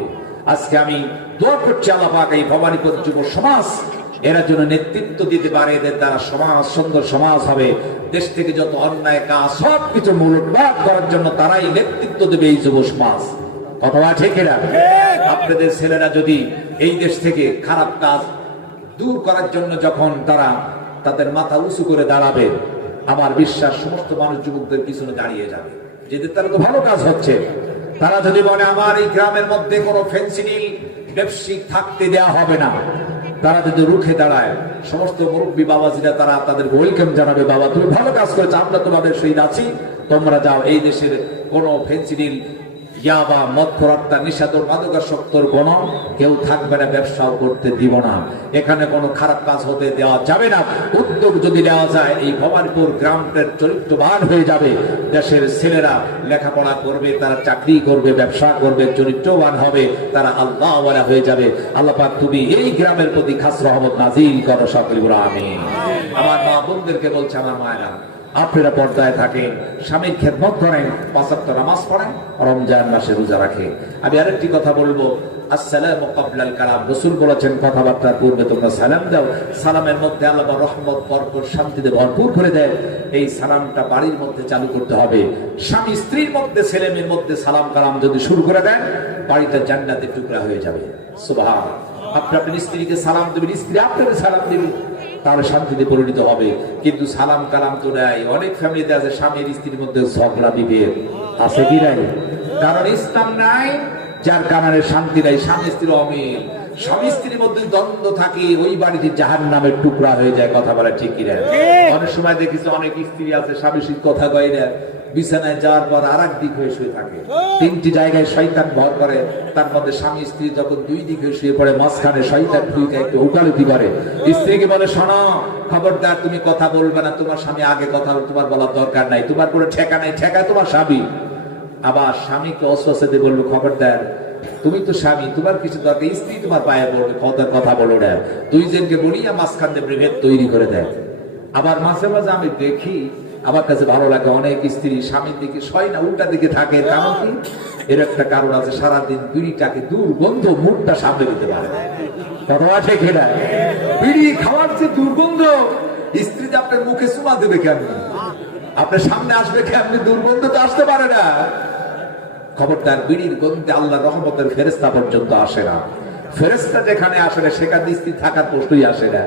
আজকে আমি দোয়া করছি আল্লাহ পাক এই ভবানীপুর যুব সমাজ এরা যেন নেতৃত্ব দিতে পারে, এদের দ্বারা সমাজ সুন্দর সমাজ হবে। দেশ থেকে যত অন্যায় কাজ সবকিছু মূলোৎপাট করার জন্য তারাই নেতৃত্ব দেবে এই যুব সমাজ। অথবা ঠিক না? আপনাদের ছেলেরা যদি এই দেশ থেকে খারাপ কাজ দূর করার জন্য যখন তারা তাদের মাথা উঁচু করে দাঁড়াবে, আমার বিশ্বাস সমস্ত মানুষ যুবকদের পিছনে দাঁড়িয়ে যাবে, যেদের তারা তো ভালো কাজ হচ্ছে। তারা যদি বলে আমার এই গ্রামের মধ্যে কোনো ফেন্সিডিল ব্যবসায়িক থাকতে দেওয়া হবে না, তারা যদি রুখে দাঁড়ায়, সমস্ত মুরব্বী বাবাজিরা তারা তাদের ওয়েলকাম জানাবে, বাবা তুমি ভালো কাজ করেছো, আমরা তোমাদের সহিত আছি, তোমরা যাও, এই দেশের কোনো ফেন্সিডিল ইয়াবা মদখোরাত্তা নিষাদর মাদকাসক্তর কোনো কেউ থাকবে না, ব্যবসাও করতে দিব না, এখানে কোনো খারাপ কাজ হতে দেওয়া যাবে না। উদ্যোগ যদি নেওয়া যায়, এই ভবানীপুর গ্রামটার চরিত্রবান হয়ে যাবে, দেশের ছেলেরা লেখাপড়া করবে, তারা চাকরি করবে, ব্যবসা করবে, চরিত্রবান হবে, তারা আল্লাহওয়ালা হয়ে যাবে। আল্লাহ পাক তুমি এই গ্রামের প্রতি খাস রহমত নাজিল করো, সকলে বলো আমিন। আমার মা বোনদেরকে বলছে, আমার মায়েরা আপনারা পর্দায় থাকেন, স্বামীর খেদমত করেন, ৫ ওয়াক্ত নামাজ পড়েন, রমজান মাসে রোজা রাখেন। আমি আরেকটি কথা বলবো, আসসালামু ক্বাবলাল কালাম, রাসূল বলেছেন কথাবার্তার পূর্বে তোমরা সালাম দাও। সালামের মধ্যে আল্লাহ রহমত, বরকত, শান্তিতে ভরপুর করে দেয়। এই সালামটা বাড়ির মধ্যে চালু করতে হবে। স্বামী স্ত্রীর মধ্যে, ছেলে মেয়ের মধ্যে সালাম কালাম যদি শুরু করে দেন, বাড়িটা জান্নাতের টুকরা হয়ে যাবে। সুবহান। আপনি আপনার স্ত্রীকে সালাম দেবেন, স্ত্রী আপনাকে সালাম দেবে, তার শান্তিতে পরিণত হবে। কিন্তু সালাম কালাম তো নাই। অনেক ফ্যামিলিতে আছে স্বামীর স্ত্রীর মধ্যে ঝগড়া বিভেদ আছে কি নাই? কারণ ইসলাম নাই, যার কারণে শান্তি নাই, স্বামী স্ত্রীর অমিল, স্বামী স্ত্রীর মধ্যে দ্বন্দ্ব থাকে, ওই বাড়িতে জাহান্নামের টুকরা হয়ে যায়। কথা বলা ঠিক কি না? অনেক সময় দেখিস অনেক স্ত্রী আছে স্বামী স্ত্রীর কথা কয় না, বিছানায় যাওয়ার পর আর এক দিক হয়ে শুয়ে থাকে, 3টি জায়গায় শয়তান ভর করে। তার মধ্যে স্বামী স্ত্রী যখন 2 দিক হয়ে শুয়ে পড়ে, মাঝখানে শয়তান ঢুকে একটু উকালতি করে। স্ত্রীকে বলে, শোনো খবরদার তুমি কথা বলবে না, তোমার স্বামী আগে কথা তোমার বলার দরকার নাই, তোমার কোনো ঠেকা নাই, ঠেকা তোমার স্বামী। আবার স্বামীকে অস্বস্তি দিয়ে বললো, খবরদার তুমি তো স্বামী, তোমার কিছু দরকার, স্ত্রী তোমার পায়ে বলবে, কথা বলো না। 2 জনকে বলিয়া মাঝখান দিয়ে বিভেদ তৈরি করে দেয়। আবার মাঝে মাঝে আমি দেখি, আমার কাছে ভালো লাগে, অনেক স্ত্রী স্বামীর দিকে শয় না, উল্টা দিকে থাকে। কারণ কি? এর একটা কারণ আছে, সারাদিন বিড়িটাকে দুর্গন্ধ, মুখটা সামনে দিতে পারে। কথা আছে কিনা? বিড়ি খাওয়ার যে দুর্গন্ধ, স্ত্রী আপনার মুখে চুমা দেবে কেমনি, আপনার সামনে আসবে কেমনি, দুর্গন্ধ তো আসতে পারে না। খবরদার, বিড়ির গন্ধে আল্লাহ রহমতের ফেরেশতা পর্যন্ত আসে না। ফেরেশতা যেখানে আসে না, সেখানে স্ত্রী থাকার প্রশ্নই আসে না।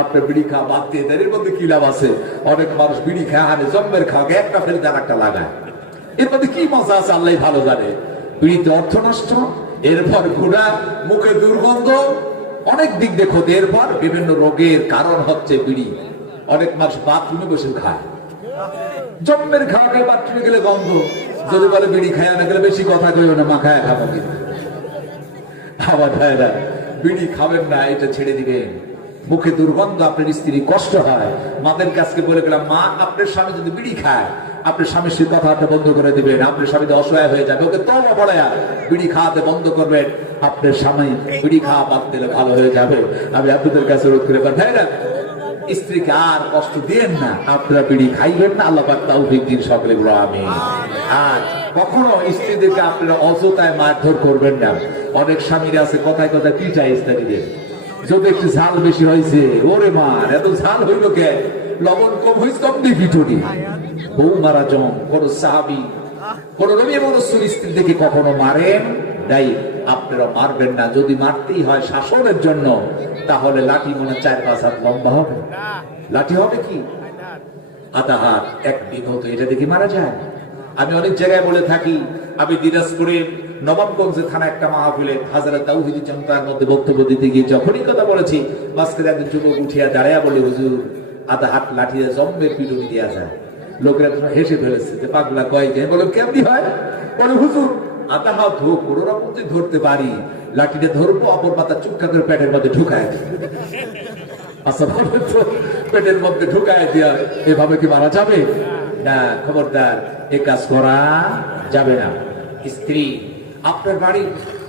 আপনার বিড়ি খাওয়া বাদ দিয়ে দেন, এর মধ্যে কি লাভ আছে? অনেক মানুষ বিড়ি খায়, হারে জম্মের খাওয়া, একটা ফেলে আর একটা লাগায়, এর মধ্যে কি মজা আছে আল্লাহ ভালো জানে। বিড়িতে অর্থ নষ্ট, এরপর ঘোড়া, মুখে দুর্গন্ধ, অনেক দিক দিয়ে ক্ষতি, এরপর বিভিন্ন রোগের কারণ হচ্ছে বিড়ি। অনেক মানুষ বাথরুমে বসে খায়, জম্মের খাওয়া খায়, বাথরুমে গেলে গন্ধ। যদি বলে বিড়ি খায় না গেলে বেশি কথা কইও না, মাখায় খাবো। কিন্তু আবার ভাইরা, বিড়ি খাবেন না, এটা ছেড়ে দিবেন। মুখে দুর্গন্ধ, আপনার স্ত্রী কষ্ট হয়। মাদের কাছকে বলে গেলাম, মা আপনার স্বামী যদি বিড়ি খায়, আপনার স্বামীর সাথে কথাটা বন্ধ করে দিবেন, আপনার স্বামী তো অসহায় হয়ে যাবে, ওকে তওবা পড়ায়া বিড়ি খাওয়াতে বন্ধ করবেন, আপনার স্বামী বিড়ি খাওয়া বাদ দিলে ভালো হয়ে যাবে। আমি আপনাদের কাছে অনুরোধ করে ভাইরা, স্ত্রীকে আর কষ্ট দিয়েন না, আপনারা বিড়ি খাইবেন না, আল্লাহ পাক তৌফিক দিন সকলে বলো আমিন। আর কখনো স্ত্রীদেরকে আপনারা অযথায় মারধর করবেন না। অনেক স্বামীরা আছে কথায় কথায় পিটায় স্ত্রীদের, যদি একটু ঝাল বেশি হয়েছে, ওরে মার এত ঝাল হইল কে, লবণ কম হয়েছে তমনি পিটুনি। বউ মারা জম কোন সাহাবী, কোন নবী এবং রাসূল স্ত্রীদেরকে কখনো মারেন নাই, আপনারা মারবেন না। যদি মারতেই হয় শাসনের জন্য, তাহলে লাঠি মনে 4-5 হাত লম্বা হবে, লাঠি হবে কি 1/2 হাত, 1 বিঘত, এটা দেখি মারা যায়। আমি অনেক জায়গায় বলে থাকি, আমি দিনাজপুরের নবাবগঞ্জে থানা একটা মাহফিলে হাজারা তাওহীদি জনতার মধ্যে বক্তব্য দিতে গিয়ে যখনই কথা বলেছি, মাঝখানে একজন যুবক উঠিয়া দাঁড়াইয়া বলে, হুজুর 1/2 হাত লাঠি দিয়ে জম্মের পিটুনি দেওয়া যায়। লোকেরা তো হেসে ফেলেছে যে পাগলা কয় যায়, বলে কেমনি হয়? বলে হুজুর 1/2 হাত হোক, কোনো রকম যে ধরতে পারি, লাঠিটা ধরবো, অপর পাতা চুপকা করে পেটের মধ্যে ঢুকায় দেব। আচ্ছা ভাবে তো, পেটের মধ্যে ঢুকায় দেওয়া এভাবে কি মারা যাবে না? খবরদার, এ কাজ করা যাবে না। স্ত্রী আপনার বাড়ি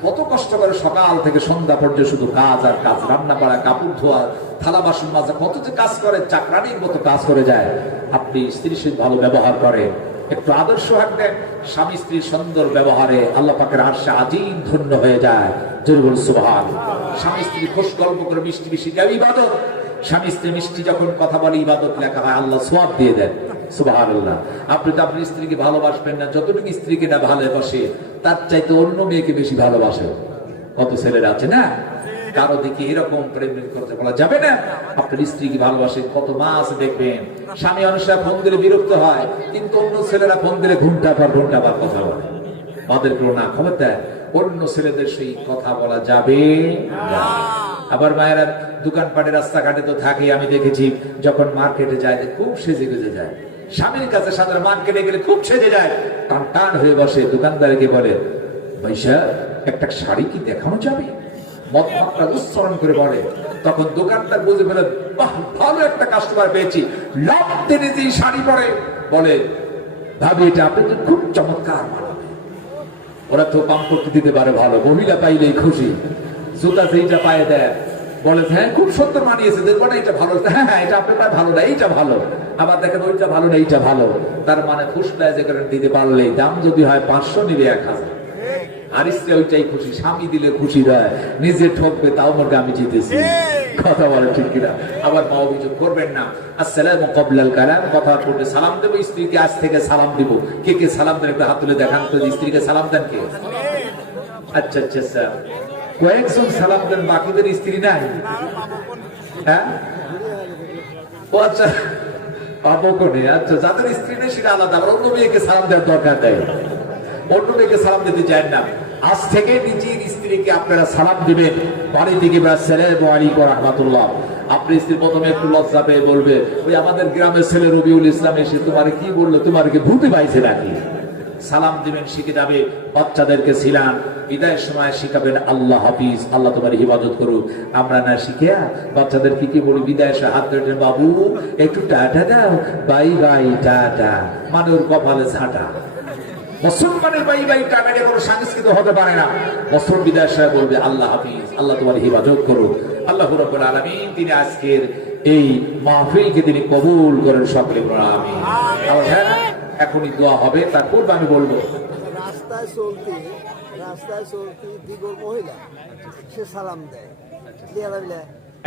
কত কষ্ট করে সকাল থেকে সন্ধ্যা পর্যন্ত শুধু কাজ আর কাজ, রান্না করা, কাপড় ধোয়া, থালা বাসন মাজা, কত যে কাজ করে, চাকরানির মতো কাজ করে যায়। আপনি স্ত্রীর সাথে ভালো ব্যবহার করেন, একটু আদর্শ হাঁটবেন, স্বামী স্ত্রীর সুন্দর ব্যবহারে আল্লাহ পাকের আরশে আজিম ধন্য হয়ে যায়। জোরে বলুন সুবহান। স্বামী স্ত্রী খোশ গল্প করে মিষ্টি মিষ্টি দেয়, ইবাদত। স্বামী স্ত্রী মিষ্টি যখন কথা বলে, ইবাদত লেখা হয়, আল্লাহ সওয়াব দিয়ে দেন। সুবহানাল্লাহ। আপনি তো আপনার স্ত্রীকে ভালোবাসবেন না, যতটুকু স্ত্রীকে না ভালোবাসে, তার চাইতে অন্য মেয়েকে বেশি ভালোবাসে। কত ছেলেরা আছে না, কারো দিকে এরকম প্রেম করতে বলা যাবে না। আপনার স্ত্রীকে ভালোবাসে, কত মাস দেখবেন স্বামী মানুষরা ফোন দিলে বিরক্ত হয়, কিন্তু অন্য ছেলেরা ফোন দিলে ঘন্টা পর কথা বলে। ওদেরকেও না খবর দেয়, অন্য ছেলেদের সেই কথা বলা যাবে না। আবার মায়েরা দোকানপাটে রাস্তাঘাটে তো থাকে, আমি দেখেছি যখন মার্কেটে যায় খুব সেজে গুজে যায়, স্বামীর কাছে সাধারণ মার্কেটে গেলে খুব সেজে যায়, টান টান হয়ে বসে, দোকানদারকে বলে পয়সা একটা শাড়ি কি দেখানো যাবে, মদ মাত্রা উচ্চারণ করে বলে। তখন দোকানদার বুঝে ফেলে, বাহ ভালো একটা কাস্টমার পেয়েছি, লাভ টেনে দিয়ে শাড়ি পরে বলে ভাবি এটা আপনাদের খুব চমৎকার মানাবে। ওরা তো পাম্প করতে দিতে পারে ভালো, মহিলা পাইলেই খুশি, জুতা যেইটা পায়ে দেয় বলে হ্যাঁ খুব সুন্দর মানিয়েছে, দেখবো না এটা ভালো, হ্যাঁ হ্যাঁ এটা আপনার ভালো না, এইটা ভালো, আবার দেখেন ওইটা ভালো না এইটা ভালো। তার মানে ফুসলায় যে করেন দিতে পারলেই, দাম যদি হয় 500 নিবে 1000। আর স্ত্রী ওইটাই খুশি, স্বামী দিলে খুশি হয়, নিজে ঠকবে তাও মনে আমি জিতেছি। কথা বলে ঠিক কিনা? আবার মা অভিযোগ করবেন না, আসসালামু ক্বাবলাল কালাম, কথা বলতে সালাম দেবো, স্ত্রীকে আজ থেকে সালাম দিব। কে কে সালাম দেন একটু হাত তুলে দেখান তো, স্ত্রীকে সালাম দেন কে? আচ্ছা আচ্ছা স্যার, কয়েকজন সালাম দেন, বাকিদের স্ত্রী নাই? হ্যাঁ ও আচ্ছা, পাবকনে আচ্ছা, যাদের স্ত্রী নেই সেটা আলাদা, অন্য মেয়েকে সালাম দেওয়ার দরকার নেই, অন্য মেয়েকে সালাম দিতে চান না। আজ থেকে নিজের স্ত্রীকে আপনারা সালাম দিবেন, বাড়ি থেকে আসসালামু আলাইকুম রাহমাতুল্লাহ। আপনার স্ত্রী প্রথমে একটু লজ্জা পেয়ে বলবে, ওই আমাদের গ্রামের ছেলে রবিউল ইসলাম এসে তোমার কি বললো, তোমার কি ভূতে পাইছে নাকি? সালাম দিবেন, শিখে যাবে। বাচ্চাদেরকে ছিলান বিদায়ের সময় শিখাবেন আল্লাহ হাফিজ, আল্লাহ তোমার হিফাজত করুক। আমরা না শিখে বাচ্চাদের কি বলি, বিদায়ের সময় হাত ধরে বাবু একটু টাটা দাও, বাই বাই টাটা, মানে ওর কপালে ঝাঁটা। মুসলমানের বাই বাই টাটা কোনো সংস্কৃত হতে পারে না। মুসলমান বিদায়ের সময় বলবে আল্লাহ হাফিজ, আল্লাহ তোমার হিফাজত করুক। আল্লাহ রাব্বুল আলামিন তিনি আজকের এই মাহফিলকে তিনি কবুল করেন, সকলে বলেন আমিন। হ্যাঁ এখনই দোয়া হবে, তারপর আমি বলবো। রাস্তায় চলতি দিগর মহিলা সে সালাম দেয়,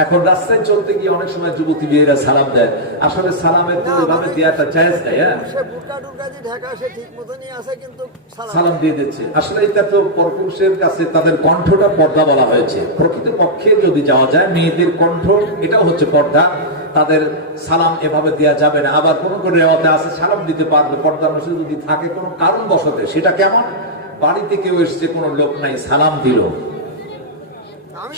এখন রাস্তায় চলতে গিয়ে অনেক সময় যুবতী মেয়েরা সালাম দেয়, আসলে সালামের তো এভাবে দেওয়াটা জায়েজ নাই। হ্যাঁ সে বুরকা টুরকা দিয়ে ঢাকা, সে ঠিক মতনই আছে, কিন্তু সালাম দিয়ে দিচ্ছে। আসলে এটা তো পরপুরুষের কাছে তাদের কণ্ঠটা পর্দা বলা হয়েছে। প্রকৃত পক্ষে যদি যাওয়া যায়, মেয়েদের কণ্ঠ এটাও হচ্ছে পর্দা, তাদের সালাম এভাবে দেওয়া যাবে না। আবার কোন কোন রেওয়াতে আছে সালাম দিতে পারবে পর্দার মধ্যে যদি থাকে কোনো কারণ বশতে। সেটা কেমন? বাড়িতে কেউ এসছে, কোনো লোক নাই, সালাম দিল,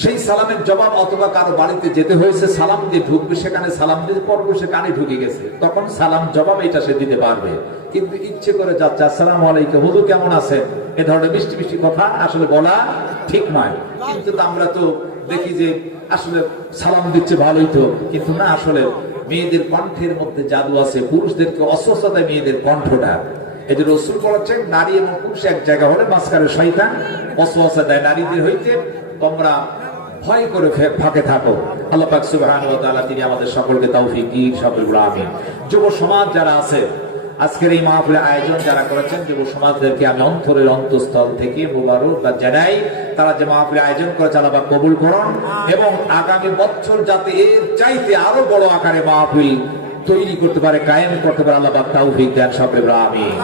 সেই সালামের জবাব, অথবা কারো বাড়িতে যেতে হয়েছে, সালাম দিয়ে ঢুকবে, সেখানে সালাম দিয়ে পরপর সে কানে ঢুকে গেছে, তখন সালাম জবাব এটা সে দিতে পারবে। কিন্তু ইচ্ছে করে যাচ্ছে আসসালামু আলাইকুম, হুজুর কেমন আছেন, এ ধরনের মিষ্টি মিষ্টি কথা আসলে বলা ঠিক নয়। কিন্তু আমরা তো দেখি যে আসলে সালাম দিচ্ছে ভালোই তো, কিন্তু না, আসলে মেয়েদের কণ্ঠের মধ্যে জাদু আছে, পুরুষদেরকে অস্বস্থতায় মেয়েদের কণ্ঠটা। এই যে রাসূল বলেছেন, নারী এবং পুরুষ এক জায়গা হলে মাঝখানে শয়তান ওয়াসওয়াসা দেয়, নারীদের হইতে তোমরা ভয় করে ফাঁকে থাকো। আল্লাহ পাক সুবহানাহু ওয়া তাআলা তিনি আমাদের সকলকে তৌফিক দিন, সকল আমিন। যুব সমাজ যারা আছে, আজকের এই মাহফিলের আয়োজন যারা করেছেন, যুব সমাজদেরকে আমি অন্তরের অন্তঃস্থল থেকে মোবারকবাদ জানাই। তারা যে মাহফিলের আয়োজন করেছে, আল্লাহ পাক কবুল করুন, এবং আগামী বছর যাতে এর চাইতে আরো বড় আকারে মাহফিল তৈরি করতে পারে, কায়েম করতে পারে, আল্লাহ পাক তৌফিক দেন, সকল আমিন।